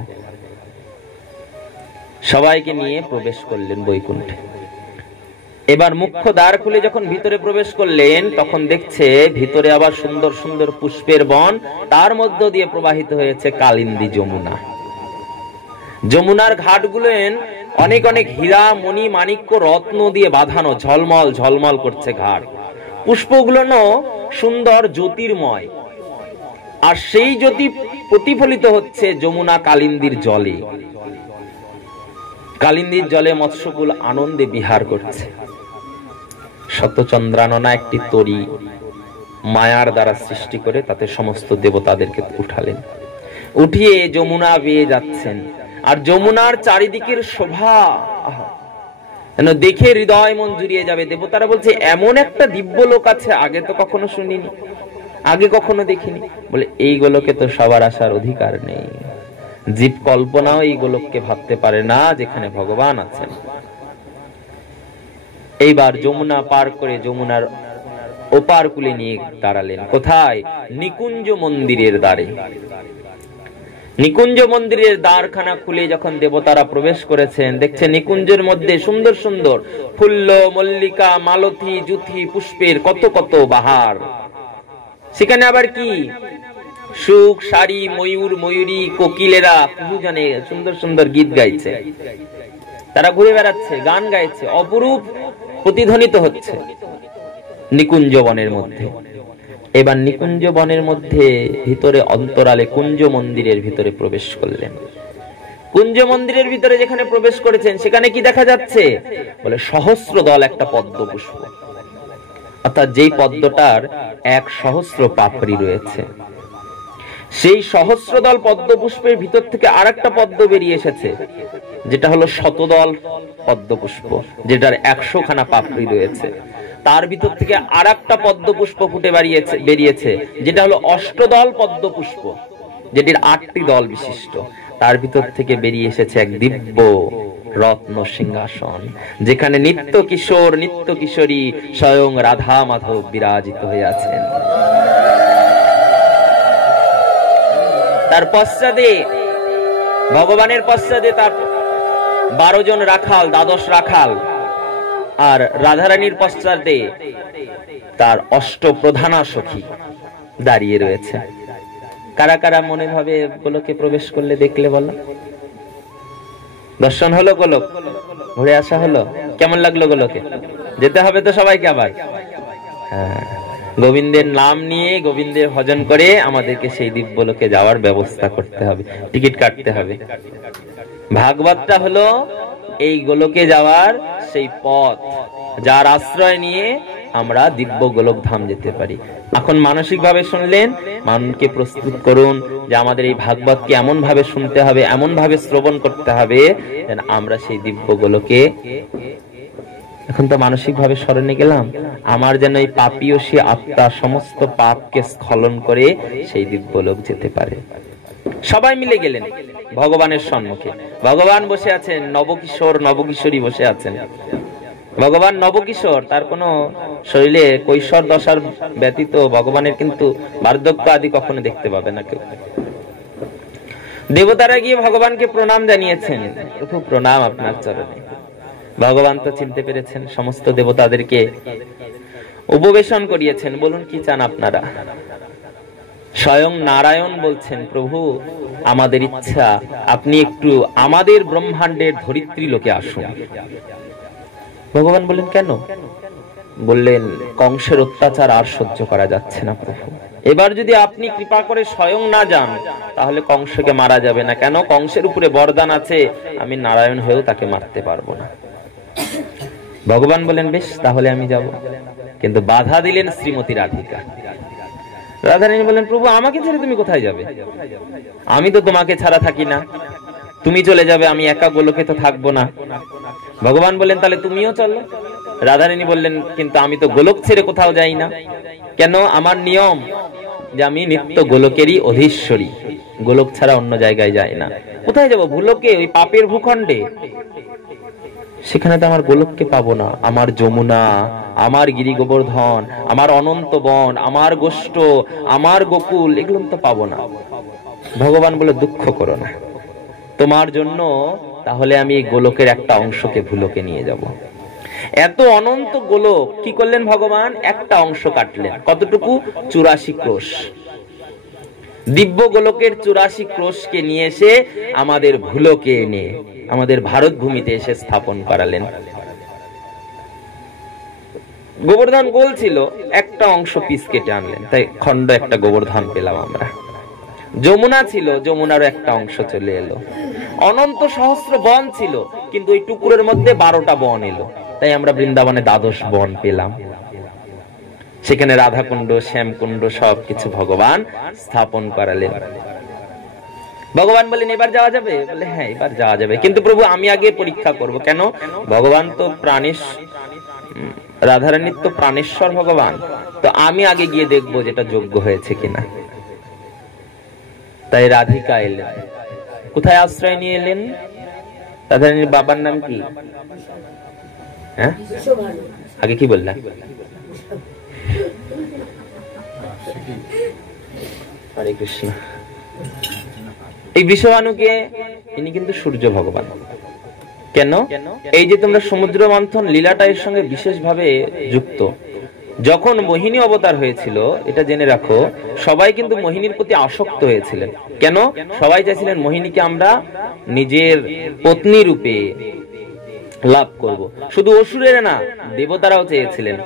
সবাইকে নিয়ে প্রবেশ করলেন বৈকুণ্ঠে। এবার মুখ্য দ্বার খুলে যখন ভিতরে প্রবেশ করলেন, তখন দেখছে ভিতরে আবার সুন্দর সুন্দর পুষ্পের বন, তার মধ্য দিয়ে প্রবাহিত হয়েছে কালিন্দী যমুনা। যমুনার ঘাটগুলো অনেক অনেক হীরা, মণি, মাণিক্য, রত্ন দিয়ে বাঁধানো, ঝলমল ঝলমল করছে ঘাট। পুষ্পগুলো সুন্দর জ্যোতির্ময়, আর সেই জ্যোতি প্রতিফলিত হচ্ছে যমুনা কালিন্দীর জলে। কালিন্দীর জলে মৎস্যকুল আনন্দে বিহার করছে। শতচন্দ্রাননা একটি তরী মায়ার দ্বারা সৃষ্টি করে তাতে সমস্ত দেবতাদেরকে উঠালেন, উঠিয়ে যমুনা বেয়ে যাচ্ছেন। আর যমুনার চারিদিকের শোভা দেখে হৃদয় মন জুড়িয়ে যাবে। দেবতারা বলছে, এমন একটা দিব্য লোক আছে, আগে তো কখনো শুনিনি, আগে কখনো দেখিনি। বলে, এই গোলকে তো সবার আসার অধিকার নেই, জীব কল্পনাও এই গোলককে ভাবতে পারে না যেখানে ভগবান আছেন। এইবার যমুনা পার করে যমুনার ওপার কুলে নিয়ে দাঁড়ালেন। কোথায়? নিকুঞ্জ মন্দিরের দ্বারে। নিকুঞ্জ মন্দিরের দ্বারখানা খুলে যখন দেবতারা প্রবেশ করেছেন, দেখছেন নিকুঞ্জের মধ্যে সুন্দর সুন্দর ফুল্ল, মল্লিকা, মালতী, জুথি, পুষ্পের কত কত বাহার। সেখানে আবার কি সুখ, শাড়ি, ময়ূর, ময়ূরী, কোকিলেরা কুহুজানে সুন্দর সুন্দর গীত গাইছে, তারা ঘুরে বেড়াচ্ছে, গান গাইছে, অপরূপ প্রতিধ্বনিত হচ্ছে নিকুঞ্জ বনের মধ্যে। এবার নিকুঞ্জ বনের মধ্যে ভিতরে অন্তরালে কুঞ্জ মন্দিরের ভিতরে প্রবেশ করলেন। কুঞ্জ মন্দিরের ভিতরে যেখানে প্রবেশ করেছেন, সেখানে কি দেখা যাচ্ছে? বলে, সহস্র দল একটা পদ্ম পুষ্প। অর্থাৎ যেই পদ্মটার 1,000,000 পাপড়ি রয়েছে, সেই সহস্রদল পদ্ম পুষ্পের ভিতর থেকে আরেকটা পদ্ম বেরিয়ে এসেছে, যেটা হলো শতদল পদ্ম পুষ্প, যেটার 100খানা পাপড়ি রয়েছে। তার ভিতর থেকে আরেকটা পদ্ম পুষ্প ফুটে বেরিয়েছে, যেটা হলো অষ্টদল পদ্ম পুষ্প, যেটির 8টি দল বিশিষ্ট। তার ভিতর থেকে বেরিয়ে এসেছে এক দিব্য রত্ন সিংহাসন, যেখানে নিত্য কিশোর নিত্য কিশোরী স্বয়ং রাধা মাধব বিরাজিত হয়ে আছেন। তার পশ্চাতে, ভগবানের পশ্চাতে তার 12 জন রাখাল, দ্বাদশ রাখাল, আর রাধারানীর পশ্চাতে তার 8 প্রধানা সখী দাঁড়িয়ে রয়েছে। কারা কারা মনে ভাবে গোলকে প্রবেশ করলে দেখলে বলো? দর্শন হলো, গোলক ঘুরে আসা হলো, কেমন লাগলো গোলকে? যেতে হবে তো সবাইকে আবার। হ্যাঁ, গোবিন্দের নাম নিয়ে গোবিন্দের ভজন করে আমাদেরকে সেই দিব্যলোকে যাওয়ার ব্যবস্থা করতে হবে, টিকিট কাটতে হবে। ভাগবতটা হলো এই গোলকে যাওয়ার সেই পথ, যার আশ্রয় নিয়ে আমরা দিব্য গোলক ধাম যেতে পারি। এখন মানসিক ভাবে শুনলেন, মনকে প্রস্তুত করুন যে আমাদের এই ভাগবতকে এমন ভাবে শুনতে হবে, এমন ভাবে শ্রবণ করতে হবে যেন আমরা সেই দিব্য গোলকে। এখন তো মানসিক ভাবে স্মরণে গেলাম, আমার যেন এই পাপীয়সী আত্মা সমস্ত পাপকে স্খলন করে সেই দিব্যলোক যেতে পারে। সবাই মিলে গেলেন ভগবানের সম্মুখে। ভগবান বসে আছেন, নবকিশোর নবকিশোরী বসে আছেন। ভগবান নবকিশোর, তার কোনো শরীরে কৈশোর দশার ব্যতীত ভগবানের কিন্তু বার্ধক্য আদি কখনো দেখতে পাবে না কেউ। দেবতারা গিয়ে ভগবানকে প্রণাম জানিয়েছেন, প্রভু প্রণাম আপনার চরণে। ভগবান তো চিনতে পেরেছেন, সমস্ত দেবতাদেরকে উপবেশন করিয়েছেন। বলুন কি চান আপনারা? স্বয়ং নারায়ণ বলছেন, প্রভু আমাদের ইচ্ছা আপনি একটু আমাদের ব্রহ্মাণ্ডের ধরিত্রী লোকে আসুন। ভগবান বললেন কেন? বললেন কংসের অত্যাচার আর সহ্য করা যাচ্ছে না প্রভু, এবার যদি আপনি কৃপা করে স্বয়ং না যান তাহলে কংসকে মারা যাবে না। কেন? কংসের উপরে বরদান আছে, আমি নারায়ণ হয়েও তাকে মারতে পারবো না। ভগবান বলেন বেশ, তাহলে আমি যাব। কিন্তু বাধা দিলেন শ্রীমতী রাধিকা। রাধারানী বলেন, প্রভু আমাকে ছেড়ে তুমি কোথায় যাবে? আমি তো তোমাকে ছাড়া থাকি না, তুমি চলে যাবে, আমি একা গোলকে তো থাকবো না। ভগবান বলেন তাহলে তুমিও চলো। রাধারানী বললেন, কিন্তু আমি তো গোলক ছেড়ে কোথাও যাই না। কেন? আমার নিয়ম যে আমি নিত্য গোলকেরই অধীশ্বরী, গোলক ছাড়া অন্য জায়গায় যাই না। কোথায় যাব? ভুলোকে, ওই পাপের ভূখণ্ডে। সেখানে তো আমার গোলককে পাবো না। আমার যমুনা, আমার গিরি গোবর্ধন, আমার অনন্ত বন, আমার গোষ্ঠ, আমার গোকুল, এগুলো তো পাবো না। ভগবান বলে দুঃখ করো না, তোমার জন্য তাহলে আমি এই গোলকের একটা অংশকে ভুলোকে নিয়ে যাব। এত অনন্ত গোলক কি করলেন ভগবান? একটা অংশ কাটলেন। কতটুকু? 84 ক্রোশ। দিব্য গোলকের 84 ক্রোশকে নিয়ে এসে আমাদের ভুলোকে এনে আমাদের ভারত ভূমিতে এসে স্থাপন করালেন। গোবর্ধন গোল ছিল, একটা অংশ পিস কেটে আনলেন, তাই খণ্ড একটা গোবর্ধন পেলাম আমরা। যমুনা ছিল, যমুনারও একটা অংশ চলে এলো। অনন্ত সহস্র বন ছিল, কিন্তু ওই টুকরোর মধ্যে 12টা বন এলো, তাই আমরা বৃন্দাবনে 12 বন পেলাম। সেখানে রাধাকুণ্ড, শ্যামকুণ্ড সবকিছু ভগবান স্থাপন করালেন। ভগবান বলেন এবার যাওয়া যাবে? বলে হ্যাঁ এবার যাওয়া যাবে, কিন্তু প্রভু আমি আগে পরীক্ষা করব। কেন? ভগবান তো রাধারানীর তো প্রাণেশ্বর ভগবান, তো আমি আগে গিয়ে দেখবো যেটা যোগ্য হয়েছে কিনা। তাই রাধিকা এলেন। কোথায় আশ্রয় নিয়ে এলেন? রাধারানীর বাবার নাম কি? হ্যাঁ, আগে কি বললেন? হরে কৃষ্ণ। এই বৃষভানুকে, ইনি কিন্তু সূর্য ভগবান। কেন? এই যে তোমরা সমুদ্র মন্থন লীলাটা এর সঙ্গে বিশেষভাবে যুক্ত। যখন মোহিনী অবতার হয়েছিল, এটা জেনে রাখো, সবাই কিন্তু মোহিনীর প্রতি আসক্ত হয়েছিলেন। কেন? সবাই চাইছিলেন মোহিনীকে আমরা নিজের পত্নী রূপে লাভ করব। শুধু অসুরের না, দেবতারাও চেয়েছিলেন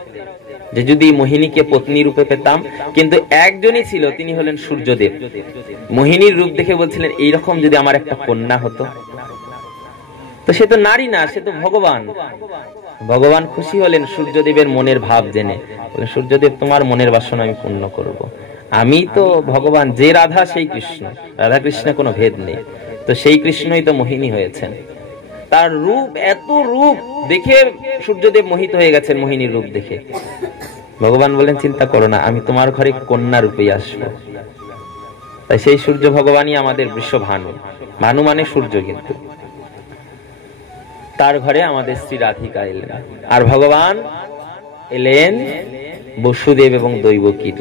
যে যদি মোহিনীকে পত্নী রূপে পেতাম। কিন্তু একজনই ছিল, তিনি হলেন সূর্যদেব। মোহিনীর রূপ দেখে বলছিলেন এইরকম যদি আমার একটা কন্যা হতো। তো সে তো নারী না, সে তো ভগবান। ভগবান খুশি হলেন সূর্যদেবের মনের ভাব জেনে, বলেন সূর্যদেব তোমার মনের বাসনা আমি পূর্ণ করব। আমি তো ভগবান, যে রাধা সেই কৃষ্ণ, রাধা কৃষ্ণে কোনো ভেদ নেই। তো সেই কৃষ্ণই তো মোহিনী হয়েছেন। তার রূপ, এত রূপ দেখে সূর্যদেব মোহিত হয়ে গেছেন মোহিনীর রূপ দেখে। ভগবান বলেন চিন্তা করো না, আমি তোমার ঘরে কন্যা রূপেই আসবো। তাই সেই সূর্য ভগবানই আমাদের বৃষভানু, ভানু মানে সূর্য, কিন্তু তার ঘরে আমাদের শ্রী রাধিকা এলেন। আর ভগবান এলেন বসুদেব এবং দৈবকীর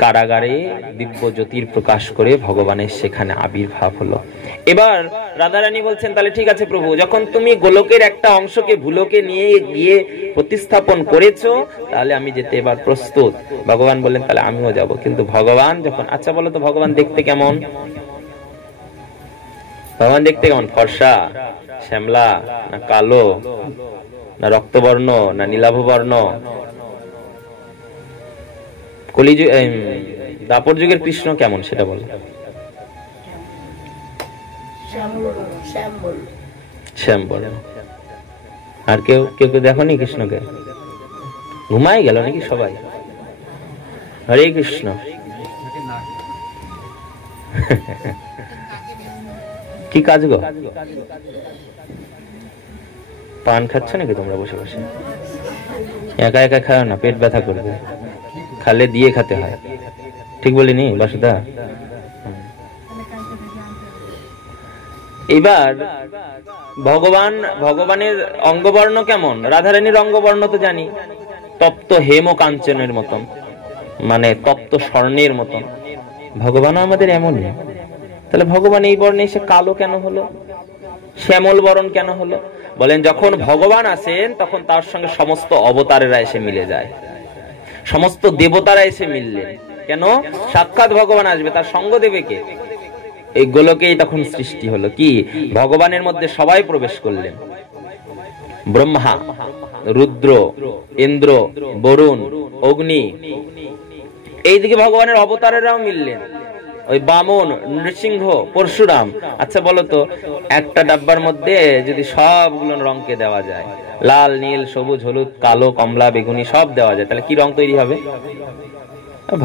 কারাগারে, দিব্য জ্যোতির প্রকাশ করে ভগবানের সেখানে আবির্ভাব হলো। এবার রাধারানী বলছেন তাহলে ঠিক আছে প্রভু, যখন তুমি গোলকের একটা অংশকে ভূলোকে নিয়ে গিয়ে প্রতিস্থাপন করেছো, তাহলে আমি যেতে এবার প্রস্তুত। ভগবান বললেন তাহলে আমিও যাব। কিন্তু ভগবান যখন, আচ্ছা বলো তো ভগবান দেখতে কেমন? ভগবান দেখতে কেমন? ফর্সা, শ্যামলা, না কালো, না রক্তবর্ণ, না নীলাভবর্ণ? কলিযুগ, দাপর যুগের কৃষ্ণ কেমন সেটা বল। শ্যামবর্ণ। আর কেউ কেউ দেখনি কৃষ্ণকে? ঘুমাই গেল নাকি সবাই? হরে কৃষ্ণ। কি কাজ গো? পান খাচ্ছ নাকি তোমরা বসে বসে? একা একা খাও না, পেট ব্যথা করবে। খালে দিয়ে খেতে হয়, ঠিক বলিনি বাসুদা? এবার ভগবানের অঙ্গবর্ণ কেমন? রাধারানীর অঙ্গবর্ণ তো জানি, তপ্ত হেম কাঞ্চনের মতন, মানে তপ্ত স্বর্ণের মতন। ভগবান আমাদের এমনই। তাহলে ভগবান এই বর্ণে এসে কালো কেন হলো, শ্যামল বরণ কেন হলো? বলেন যখন ভগবান আসেন তখন তার সঙ্গে সমস্ত অবতারেরা এসে মিলে যায়, সমস্ত দেবতারা এসে মিললেন। কেন? সাক্ষাৎ ভগবান আসবে, তার সঙ্গ দেবে কে? এই গোলকেই তখন সৃষ্টি হলো। কি? ভগবানের মধ্যে সবাই প্রবেশ করলেন, ব্রহ্মা, রুদ্র, ইন্দ্র, বরুণ, অগ্নি। এইদিকে ভগবানের অবতারেরাও মিললেন, ওই বামন, নৃসিংহ, পরশুরাম। আচ্ছা বলো তো, একটা ডাব্বার মধ্যে যদি সবগুলো রঙকে দেওয়া যায়, লাল, নীল, সবুজ, হলুদ, কালো, কমলা, বেগুনি সব দেওয়া যায়, তাহলে কি রং তৈরি হবে?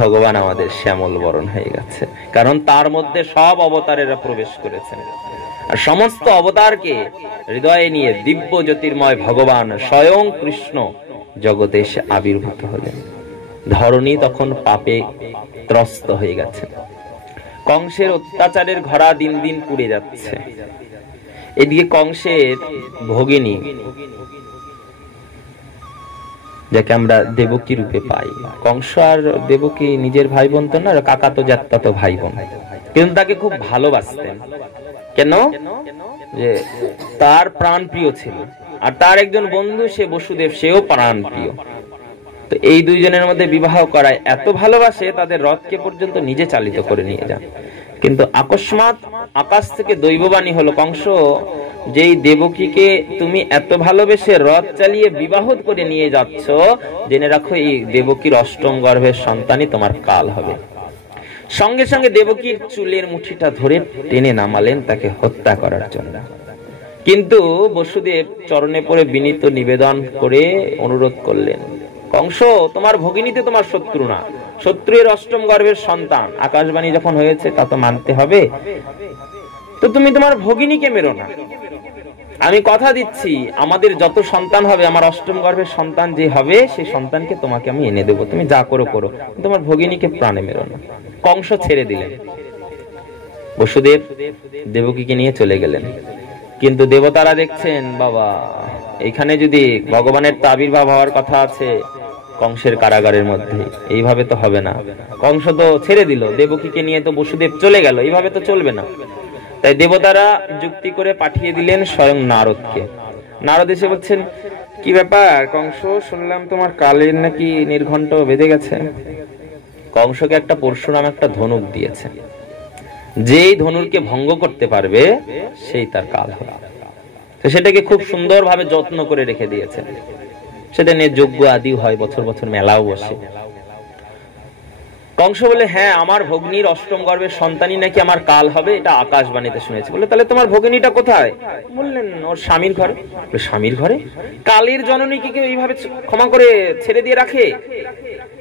ভগবান আমাদের শ্যামল বরণ হয়ে গেছে, কারণ তার মধ্যে সব অবতারেরা প্রবেশ করেছেন। আর সমস্ত অবতারকে হৃদয়ে নিয়ে দিব্য জ্যোতির্ময় ভগবান স্বয়ং কৃষ্ণ জগতে এসে আবির্ভূত হলেন। ধরণী তখন পাপে ত্রস্ত হয়ে গেছে, কংসের অত্যাচারের ঘোড়া দিন দিন পুড়ে যাচ্ছে। এদিকে কংসের ভগিনী, যাকে আমরা দেবকী রূপে পাই, কংস আর দেবকী নিজের ভাই বোন তো না, কাকাতো জ্যাঠাতো ভাই বোন, কিন্তু তাকে খুব ভালোবাসতেন। কেন? যে তার প্রাণ প্রিয় ছিল, আর তার একজন বন্ধু সে বসুদেব, সেও প্রাণ প্রিয়। তো এই দুইজনের মধ্যে বিবাহ করায় এত ভালোবাসে, তাদের রথকে পর্যন্ত নিজে চালিত করে নিয়ে যান। কিন্তু আকস্মাৎ আকাশ থেকে দৈববাণী হলো, কংস, যেই দেবকীকে তুমি এত ভালোবেসে রথ চালিয়ে বিবাহ করে নিয়ে যাচ্ছ, জেনে রাখো এই দেবকীর অষ্টম গর্ভের সন্তানই তোমার কাল হবে। সঙ্গে সঙ্গে দেবকীর চুলের মুঠিটা ধরে টেনে নামালেন তাকে হত্যা করার জন্য। কিন্তু বসুদেব চরণে পড়ে বিনীত নিবেদন করে অনুরোধ করলেন, কংস, তোমার ভগিনীতে তোমার শত্রু না, শত্রুর অষ্টম গর্ভের সন্তান। আকাশবাণী যখন হয়েছে তা তো মানতে হবে, তো তুমি তোমার ভগিনীকে মেরো না। আমি কথা দিচ্ছি, আমাদের যত সন্তান হবে, আমার অষ্টম গর্ভের সন্তান যে হবে, সেই সন্তানকে তোমাকে আমি এনে দেবো, তুমি যা করো করো, তোমার ভগিনীকে প্রাণে মেরো না। কংস ছেড়ে দিলেন। বসুদেব দেবকীকে নিয়ে চলে গেলেন। কিন্তু দেবতারা দেখছেন, বাবা, এখানে যদি ভগবানের তো আবির্ভাব হওয়ার কথা আছে কংসের কারাগারের মধ্যে, এইভাবে তো হবে না। কংস তো ছেড়ে দিল, দেবকীকে নিয়ে তো বসুদেব চলে গেল, এইভাবে তো চলবে না। তাই দেবতারা যুক্তি করে পাঠিয়ে দিলেন স্বয়ং নারদকে। নারদ এসে বলছেন, কি ব্যাপার কংস, শুনলাম তোমার কালের নাকি নির্ঘণ্ট বেঁধে গেছে। কংসকে একটা পরশুরাম একটা ধনুক দিয়েছে, যেই ধনুরকে ভঙ্গ করতে পারবে সেই তার কাল হবে। তো সেটাকে খুব সুন্দরভাবে যত্ন করে রেখে দিয়েছেন। সেটা নিয়ে যজ্ঞ আদি হয়, বছর বছর মেলাও বসে। কংস বলে, হ্যাঁ, আমার ভগ্নীর অষ্টম গর্ভের সন্তানই নাকি আমার কাল হবে, এটা আকাশবাণীতে শুনেছি। বলে, তাহলে তোমার ভগিনীটা কোথায়? বললেন, ওর স্বামীর ঘরে। স্বামীর ঘরে? কালের জননীকে কেউ এইভাবে ক্ষমা করে ছেড়ে দিয়ে রাখে?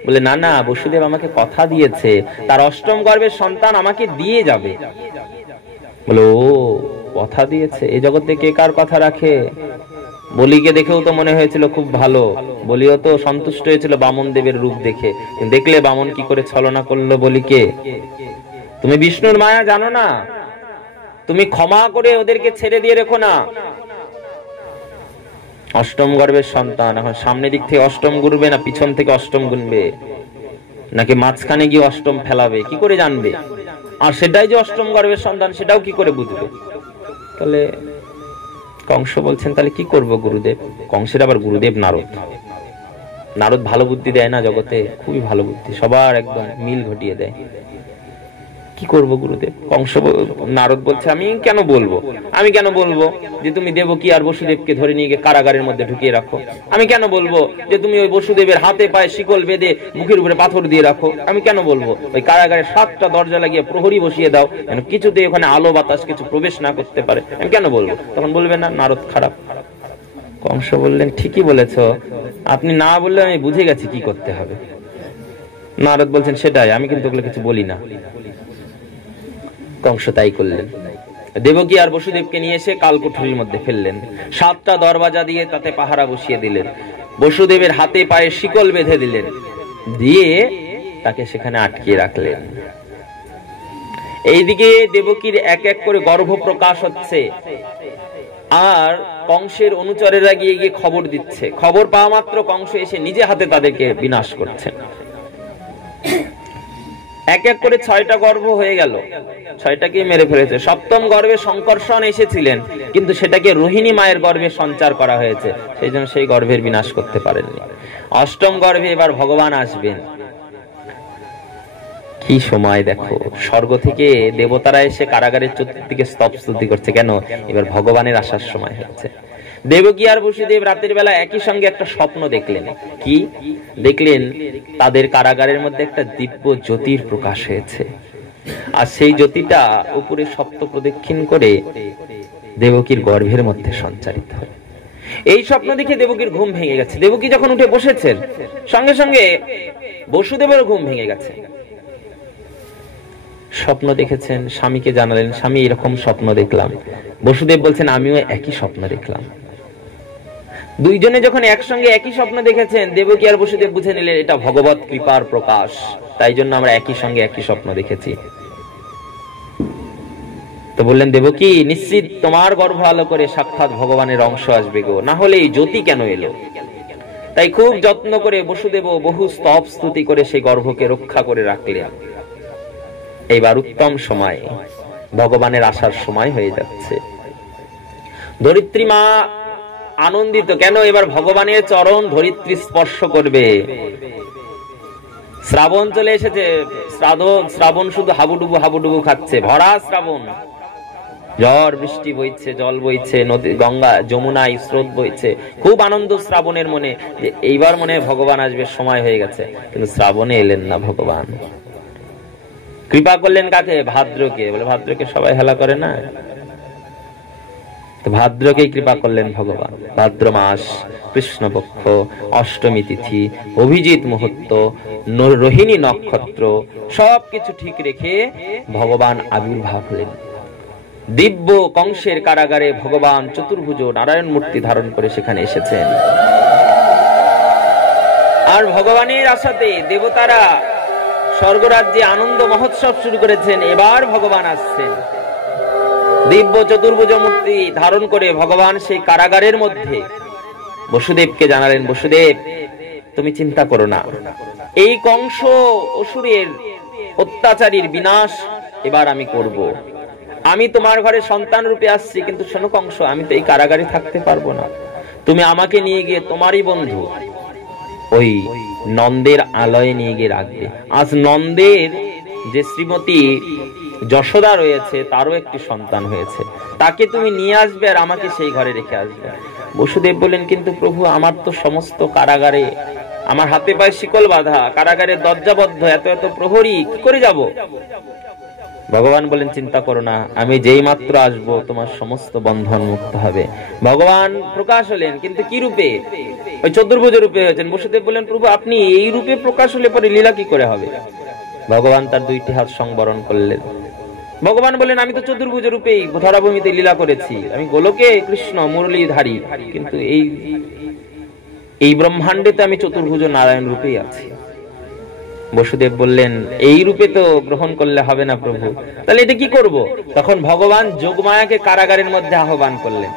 বলে, না না, বসুদেব আমাকে কথা দিয়েছে তার অষ্টম গর্ভের সন্তান আমাকে দিয়ে যাবে। বলে, ও কথা দিয়েছে। এই জগতে কে কার কথা রাখে? বলিকে দেখেও তো মনে হয়েছিল খুব ভালো, বলিও তো সন্তুষ্ট হয়েছিল বামন দেবের রূপ দেখে। দেখলে বামন কি করে ছলনা করলো বলিকে। তুমি বিষ্ণুর মায়া জানো না? তুমি ক্ষমা করে ওদেরকে ছেড়ে দিয়ে রেখো না। অষ্টম গর্ভের সন্তান, এখন সামনে দিক থেকে অষ্টম গুনবে না পিছন থেকে অষ্টম গুনবে, নাকি মাঝখানে গিয়ে অষ্টম ফেলাবে, কি করে জানবে? আর সেটাই যে অষ্টম গর্ভের সন্তান সেটাও কি করে বুঝবে? তাহলে কংস বলছেন, তাহলে কি করব গুরুদেব? কংসের আবার গুরুদেব নারদ। নারদ ভালো বুদ্ধি দেয় না জগতে, খুবই ভালো বুদ্ধি, সবার একদম মিল ঘটিয়ে দেয়। কি করব গুরুদেব? কংস নারদ বলছে, আমি কেন বলবো যে তুমি দেবকী আর বসুদেবকে ধরে নিয়ে গিয়ে কারাগারের মধ্যে ঢুকিয়ে রাখো? আমি কেন বলবো যে তুমি ওই বসুদেবের হাতে পায়ে শিকল বেঁধে মুখের উপরে পাথর দিয়ে রাখো? আমি কেন বলবো ওই কারাগারে 7টা দরজা লাগিয়ে প্রহরী বসিয়ে দাও, যেন কিছুতেই ওখানে আলো বাতাস কিছু প্রবেশ না করতে পারে? আমি কেন বলবো? তখন বলবে না নারদ খারাপ। কংস বললেন, ঠিকই বলেছ, আপনি না বললে আমি বুঝে গেছি কি করতে হবে। নারদ বলছেন, সেটাই, আমি কিন্তু ওগুলো কিছু বলি না। কংস তাই করলেন। দেবকী আর বসুদেবকে নিয়ে এসে কালকুঠরির মধ্যে ফেললেন। 7টা দরওয়াজা দিয়ে তাতে পাহারা বসিয়ে দিলেন। বসুদেবের হাতে পায়ে শিকল বেঁধে দিলেন, দিয়ে তাকে সেখানে আটকিয়ে রাখলেন। এইদিকে দেবকীর এক এক করে গর্ভ প্রকাশ হচ্ছে, আর কংসের অনুচরেরা গিয়ে গিয়ে খবর দিচ্ছে। খবর পাওয়া মাত্র কংস এসে নিজে হাতে তাদেরকে বিনাশ করছেন। এক এক করে 6টা গর্ভ হয়ে গেল, 6টাকেই মেরে ফেলেছে। 7ম গর্ভে শঙ্কর্ষণ এসেছিলেন, কিন্তু সেটাকে রোহিণী মায়ের গর্ভে সঞ্চার করা হয়েছে, সেই জন্য সেই গর্ভের বিনাশ করতে পারেননি। 8ম গর্ভে এবার ভগবান আসবেন। কি সময় দেখো, স্বর্গ থেকে দেবতারা এসে কারাগারের চতুর্দিকে স্তবস্তুতি করছে। কেন? এবার ভগবানের আসার সময় হচ্ছে। দেবকী আর বসুদেব রাতের বেলা একই সঙ্গে একটা স্বপ্ন দেখলেন। কি দেখলেন? তাদের কারাগারের মধ্যে একটা দিব্য জ্যোতির প্রকাশ হয়েছে, আর সেই জ্যোতিটা উপরে সপ্ত প্রদক্ষিণ করে দেবকীর গর্ভের মধ্যে সঞ্চারিত হয়। এই স্বপ্ন দেখে দেবকীর ঘুম ভেঙে গেছে। দেবকী যখন উঠে বসেছেন, সঙ্গে সঙ্গে বসুদেবের ঘুম ভেঙে গেছে। স্বপ্ন দেখেছেন, স্বামীকে জানালেন, স্বামী এরকম স্বপ্ন দেখলাম। বসুদেব বলছেন, আমিও একই স্বপ্ন দেখলাম। দুইজনে যখন একসঙ্গে একই স্বপ্ন দেখেছেন, দেবকী আর বসুদেব বুঝে নিলেন এটা ভগবত কৃপার প্রকাশ, তাই জন্য আমরা একই সঙ্গে একই স্বপ্ন দেখেছি। তো বললেন, দেবকী, নিশ্চিত তোমার গর্ভ আলো করে সাক্ষাৎ ভগবানের অংশ আসবে গো, না হলে এই জ্যোতি কেন এলো? তাই খুব যত্ন করে বসুদেব বহু স্তব স্তুতি করে সেই গর্ভকে রক্ষা করে রাখলেন। এইবার উত্তম সময়, ভগবানের আসার সময় হয়ে যাচ্ছে। ধরিত্রী মা আনন্দিত। কেন? এবার ভগবানের চরণ ধরিত্রী স্পর্শ করবে। শ্রাবণ চলে এসেছে। শ্রাবণ শুধু হাবুডুবু হাবুডুবু খাচ্ছে, ভরা শ্রাবণ। ঝড় বৃষ্টি বইছে, জল বইছে, নদী গঙ্গা যমুনায় স্রোত বইছে। খুব আনন্দ শ্রাবণের মনে, যে এইবার মনে ভগবান আসবে, সময় হয়ে গেছে। কিন্তু শ্রাবণে এলেন না ভগবান। কৃপা করলেন কাকে? ভাদ্রকে। বলে, ভাদ্রকে সবাই হেলা করে না, তো ভাদ্রকেই কৃপা করলেন ভগবান। ভাদ্র মাস, কৃষ্ণপক্ষ, অষ্টমী তিথি, অভিজিৎ মুহূর্ত, রোহিণী নক্ষত্র, সবকিছু ঠিক রেখে ভগবান আবির্ভাব হলেন। দিব্য কংসের কারাগারে ভগবান চতুর্ভুজ নারায়ণ মূর্তি ধারণ করে সেখানে এসেছেন। আর ভগবানের আশাতে দেবতারা স্বর্গরাজ্যে আনন্দ মহোৎসব শুরু করেছেন। এবার ভগবান আসছেন দিব্য চতুর্ভুজ মূর্তি ধারণ করে। ভগবান সেই কারাগারের মধ্যে বসুদেবকে জানালেন, বসুদেব, তুমি চিন্তা করো না, এই কংস অসুরের অত্যাচারীর বিনাশ এবার আমি করব। আমি তোমার ঘরে সন্তান রূপে আসছি, কিন্তু শোনো কংস, আমি তো এই কারাগারে থাকতে পারবো না। তুমি আমাকে নিয়ে গিয়ে তোমারই বন্ধু ওই নন্দের আলয়ে নিয়ে গিয়ে রাখবে। আজ নন্দের যে শ্রীমতী যশোদা রয়েছে, তারও একটি সন্তান হয়েছে, তাকে তুমি নিয়ে আসবে আর আমাকে সেই ঘরে রেখে আসবে। বসুদেব বলেন, কিন্তু প্রভু, আমার তো সমস্ত কারাগারে আমার হাতে পায়ে শিকল বাঁধা, কারাগারের দরজা বদ্ধ, এত এত প্রহরী, কি করে যাব? ভগবান বলেন চিন্তা করো না, আমি যেই মাত্র আসবো তোমার সমস্ত বন্ধন মুক্ত হবে। ভগবান প্রকাশ হলেন, কিন্তু কি রূপে? ওই চতুর্ভুজ রূপে হয়েছেন। বসুদেব বলেন প্রভু আপনি এই রূপে প্রকাশ হলে পরে লীলা কি করে হবে? ভগবান তার দুইটি হাত সংবরণ করলেন। ভগবান বলেন আমি তো চতুর্ভুজ রূপেই ধরাভূমিতে লীলা করেছি, আমি গোলকে কৃষ্ণ মুরলীধারী, কিন্তু এই ব্রহ্মাণ্ডে তো আমি চতুর্ভুজ নারায়ণ রূপেই আছি। বসুদেব বললেন এই রূপে তো গ্রহণ করলে হবে না প্রভু, তাহলে এটা কি করব? তখন ভগবান যোগমায়াকে কারাগারের মধ্যে আহ্বান করলেন,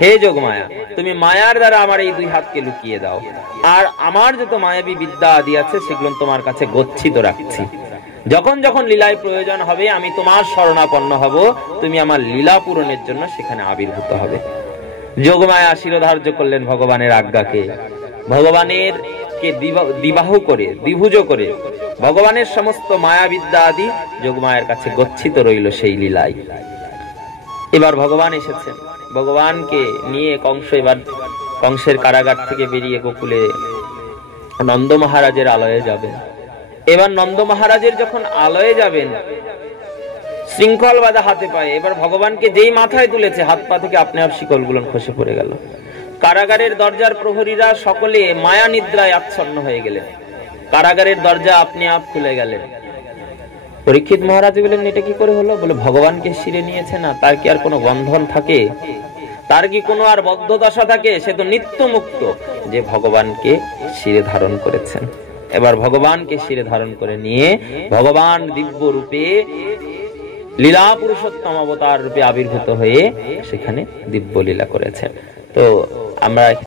হে যোগমায়া, তুমি মায়ার দ্বারা আমার এই দুই হাতকে লুকিয়ে দাও, আর আমার যত মায়াবী বিদ্যা আদি আছে সেগুলো তোমার কাছে গচ্ছিত রাখছি। যখন যখন লীলায় প্রয়োজন হবে আমি তোমার শরণাপন্ন হব, তুমি আমার লীলা পূরণের জন্য সেখানে আবির্ভূত হবে। যোগমায়া শিরোধার্য করলেন ভগবানের আজ্ঞাকে। ভগবানের কে দ্বিবাহু করে, দ্বিভুজ করে ভগবানের সমস্ত মায়াবিদ্যা আদি যোগমায়ের কাছে গচ্ছিত রইল সেই লীলায়। এবার ভগবান এসেছেন, ভগবানকে নিয়ে কংস এবার কংসের কারাগার থেকে বেরিয়ে গোকুলে নন্দ মহারাজের আলয়ে যাবেন। এবার নন্দ মহারাজের যখন আলয়ে যাবেন, শৃঙ্খল বাঁধা হাতে পায়ে, এবার ভগবানকে যেই মাথায় তুলেছে হাত পা থেকে আপনি আপ শিকলগুলো খসে পড়ে গেল। কারাগারের দরজার প্রহরীরা সকলে মায়া নিদ্রায় আচ্ছন্ন হয়ে গেলেন। কারাগারের দরজা আপনি আপ খুলে গেলেন। পরীক্ষিত মহারাজ বললেন এটা কি করে হলো? বলে ভগবানকে শিরে নিয়েছে না, তার কি আর কোনো বন্ধন থাকে? তার কি কোনো আর বদ্ধদশা থাকে? সে তো নিত্য মুক্ত, যে ভগবানকে শিরে ধারণ করেছেন। এবার ভগবানকে শিরে ধারণ করে নিয়ে ভগবান দিব্য রূপে লীলা পুরুষোত্তম অবতার রূপে আবির্ভূত হয়ে সেখানে দিব্য লীলা করেছেন। তো আমরা